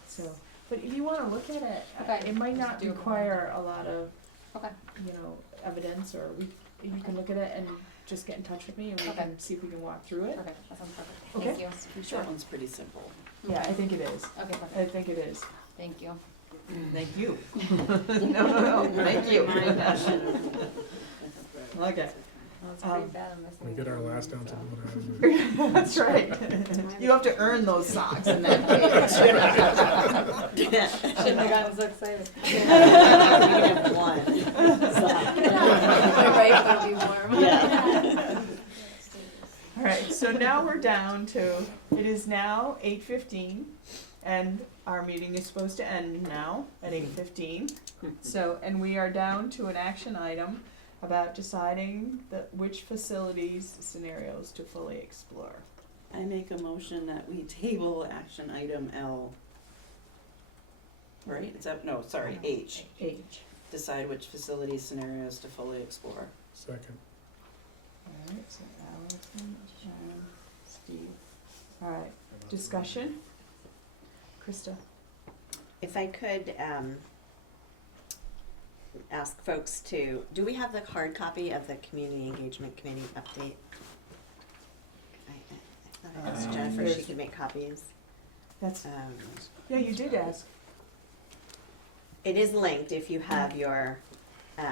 So, but if you wanna look at it, Okay. it might not Just do it. require a lot of, Okay. evidence, or you can look at it and just get in touch with me and we Okay. can see if we can walk through it. Okay, that sounds perfect. Okay. Thank you. That one's pretty simple. Yeah, I think it is. Okay, perfect. I think it is. Thank you. Thank you. No, thank you. Okay. That's pretty bad. I'm missing. We get our last down to the one. That's right. You have to earn those socks in that page. Shouldn't have gotten so excited. You can have one. My wife will be warm. Yeah. All right, so now we're down to, it is now 8:15, And our meeting is supposed to end now at 8:15. So, and we are down to an action item about deciding which facilities scenarios to fully explore. I make a motion that we table action item L. Right, is that, no, sorry, H. H. Decide which facility scenarios to fully explore. Second. Alright, so Allison, Sharon, Steve. Alright, discussion? Krista? If I could ask folks to, do we have the hard copy of the Community Engagement Committee update? I thought I asked Jennifer if she could make copies. That's, yeah, you did ask. It is linked if you have your, It's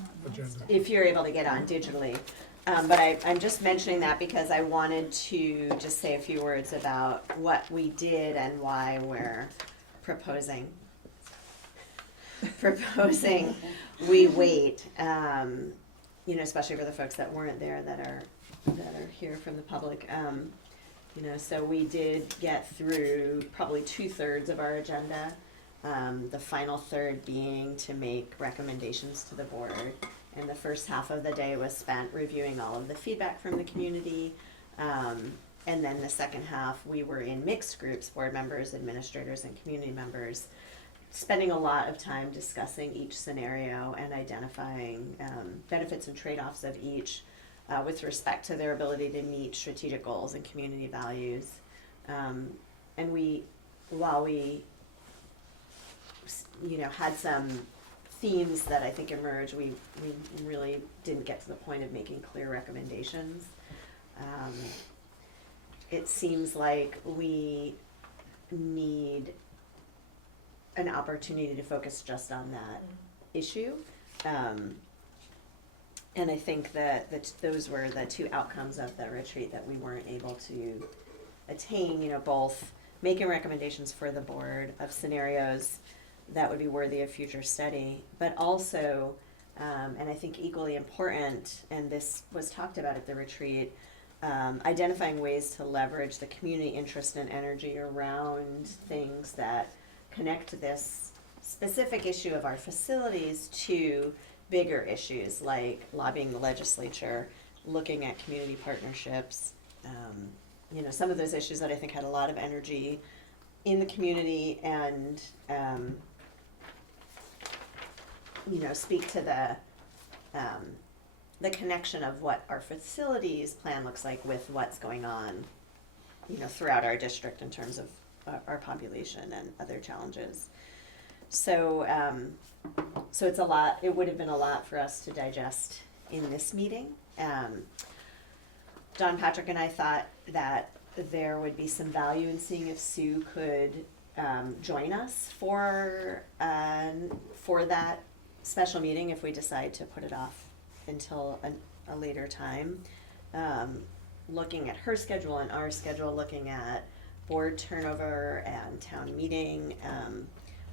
not in my Agenda. stuff. if you're able to get on digitally. But I'm just mentioning that because I wanted to just say a few words about what we did and why we're proposing we wait, especially for the folks that weren't there that are here from the public. So we did get through probably 2/3 of our agenda. The final third being to make recommendations to the board. And the first half of the day was spent reviewing all of the feedback from the community. And then the second half, we were in mixed groups, board members, administrators, and community members, spending a lot of time discussing each scenario and identifying benefits and trade-offs of each with respect to their ability to meet strategic goals and community values. And while we had some themes that I think emerged, we really didn't get to the point of making clear recommendations. It seems like we need an opportunity to focus just on that issue. And I think that those were the two outcomes of the retreat that we weren't able to attain, both making recommendations for the board of scenarios that would be worthy of future study, but also, and I think equally important, and this was talked about at the retreat, identifying ways to leverage the community interest and energy around things that connect this specific issue of our facilities to bigger issues like lobbying the legislature, looking at community partnerships, some of those issues that I think had a lot of energy in the community and speak to the connection of what our facilities plan looks like with what's going on, throughout our district in terms of our population and other challenges. So it's a lot. It would have been a lot for us to digest in this meeting. Don Patrick and I thought that there would be some value in seeing if Sue could join us for that special meeting if we decide to put it off until a later time. Looking at her schedule and our schedule, looking at board turnover and town meeting,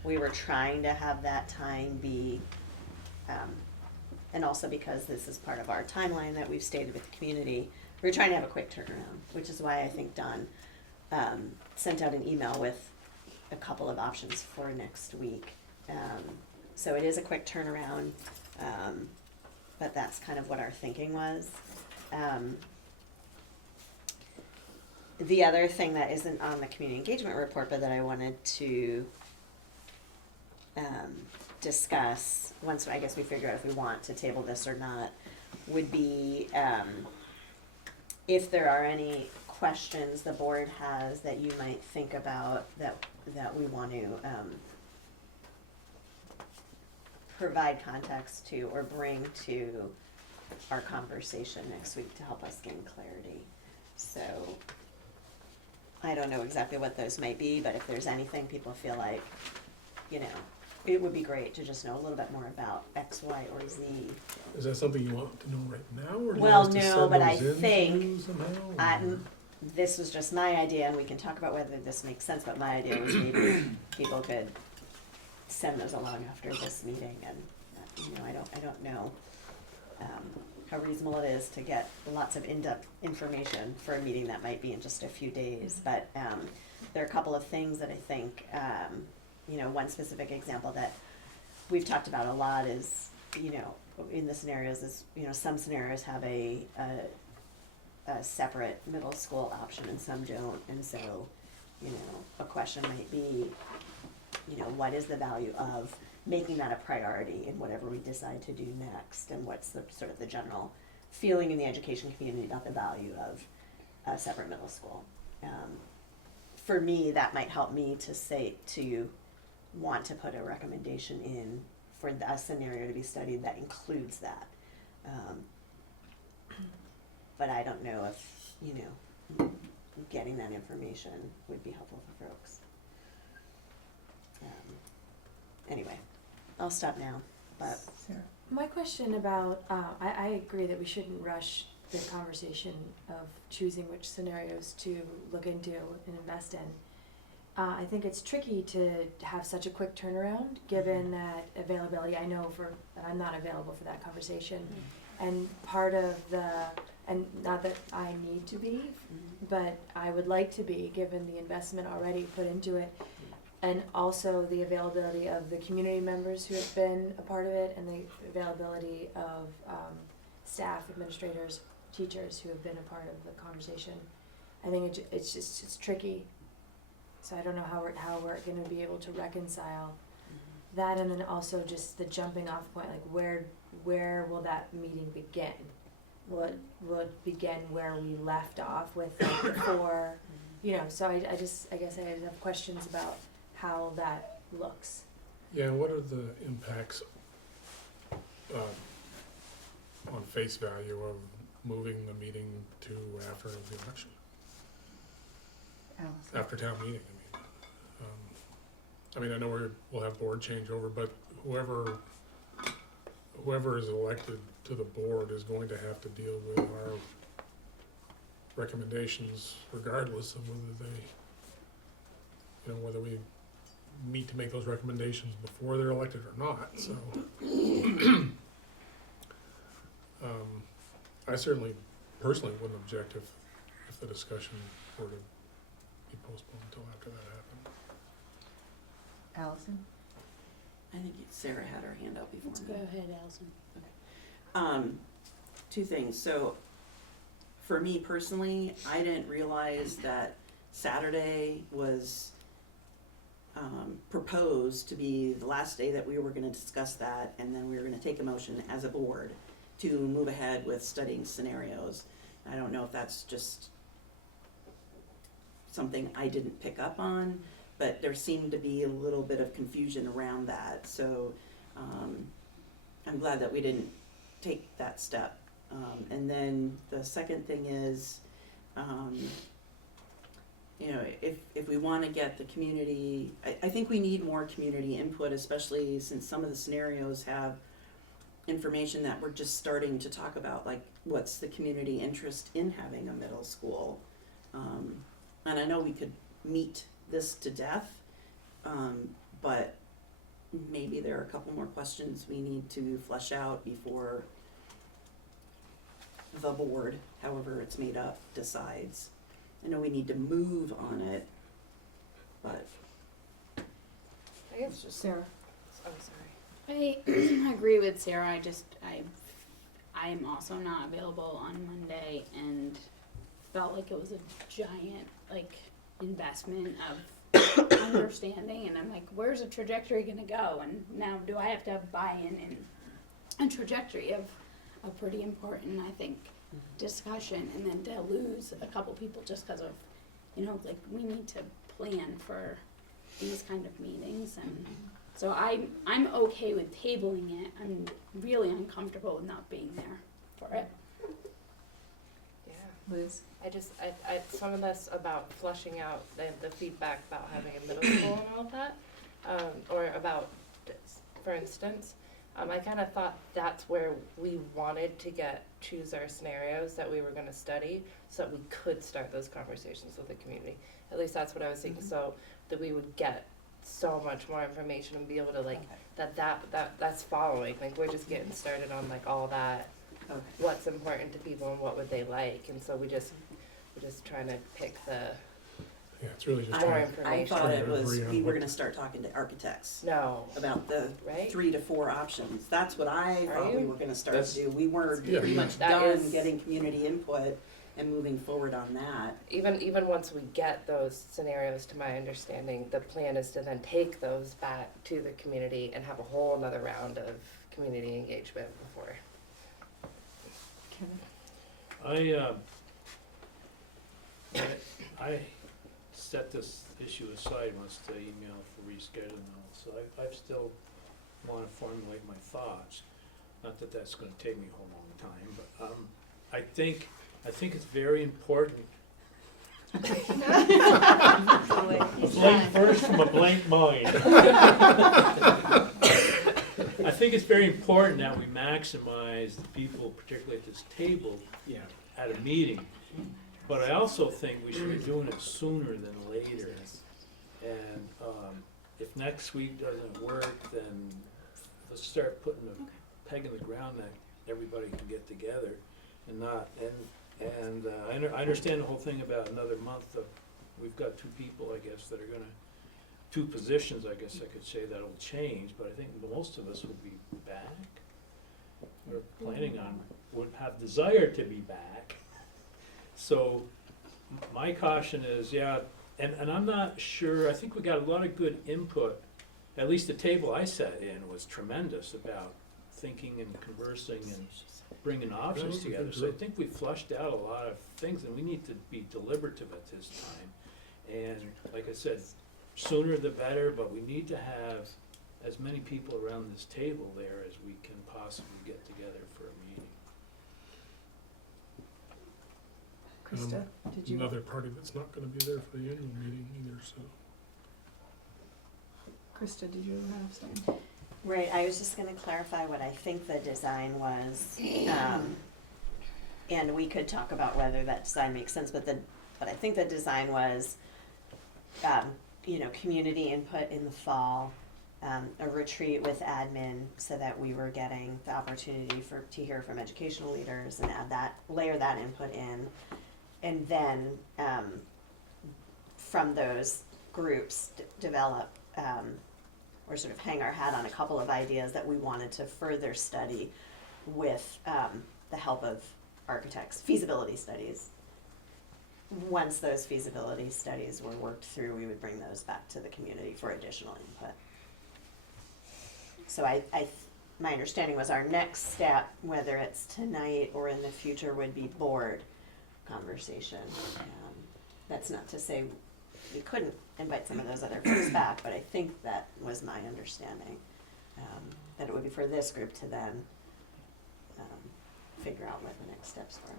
we were trying to have that time be, and also because this is part of our timeline that we've stated with the community, we were trying to have a quick turnaround, which is why I think Don sent out an email with a couple of options for next week. So it is a quick turnaround, but that's kind of what our thinking was. The other thing that isn't on the community engagement report, but that I wanted to discuss once I guess we figure out if we want to table this or not, would be if there are any questions the board has that you might think about that we want to provide context to or bring to our conversation next week to help us gain clarity. So I don't know exactly what those might be, but if there's anything people feel like, it would be great to just know a little bit more about X, Y, or Z. Is that something you want to know right now, or do you Well, want us to no, send but I those in think to you somehow? This was just my idea, and we can talk about whether this makes sense, but my idea was maybe people could send those along after this meeting, and, I don't know how reasonable it is to get lots of in-depth information for a meeting that might be in just a few days, but there are a couple of things that I think, you know, one specific example that we've talked about a lot is, you know, in the scenarios is, you know, some scenarios have a separate middle school option and some don't. And so, you know, a question might be, you know, what is the value of making that a priority in whatever we decide to do next? And what's the sort of the general feeling in the education community about the value of a separate middle school? For me, that might help me to say, to want to put a recommendation in for a scenario to be studied that includes that. But I don't know if, you know, getting that information would be helpful for folks. Anyway, I'll stop now, but. Sarah. My question about, I agree that we shouldn't rush the conversation of choosing which scenarios to look into and invest in. I think it's tricky to have such a quick turnaround, given that availability. I know that I'm not available for that conversation. And part of and not that I need to be, but I would like to be, given the investment already put into it. And also the availability of the community members who have been a part of it, and the availability of staff, administrators, teachers who have been a part of the conversation. I think it's tricky. So I don't know how we're going to be able to reconcile that, and then also just the jumping off point, like where will that meeting begin? Will it begin where we left off with like, before, you know? So I guess I have questions about how that looks. Yeah, what are the impacts on face value of moving the meeting to after the election? Allison. After town meeting, I mean, I know we'll have board changeover, but whoever is elected to the board is going to have to deal with our recommendations regardless of whether they, you know, whether we meet to make those recommendations before they're elected or not, so. I certainly personally wouldn't object if the discussion were to be postponed until after that happened. Allison? I think Sarah had her hand up before me. Go ahead, Allison. Two things. So for me personally, I didn't realize that Saturday was proposed to be the last day that we were gonna discuss that, and then we were gonna take a motion as a board to move ahead with studying scenarios. I don't know if that's just something I didn't pick up on, but there seemed to be a little bit of confusion around that. So I'm glad that we didn't take that step. And then the second thing is, you know, if we want to get the community, I think we need more community input, especially since some of the scenarios have information that we're just starting to talk about, like what's the community interest in having a middle school. And I know we could meet this to death, but maybe there are a couple more questions we need to flesh out before the board, however it's made up, decides. I know we need to move on it, but. I guess just Sarah? Oh, sorry. I agree with Sarah. I am also not available on Monday, and felt like it was a giant investment of understanding, and I'm like, where's the trajectory gonna go? And now do I have to have buy-in and a trajectory of a pretty important, I think, discussion, and then to lose a couple people just because of, you know, like we need to plan for these kind of meetings, and so I'm okay with tabling it. I'm really uncomfortable with not being there for it. Yeah. Liz? I some of this about flushing out the feedback about having a middle school and all of that, or about, for instance, I kind of thought that's where we wanted to choose our scenarios that we were going to study, so that we could start those conversations with the community. At least that's what I was thinking, so that we would get so much more information and be able to that's following. Like we're just getting started on all that. Okay. What's important to people and what would they like, and so we're just trying to pick Yeah, it's really just More I, trying. information. I thought it was, Agree on we were what- gonna start talking to architects No, about the right? 3 to 4 options. That's what I Are thought we you? were gonna start That's- to do. We were Yeah. pretty much That done is- getting community input and moving forward on that. Even once we get those scenarios, to my understanding, the plan is to then take those back to the community and have a whole another round of community engagement before. I set this issue aside once the email for rescheduling, so I still wanna formulate my thoughts. Not that that's gonna take me a whole long time, but, I think it's very important. A blank verse from a blank mind. I think it's very important that we maximize the people, particularly at this table, at a meeting. But I also think we should be doing it sooner than later. And if next week doesn't work, then let's start putting a peg in the ground that everybody can get together and not, I understand the whole thing about another month of, we've got 2 people, I guess, that are gonna, 2 positions, I guess I could say, that'll change, but I think most of us will be back. We're planning on, would have desire to be back. So my caution is, and I'm not sure, I think we got a lot of good input. At least the table I sat in was tremendous about thinking and conversing and bringing options together. So I think we flushed out a lot of things, and we need to be deliberative at this time. And like I said, sooner the better, but we need to have as many people around this table there as we can possibly get together for a meeting. Krista, did you? Another party that's not gonna be there for the annual meeting either, so. Krista, did you have something? Right, I was just gonna clarify what I think the design was, and we could talk about whether that design makes sense, but I think the design was, community input in the fall, a retreat with admin so that we were getting the opportunity to hear from educational leaders and layer that input in. And then, from those groups, develop, or sort of hang our hat on a couple of ideas that we wanted to further study with the help of architects, feasibility studies. Once those feasibility studies were worked through, we would bring those back to the community for additional input. So my understanding was our next step, whether it's tonight or in the future, would be board conversation. That's not to say we couldn't invite some of those other folks back, but I think that was my understanding, that it would be for this group to then figure out what the next steps were.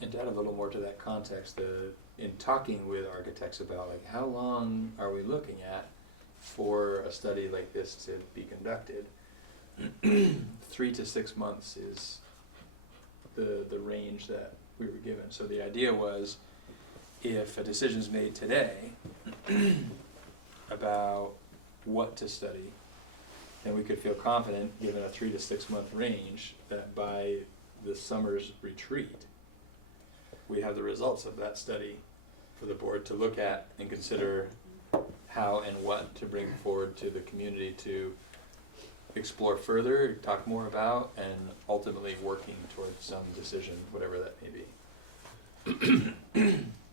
And to add a little more to that context, in talking with architects about like how long are we looking at for a study like this to be conducted, 3 to 6 months is the range that we were given. So the idea was, if a decision is made today about what to study, then we could feel confident, given a 3 to 6 month range, that by the summer's retreat, we have the results of that study for the board to look at and consider how and what to bring forward to the community to explore further, talk more about, and ultimately working towards some decision, whatever that may be.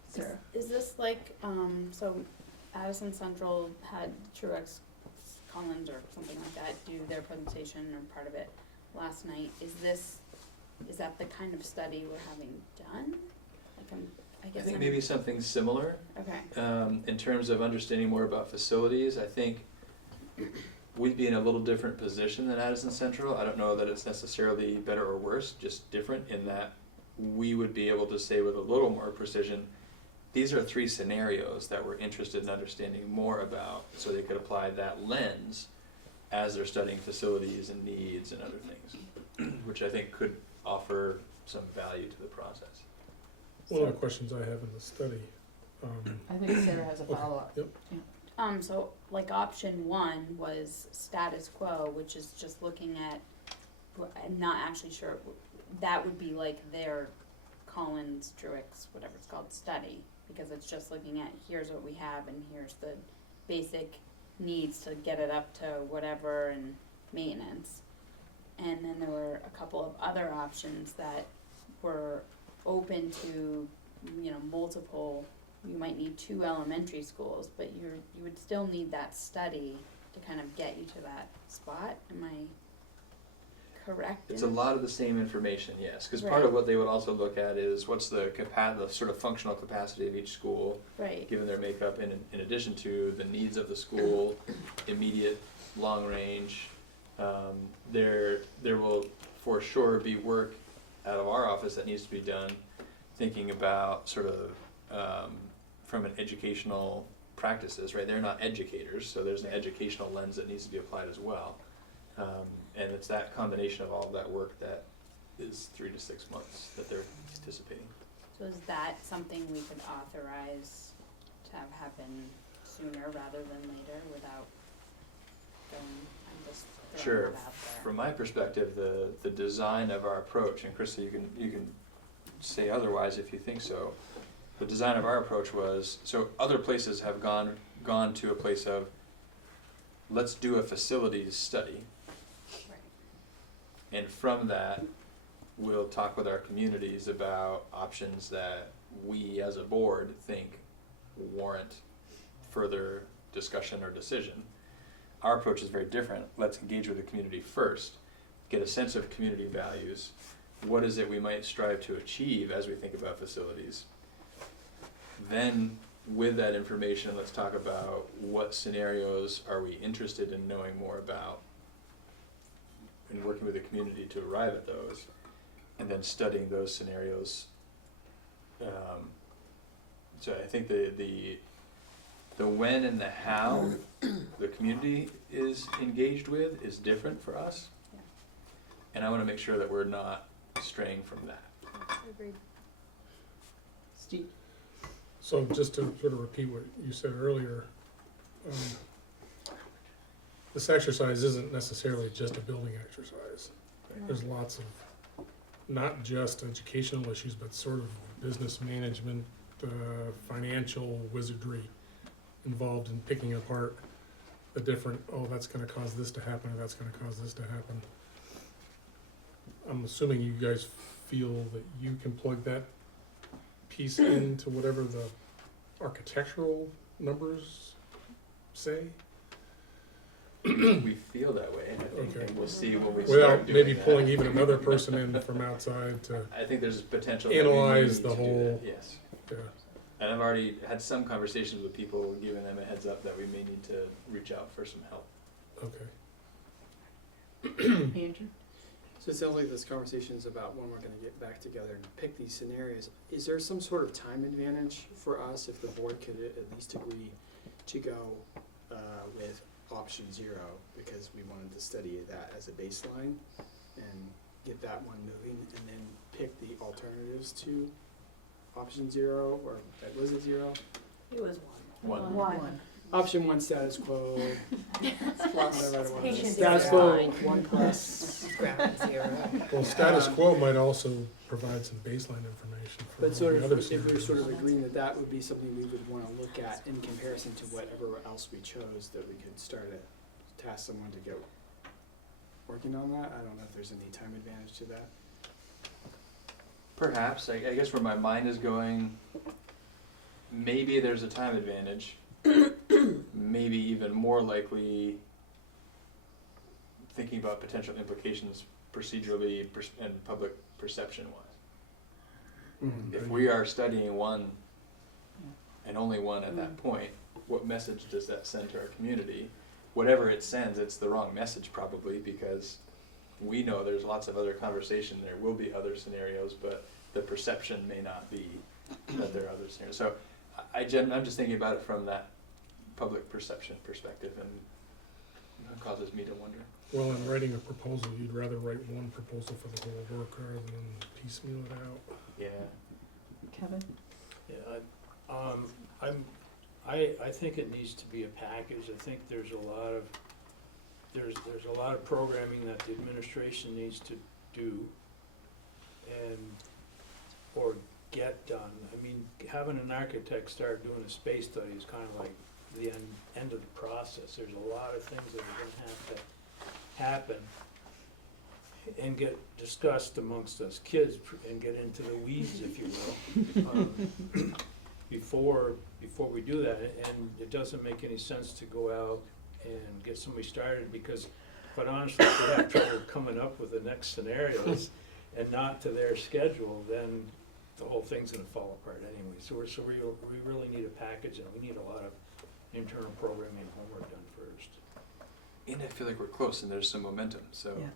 Sarah? Is this like, so Addison Central had Truex Collins or something like that do their presentation or part of it last night. Is that the kind of study we're having done? Like I guess think maybe something similar. Okay. In terms of understanding more about facilities, I think we'd be in a little different position than Addison Central. I don't know that it's necessarily better or worse, just different in that we would be able to say with a little more precision, these are 3 scenarios that we're interested in understanding more about, so they could apply that lens as they're studying facilities and needs and other things, which I think could offer some value to the process. One of the questions I have in the study, I think Sarah has a Okay. follow-up. Yep. So like option 1 was status quo, which is just looking at, I'm not actually sure, that would be like their Collins, Truex, whatever it's called, study. because it's just looking at here's what we have and here's the basic needs to get it up to whatever and maintenance. And then there were a couple of other options that were open to, you know, multiple, you might need 2 elementary schools, but you would still need that study to kind of get you to that spot. Am I correct? It's a lot of the same information, yes, because part Right. of what they would also look at is what's the sort of functional capacity of each school, Right. given their makeup, in addition to the needs of the school, immediate, long range. There will for sure be work out of our office that needs to be done, thinking about sort of from an educational practices, right? They're not educators, so there's an educational lens that needs to be applied as well. And it's that combination of all of that work that is 3 to 6 months that they're anticipating. So is that something we could authorize to have happen sooner rather than later without going, I'm just throwing Sure. that out there. From my perspective, the design of our approach, and Krista, you can say otherwise if you think so. The design of our approach was, so other places have gone to a place of, let's do a facilities study. Right. And from that, we'll talk with our communities about options that we as a board think warrant further discussion or decision. Our approach is very different. Let's engage with the community first, get a sense of community values. What is it we might strive to achieve as we think about facilities? Then, with that information, let's talk about what scenarios are we interested in knowing more about and working with the community to arrive at those, and then studying those scenarios. So I think the when and the how the community is engaged with is different for us. Yeah. And I want to make sure that we're not straying from that. Agreed. Steve? So just to sort of repeat what you said earlier, this exercise isn't necessarily just a building exercise. There's lots of, not just educational issues, but sort of business management, financial wizardry involved in picking apart the different, oh, that's gonna cause this to happen, or that's gonna cause this to happen. I'm assuming you guys feel that you can plug that piece into whatever the architectural numbers say? We feel that way, I think, Okay. and we'll see when we Without start doing maybe that. pulling even another person in from outside to, I think there's potential that we analyze need the to do whole- that, yes. yeah. And I've already had some conversations with people, giving them a heads up that we may need to reach out for some help. Okay. Andrew? So it sounds like this conversation is about when we're gonna get back together and pick these scenarios. Is there some sort of time advantage for us if the board could at least agree to go with option 0, because we wanted to study that as a baseline and get that one moving, and then pick the alternatives to option 0, or was it 0? It was One. One. Option 1, status quo. Whatever it was. Patient Status zero. quo 1 plus. Ground zero. Well, status quo might also provide some baseline information for But sort the of, other if we're sort of scenarios. agreeing that that would be something we would wanna look at in comparison to whatever else we chose, that we could start to task someone to get working on that. I don't know if there's any time advantage to that. Perhaps, I guess where my mind is going, maybe there's a time advantage, maybe even more likely thinking about potential implications procedurally and public perception-wise. If we are studying one and only one at that point, what message does that send to our community? Whatever it sends, it's the wrong message probably, because we know there's lots of other conversation, there will be other scenarios, but the perception may not be that there are other scenarios. So I'm just thinking about it from that public perception perspective, and it causes me to wonder. Well, in writing a proposal, you'd rather write one proposal for the whole work rather than piecemeal it out. Yeah. Kevin? Yeah, I think it needs to be a package. I think there's a lot of programming that the administration needs to do, or get done. I mean, having an architect start doing a space study is kind of like the end of the process. There's a lot of things that are gonna have to happen and get discussed amongst us kids and get into the weeds, if you will, before we do that. And it doesn't make any sense to go out and get somebody started, because quite honestly, if they have trouble coming up with the next scenarios and not to their schedule, then the whole thing's gonna fall apart anyway. So we really need a package, and we need a lot of internal programming and homework done first. And I feel like we're close and there's some momentum, so. Yeah.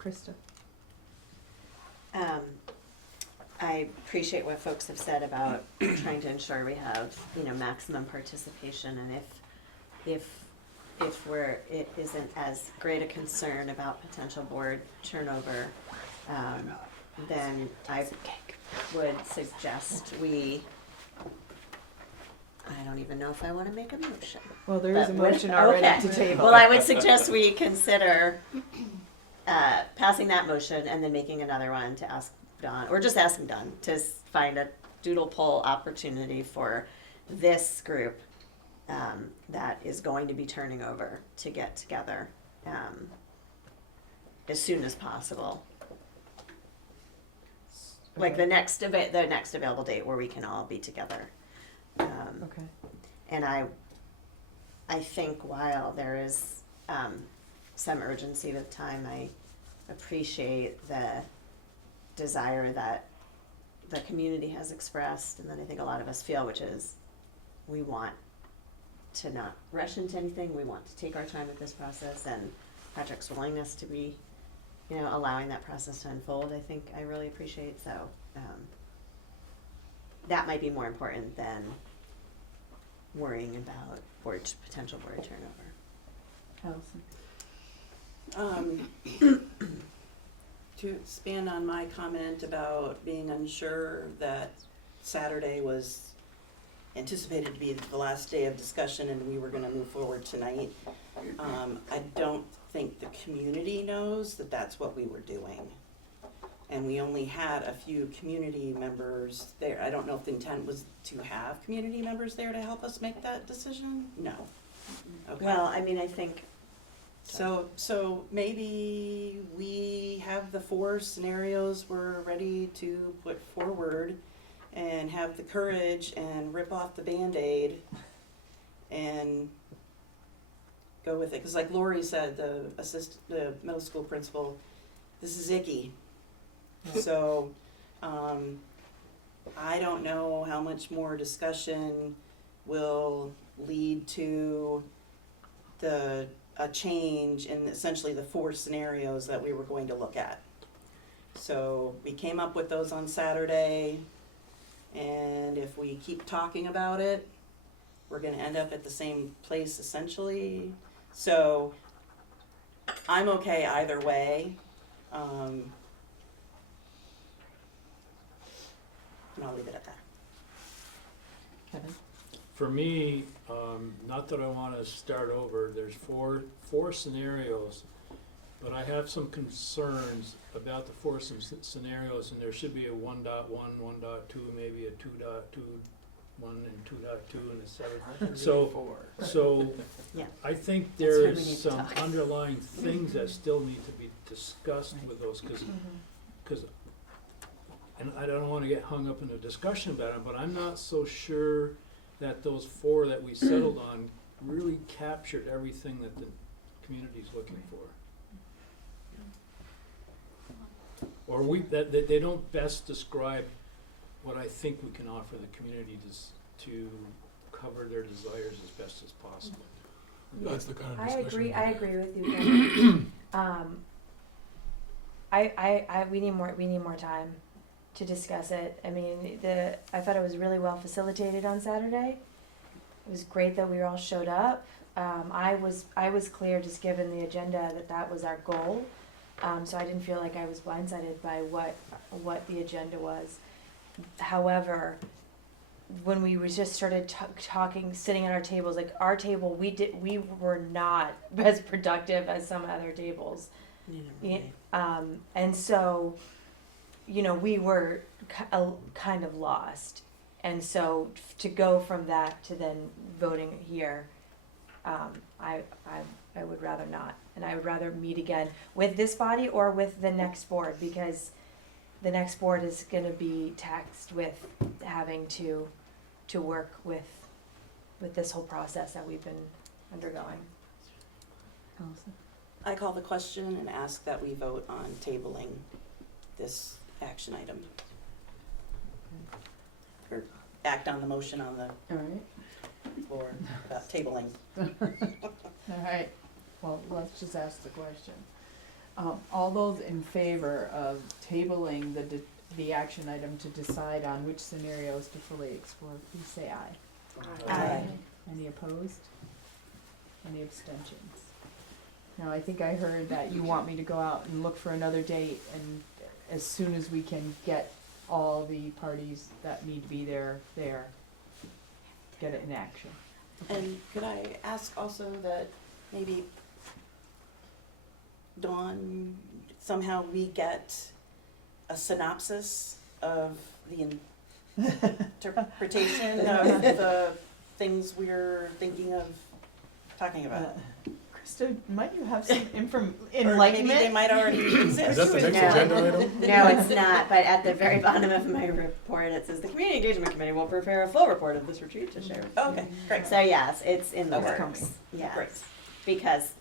Krista? I appreciate what folks have said about trying to ensure we have, maximum participation, and if it isn't as great a concern about potential board turnover, then I would suggest I don't even know if I want to make a motion. Well, there is a But motion already okay. to table. Well, I would suggest we consider passing that motion and then making another one to ask Dawn, or just asking Dawn to find a doodle poll opportunity for this group that is going to be turning over to get together as soon as possible. Like the next available date where we can all be together. Okay. And I think while there is some urgency with time, I appreciate the desire that the community has expressed, and that I think a lot of us feel, which is we want to not rush into anything. We want to take our time with this process, and Patrick's willingness to be, allowing that process to unfold, I think I really appreciate. So that might be more important than worrying about potential board turnover. Allison? To expand on my comment about being unsure that Saturday was anticipated to be the last day of discussion and we were gonna move forward tonight, I don't think the community knows that that's what we were doing. And we only had a few community members there. I don't know if the intent was to have community members there to help us make that decision? No. Okay. Well, I mean, I think So maybe we have the 4 scenarios we're ready to put forward and have the courage and rip off the Band-Aid and go with it. Cause like Lori said, the middle school principal, this is icky. So, I don't know how much more discussion will lead to a change in essentially the 4 scenarios that we were going to look at. So we came up with those on Saturday, and if we keep talking about it, we're gonna end up at the same place essentially. So I'm okay either way. And I'll leave it at that. Kevin? For me, not that I want to start over, there's four scenarios, but I have some concerns about the 4 scenarios, and there should be a 1.1, 1.2, maybe a 2.2, 1 and 2.2, and a 7. So Yeah. I think That's where we there's need to some talk. underlying things that still need to be discussed with those, because and I don't want to get hung up in a discussion about it, but I'm not so sure that those 4 that we settled on really captured everything that the community's looking for. Or that they don't best describe what I think we can offer the community to cover their desires as best as possible. That's the kind of discussion. I agree with you, Kevin. We need more time to discuss it. I mean, I thought it was really well facilitated on Saturday. It was great that we all showed up. I was clear, just given the agenda, that was our goal. So I didn't feel like I was blindsided by what the agenda was. However, when we just started talking, sitting at our tables, like our table, we were not as productive as some other tables. And so, we were kind of lost. And so to go from that to then voting here, I would rather not. And I would rather meet again with this body or with the next board, because the next board is going to be taxed with having to work with this whole process that we've been undergoing. I call the question and ask that we vote on tabling this action item. Or act on the motion on the All right, floor about tabling. all right. Well, let's just ask the question. All those in favor of tabling the action item to decide on which scenarios to fully explore, please say aye. Aye. Any opposed? Any abstentions? Now, I think I heard that you want me to go out and look for another date, and as soon as we can get all the parties that need to be there, get it in action. And could I ask also that maybe Dawn, somehow we get a synopsis of the interpretation of the things we're thinking of talking about? Krista, might you have some Or enlightenment? maybe they might already exist. Is that the next No. agenda item? No, it's not, but at the very bottom of my report, it says the Community Engagement Committee will prepare a full report of this retreat to share. Okay, great. So yes, it's in the Okay. works, yes. Great. Because,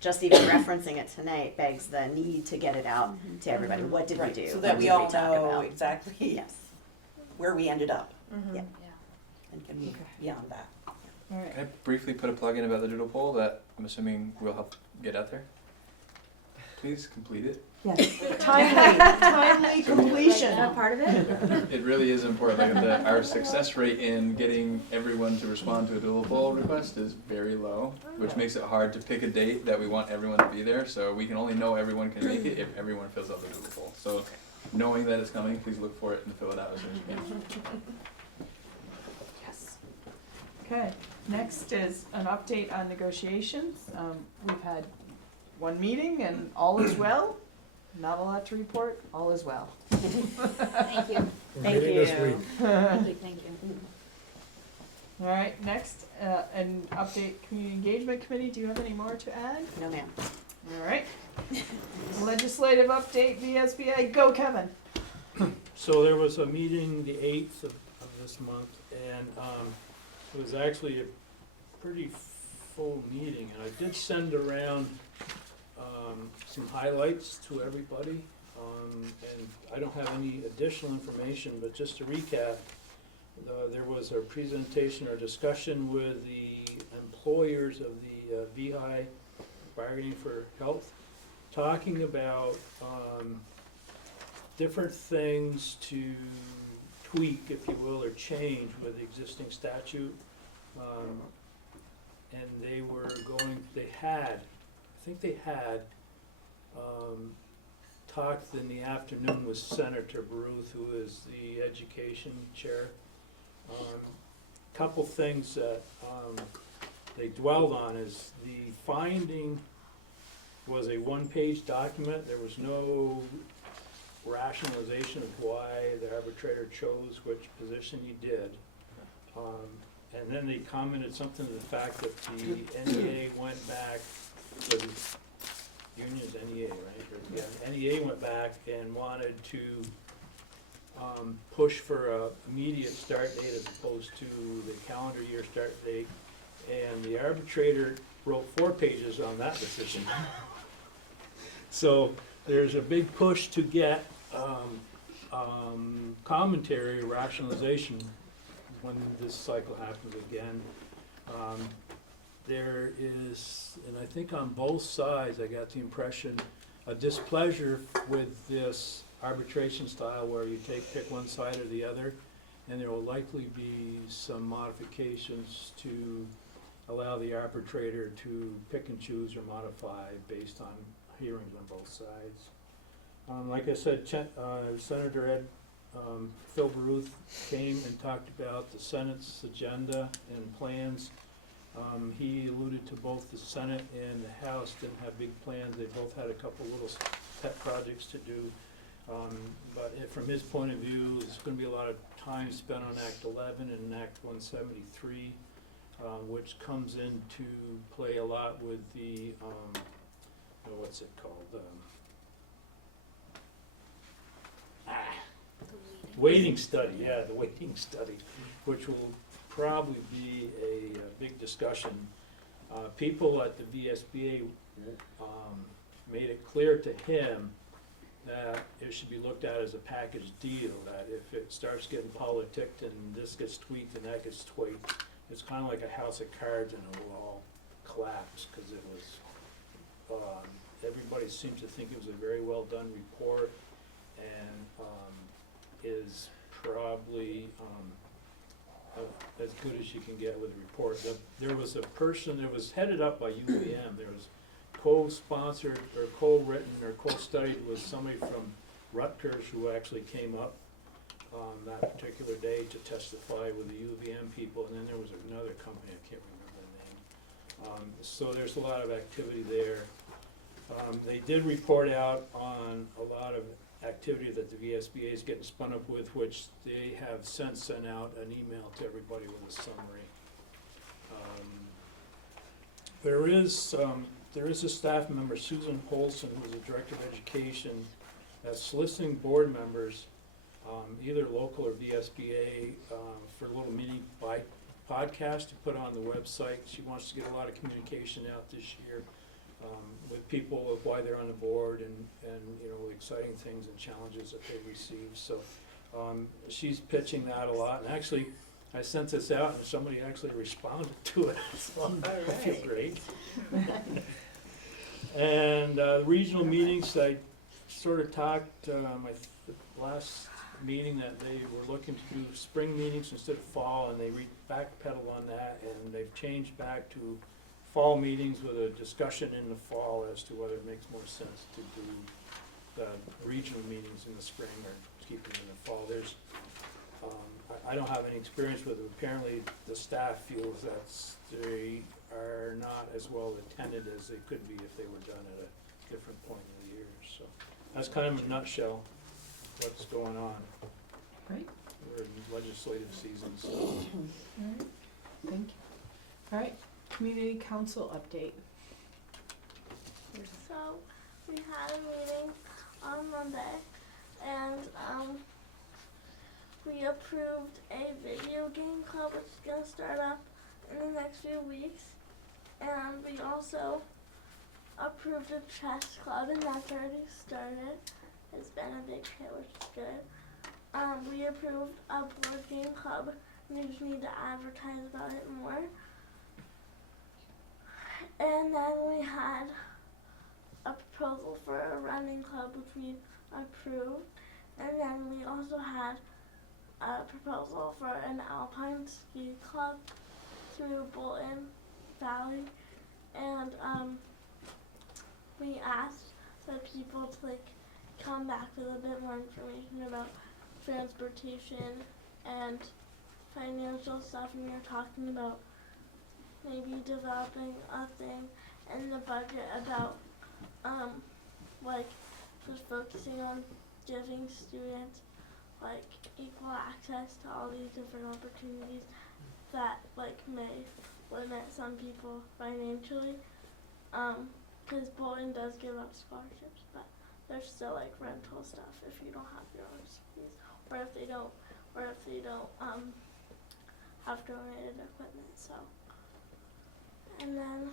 just even referencing it tonight begs the need to get it out to everybody. What did we Right, do? so What that we did all talk know about? exactly Yes. where we ended up Yeah. and can move beyond that. All right. Can I briefly put a plug in about the doodle poll that I'm assuming will help get out there? Please complete it. Yes. Timely completion. That part of it? It really is important. Like our success rate in getting everyone to respond to a doodle poll request is very low, which makes it hard to pick a date that we want everyone to be there. So we can only know everyone can make it if everyone fills out the doodle poll. So knowing that it's coming, please look for it and fill it out as soon as you can. Yes. Okay, next is an update on negotiations. We've had one meeting and all is well. Not a lot to report, all is well. Thank you. We're Thank meeting this you. week. Thank you. All right, next, an update Community Engagement Committee. Do you have any more to add? No, ma'am. All right. Legislative update, VSBA, go Kevin. So there was a meeting the 8th of this month, and it was actually a pretty full meeting, and I did send around some highlights to everybody, and I don't have any additional information, but just to recap, there was a presentation or discussion with the employers of the VHI Bargaining for Health, talking about different things to tweak, if you will, or change with the existing statute. And they were talked in the afternoon with Senator Baruth, who is the education chair. Couple things that they dwelled on is the finding was a one-page document. There was no rationalization of why the arbitrator chose which position he did. And then they commented something to the fact that the NEA went back, the union's NEA, right? Or, yeah, NEA went back and wanted to push for a immediate start date as opposed to the calendar year start date. And the arbitrator wrote 4 pages on that decision. So there's a big push to get commentary, rationalization when this cycle happens again. There is, and I think on both sides, I got the impression, a displeasure with this arbitration style where you pick one side or the other, and there will likely be some modifications to allow the arbitrator to pick and choose or modify based on hearings on both sides. Like I said, Senator Ed Phil Baruth came and talked about the Senate's agenda and plans. He alluded to both the Senate and the House didn't have big plans. They both had a couple little pet projects to do. But from his point of view, there's gonna be a lot of time spent on Act 11 and Act 173, which comes into play a lot with the, what's it called? Waiting study, the waiting study, which will probably be a big discussion. People at the VSBA made it clear to him that it should be looked at as a package deal, that if it starts getting politicked and this gets tweaked and that gets tweaked, it's kind of like a house of cards and it will all collapse, because it was, everybody seems to think it was a very well done report, and is probably as good as you can get with a report. There was a person, it was headed up by UVM, there was co-sponsored or co-written or co-studied with somebody from Rutgers who actually came up on that particular day to testify with the UVM people, and then there was another company, I can't remember the name. So there's a lot of activity there. They did report out on a lot of activity that the VSBA is getting spun up with, which they have since sent out an email to everybody with a summary. There is a staff member, Susan Holson, who's the Director of Education, that's soliciting board members, either local or VSBA, for a little mini podcast to put on the website. She wants to get a lot of communication out this year with people of why they're on the board and you know, exciting things and challenges that they receive. So she's pitching that a lot, and actually I sent this out and somebody actually responded to it, so I feel great. And regional meetings, I sort of talked, the last meeting that they were looking to do spring meetings instead of fall, and they backpedaled on that, and they've changed back to fall meetings with a discussion in the fall as to whether it makes more sense to do the regional meetings in the spring or keep them in the fall. There's, I don't have any experience with it. Apparently the staff feels that they are not as well attended as they could be if they were done at a different point in the year. So that's kind of in a nutshell what's going on. Great. We're in legislative season, so. All right, thank you. All right, community council update. So, we had a meeting on Monday, and we approved a video game club which is going to start up in the next few weeks. And we also approved a chess club, and that's already started. It's been a big hit, which is good. We approved a board game club, and we just need to advertise about it more. And then we had a proposal for a running club, which we approved. And then we also had a proposal for an alpine ski club through Bolton Valley. And we asked the people to come back with a bit more information about transportation and financial stuff, and we were talking about maybe developing a thing in the budget about just focusing on giving students equal access to all these different opportunities that may limit some people financially, because Bolton does give out scholarships, but there's still rental stuff if you don't have your own fees, or if they don't have donated equipment. So, and then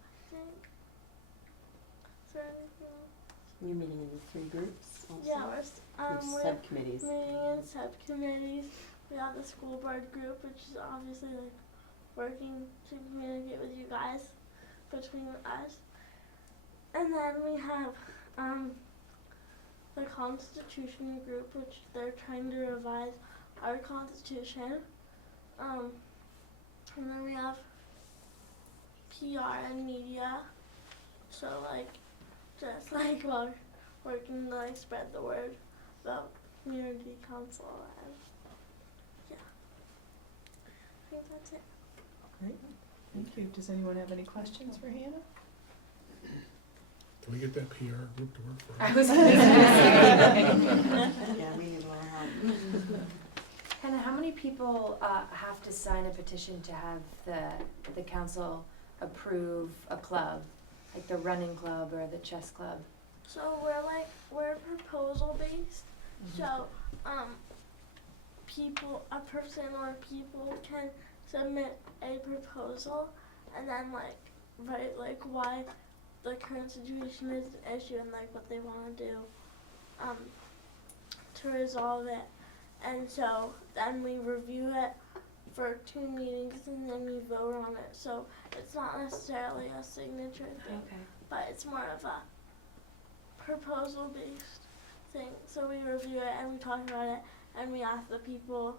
I think, is there anything else? You're meeting in the 3 groups also? Yeah, we're subcommittees. meeting in subcommittees. We have the school board group, which is obviously working to communicate with you guys between us. And then we have the Constitution group, which they're trying to revise our Constitution. And then we have PR and media. So just while working to spread the word about community council, and yeah, I think that's it. Great, thank you. Does anyone have any questions for Hannah? Can we get that PR group to work for I us? was gonna say. Yeah, we need a little help. Hannah, how many people have to sign a petition to have the council approve a club, like the running club or the chess club? So we're proposal based. So a person or people can submit a proposal and then write why the current situation is an issue and what they want to do to resolve it. And so then we review it for 2 meetings and then we vote on it. So it's not necessarily a signature thing, but it's more of a proposal based thing. So we review it and we talk about it and we ask the people.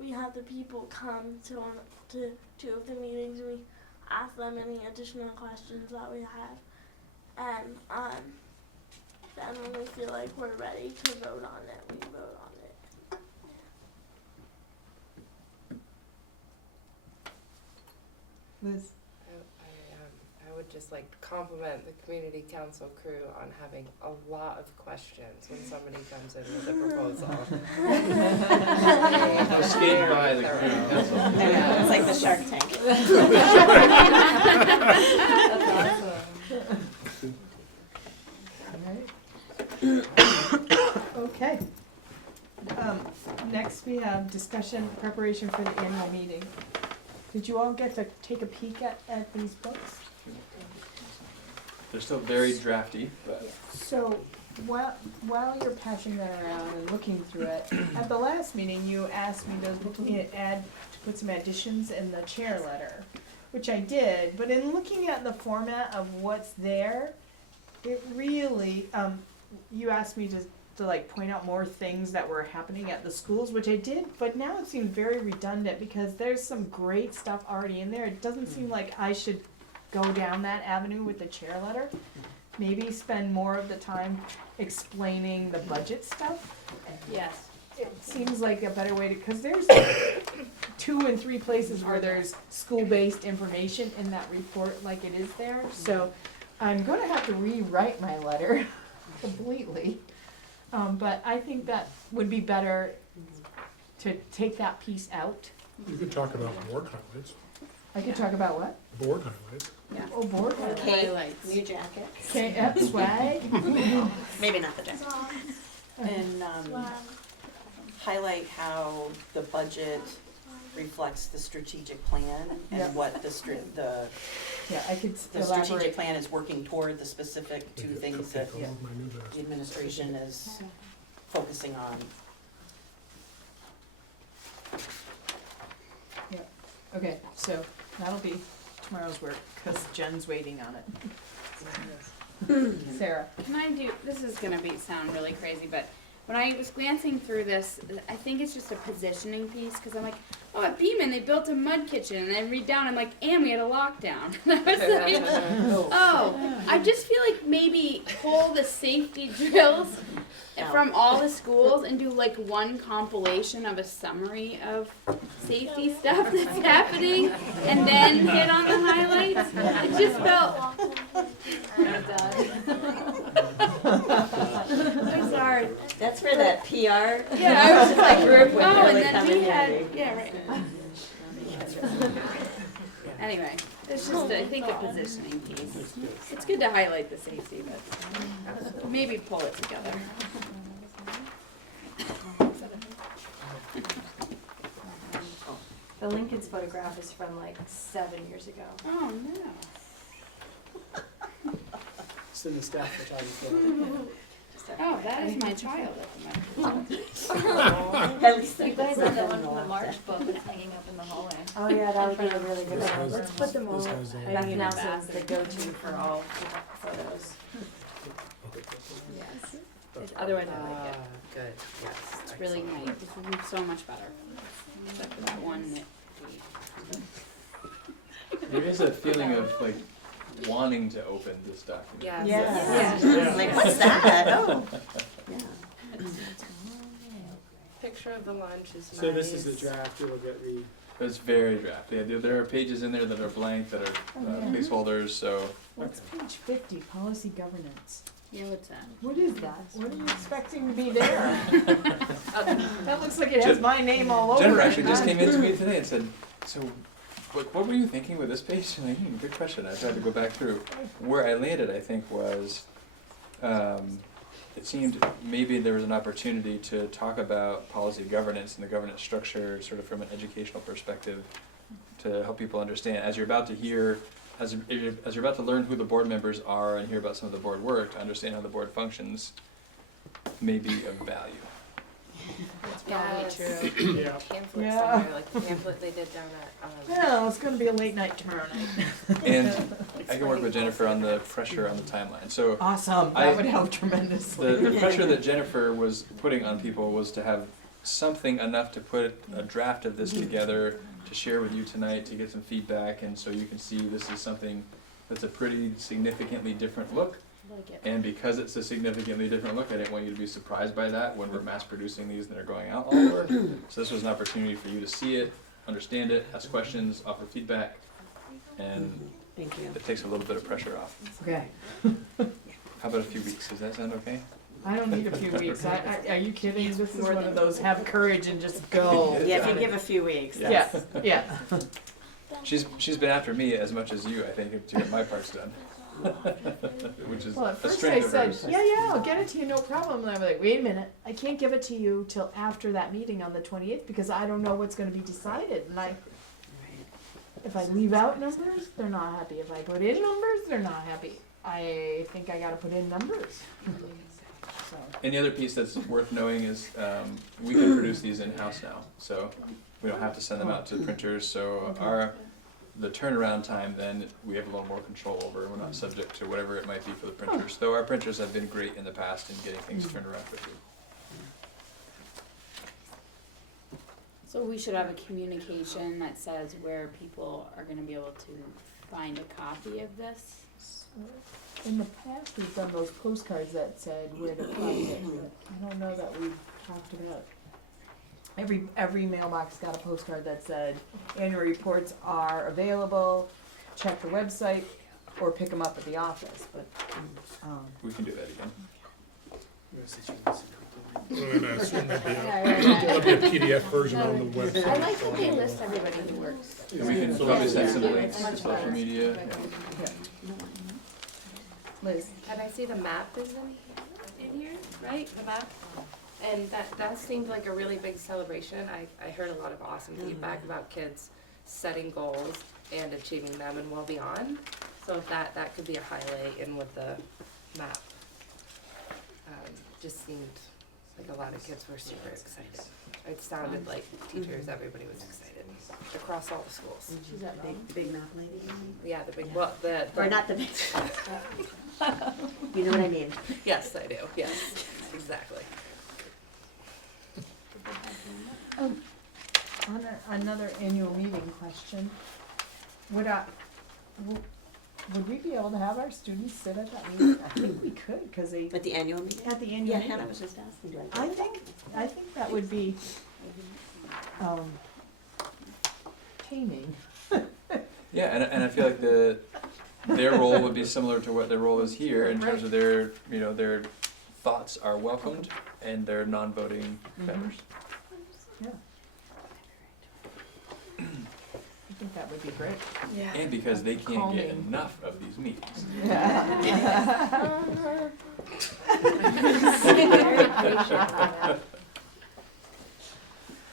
We have the people come to 2 of the meetings. We ask them any additional questions that we have, and then when we feel like we're ready to vote on it, we vote on it. Liz? I would just like to compliment the community council crew on having a lot of questions when somebody comes in with a proposal. I'll skate by the community council. Yeah. It's like the Shark Tank. That's awesome. Okay. Next we have discussion preparation for the annual meeting. Did you all get to take a peek at these books? They're still very drafty, but So while you're passing that around and looking through it, at the last meeting you asked me to put some additions in the chair letter, which I did. But in looking at the format of what's there, it really you asked me to point out more things that were happening at the schools, which I did. But now it seems very redundant because there's some great stuff already in there. It doesn't seem like I should go down that avenue with the chair letter. Maybe spend more of the time explaining the budget stuff. Yes. It seems like a better way to, because there's 2 and 3 places where there's school-based information in that report like it is there. So I'm going to have to rewrite my letter completely. But I think that would be better to take that piece out. You could talk about board highlights. I could talk about what? Board highlights. Oh, board Highlights. New jackets. Okay, swag. Maybe not the jacket. And highlight how the budget reflects the strategic plan and Yeah. what the Yeah, I could the strategic elaborate. plan is working toward the specific 2 things that Take all of my new vest. the administration is focusing on. Okay, so that'll be tomorrow's work because Jen's waiting on it. Sarah. Can I do, this is gonna sound really crazy, but when I was glancing through this, I think it's just a positioning piece, because I'm like, oh, at Beeman, they built a mud kitchen, and I read down, I'm like, and we had a lockdown. And I was like, oh, I just feel like maybe pull the safety drills from all the schools and do like one compilation of a summary of safety stuff that's happening, and then hit on the highlights. It just felt, I'm sorry. That's for that PR. Yeah, I was just like, group would oh, and really then come we in had, handy. yeah, right. Anyway, it's just, I think, a positioning piece. It's good to highlight the safety, but maybe pull it together. The Lincoln's photograph is from 7 years ago. Oh, no. It's in the staff photography. Oh, that is my child at the moment. At least You guys have the one from the March book that's hanging up in the hallway. Oh yeah, that would be a really good This one. has- Let's put them all. this has all- Beth Nelson's the go-to for all photos. Yes. Otherwise, I like it. Good, yes. It's really excellent. nice. This is so much better. Except for that one that there is a feeling of wanting to open this document. Yes. Yeah. Like, what's that? Oh. Yeah. Picture of the lunch is nice. So this is the draft, you'll get It's very draft. Yeah, there are pages in there that are blank, that are placeholders, so. What's page 50, policy governance? Yeah, what's that? What is that? What are you expecting to be there? That looks like it has my name all over it. Jennifer actually just came in to me today and said, so, what were you thinking with this page? I'm like, good question. I tried to go back through. Where I landed, I think, was, it seemed maybe there was an opportunity to talk about policy governance and the governance structure sort of from an educational perspective to help people understand. As you're about to hear, as you're about to learn who the board members are and hear about some of the board work, to understand how the board functions may be of value. That's probably Yes. true. Yeah. Pamphlet Yeah. somewhere, like the pamphlet they did down at, Well, it's gonna be a late night tomorrow night. And I can work with Jennifer on the pressure on the timeline. So Awesome, that would help tremendously. the pressure that Jennifer was putting on people was to have something enough to put a draft of this together to share with you tonight, to get some feedback, and so you can see this is something that's a pretty significantly different look. Like it. And because it's a significantly different look, I didn't want you to be surprised by that when we're mass producing these and they're going out all over. So this was an opportunity for you to see it, understand it, ask questions, offer feedback, and Thank you. it takes a little bit of pressure off. Okay, How about a few weeks? Does that sound okay? I don't need a few weeks. Are you kidding? This is one of those have courage and just go. Yeah, if you give a few weeks. Yeah, yeah. She's been after me as much as you, I think, to get my parts done. Which is Well, at a first I strength of said, hers. yeah, I'll get it to you, no problem. And I'm like, wait a minute, I can't give it to you till after that meeting on the 28th because I don't know what's gonna be decided. And if I leave out numbers, they're not happy. If I put in numbers, they're not happy. I think I gotta put in numbers. So, And the other piece that's worth knowing is we can produce these in-house now, so we don't have to send them out to printers. So the turnaround time, then we have a little more control over. We're not subject to whatever it might be for the printers. Though our printers have been great in the past in getting things turned around quickly. So we should have a communication that says where people are gonna be able to find a copy of this. in the past, we've done those postcards that said where to find it. But I don't know that we've talked about. Every mailbox got a postcard that said annual reports are available, check the website, or pick them up at the office, but, We can do that again. And I assume there'll be Yeah, there'll be a PDF version on the website. I like that they list everybody who works. And we can probably send some links to social media. Liz, and I see the map is in here, right, the map? And that seemed like a really big celebration. I heard a lot of awesome feedback about kids setting goals and achieving them and well beyond. So if that could be a highlight in with the map. Just seemed like a lot of kids were super excited. It sounded like teachers, everybody was excited across all the schools. She's that big map lady. Yeah, the big, well, the. Or not the big. You know what I mean. Yes, I do, yes, exactly. on another annual meeting question, would we be able to have our students sit at that meeting? I think we could, cause they, At the annual meeting? at the annual Yeah, meeting. Hannah was just asking, do I think that would be, taming. Yeah, and I feel like their role would be similar to what their role is here in terms of their thoughts are welcomed and they're non-voting members. Yeah. I think that would be great. Yeah. And because they can't get Calming. enough of these meetings.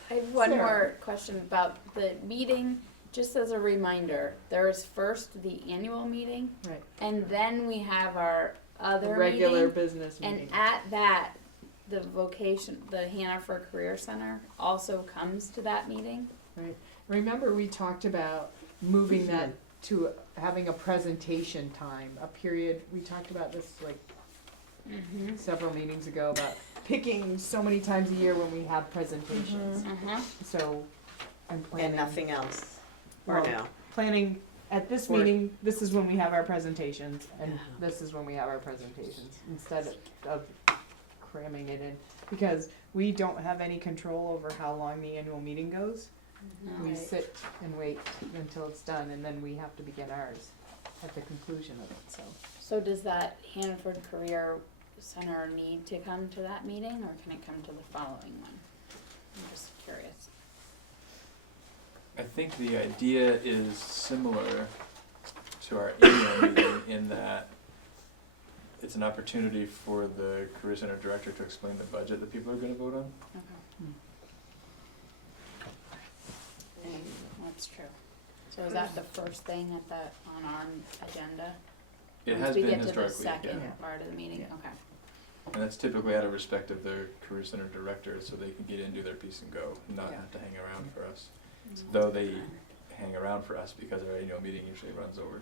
I have one Sarah. more question about the meeting. Just as a reminder, there's first the annual meeting, Right. and then we have our other Regular meeting. business And meeting. at that, the Hannaford Career Center also comes to that meeting. Remember, we talked about moving that to having a presentation time, a period, we talked about this like several meetings ago about picking so many times a year when we have presentations. So I'm planning. And nothing else, or Well, no? Planning, at this Or- meeting, this is when we have our presentations, and this is when we have our presentations, instead of cramming it in. Because we don't have any control over how long the annual meeting goes. We Right. sit and wait until it's done, and then we have to begin ours at the conclusion of it, so. So does that Hannaford Career Center need to come to that meeting, or can it come to the following one? I'm just curious. I think the idea is similar to our annual meeting in that it's an opportunity for the Career Center director to explain the budget that people are gonna vote on. Okay. That's true. So is that the first thing at the, on our agenda? It Once has we been get to the historically, second yeah. part of the meeting, Yeah. okay. And that's typically out of respect of their Career Center director, so they can get in, do their piece and go, not Yeah. have to hang around for us. Though they hang around for us because our annual meeting usually runs over.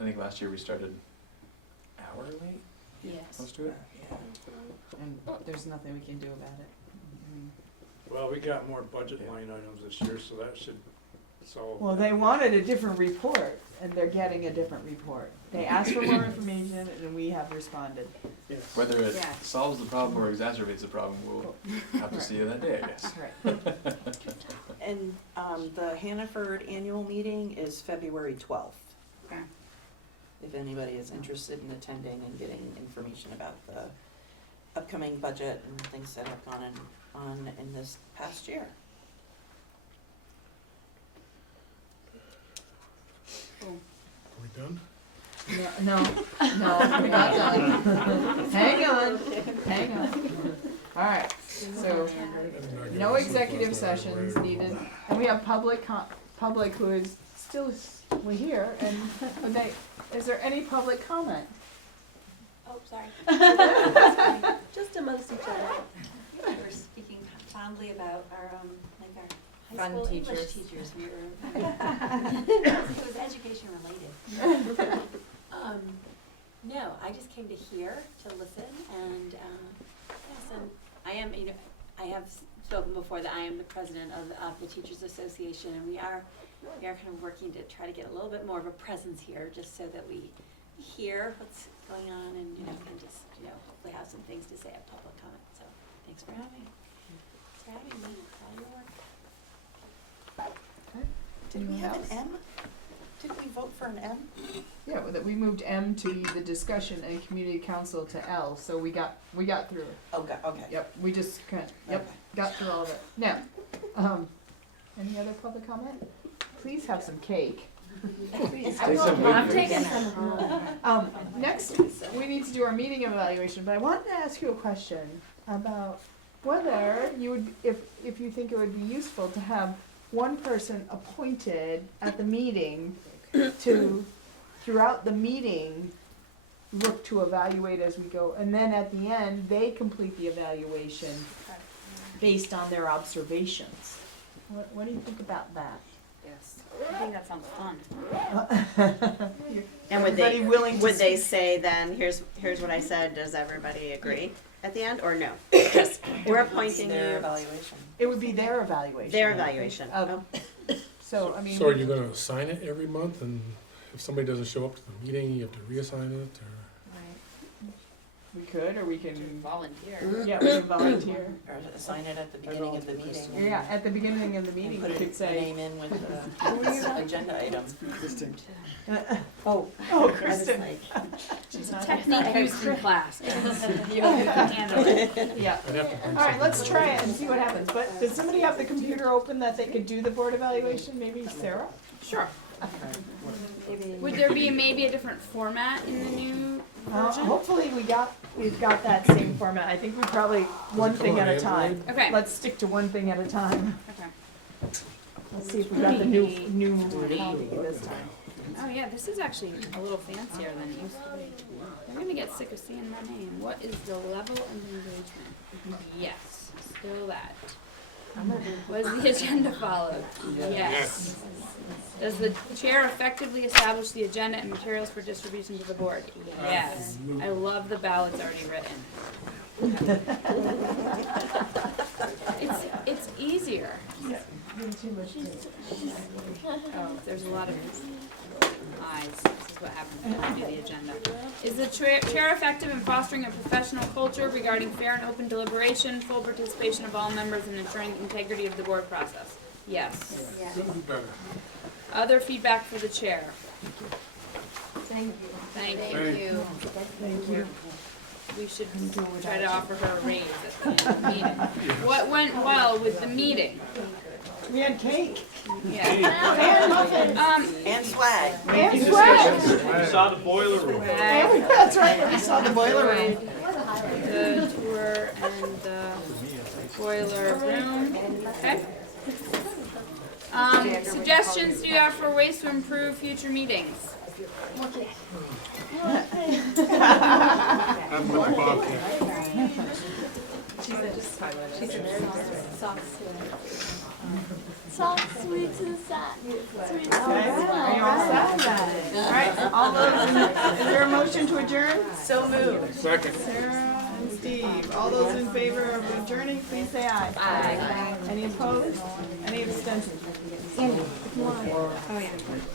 I think last year we started an hour late, Yes. close to it. And there's nothing we can do about it. I mean, Well, we got more budget Yeah. line items this year, so that should solve. Well, they wanted a different report, and they're getting a different report. They asked for more information, and we have responded. Yes. Whether it Yeah. solves the problem or exacerbates the problem, we'll have to see that day, I guess. Right. And the Hannaford annual meeting is February 12th. Okay. If anybody is interested in attending and getting information about the upcoming budget and things that have gone on in this past year. Are we done? No, we're not done. Hang on. All right, so no executive sessions needed, and we have public who is still here, and is there any public comment? Oh, sorry. Just amongst each other. We were speaking fondly about our, like our high Fun school teachers. English teachers. We were, it was education related. No, I just came to hear, to listen, and, yes, and I am, I have spoken before that I am the president of the Teachers Association, and we are kind of working to try to get a little bit more of a presence here, just so that we hear what's going on and, and just, hopefully have some things to say at public comment. So thanks for having me. Thanks for having me, for all your work. Did we have an Anyone else? M? Did we vote for an M? Yeah, well, that we moved M to the discussion and community council to L, so we got through it. Oh, okay. Yep, we just Okay. got through all of it. Now, any other public comment? Please have some cake. Take some with I'm you. taking some. Next, we need to do our meeting evaluation, but I wanted to ask you a question about whether you would, if you think it would be useful to have one person appointed at the meeting to, throughout the meeting, look to evaluate as we go, and then at the end, they complete the evaluation based on their observations. What do you think about that? Yes. I think that sounds fun. And would they, Everybody willing to would they see- say then, here's what I said, does everybody agree at the end, or no? Just, we're appointing Their you, evaluation. It would be their evaluation. their evaluation. Of- So, I mean. So are you gonna assign it every month, and if somebody doesn't show up to the meeting, you have to reassign it, or? We could, or we can, Volunteer. yeah, we can volunteer. Or assign it at the beginning of the meeting. and- Yeah, at the beginning of the meeting, And we put could the say. name in with the agenda item. Oh, I was Kristen. like, She's not. Technique Houston class. You can handle it. Yeah. I'd have to bring All right, let's something. try it and see what happens. But does somebody have the computer open that they could do the board evaluation? Maybe Sarah? Sure. Would there be maybe a different format in the new version? Hopefully we've got that same format. I think we probably one come thing on, at a time. Okay. Let's stick to one thing at a time. Okay. Let's see if we got the new copy this time. Oh yeah, this is actually a little fancier than it used to be. I'm gonna get sick of seeing my name. What is the level of engagement? Yes, still that. Was the agenda followed? Yes. Does the chair effectively establish the agenda and materials for distribution to the board? Yes. I love the ballots already written. It's easier. Oh, there's a lot of ayes. This is what happens when I do the agenda. Is the chair effective in fostering a professional culture regarding fair and open deliberation, full participation of all members, and ensuring integrity of the board process? Yes. Couldn't be better. Other feedback for the chair? Thank you. Thank you. Thank you. Thank you. We should try to offer her a raise at the end of the meeting. What went well with the meeting? We had cake. Yeah. And swag. And swag. You saw the boiler room. That's right, we saw the boiler room. The tour and the boiler room. Okay. Suggestions do you have for ways to improve future meetings? I'm with the Bobcat. Soft, sweet, and sad. Sweet, Okay, are you all set? All right, all those, is there a motion to adjourn? So moved. Second. Sarah and Steve, all those in favor of adjourning, please say aye. Aye. Any opposed? Any abstentions? Oh, yeah.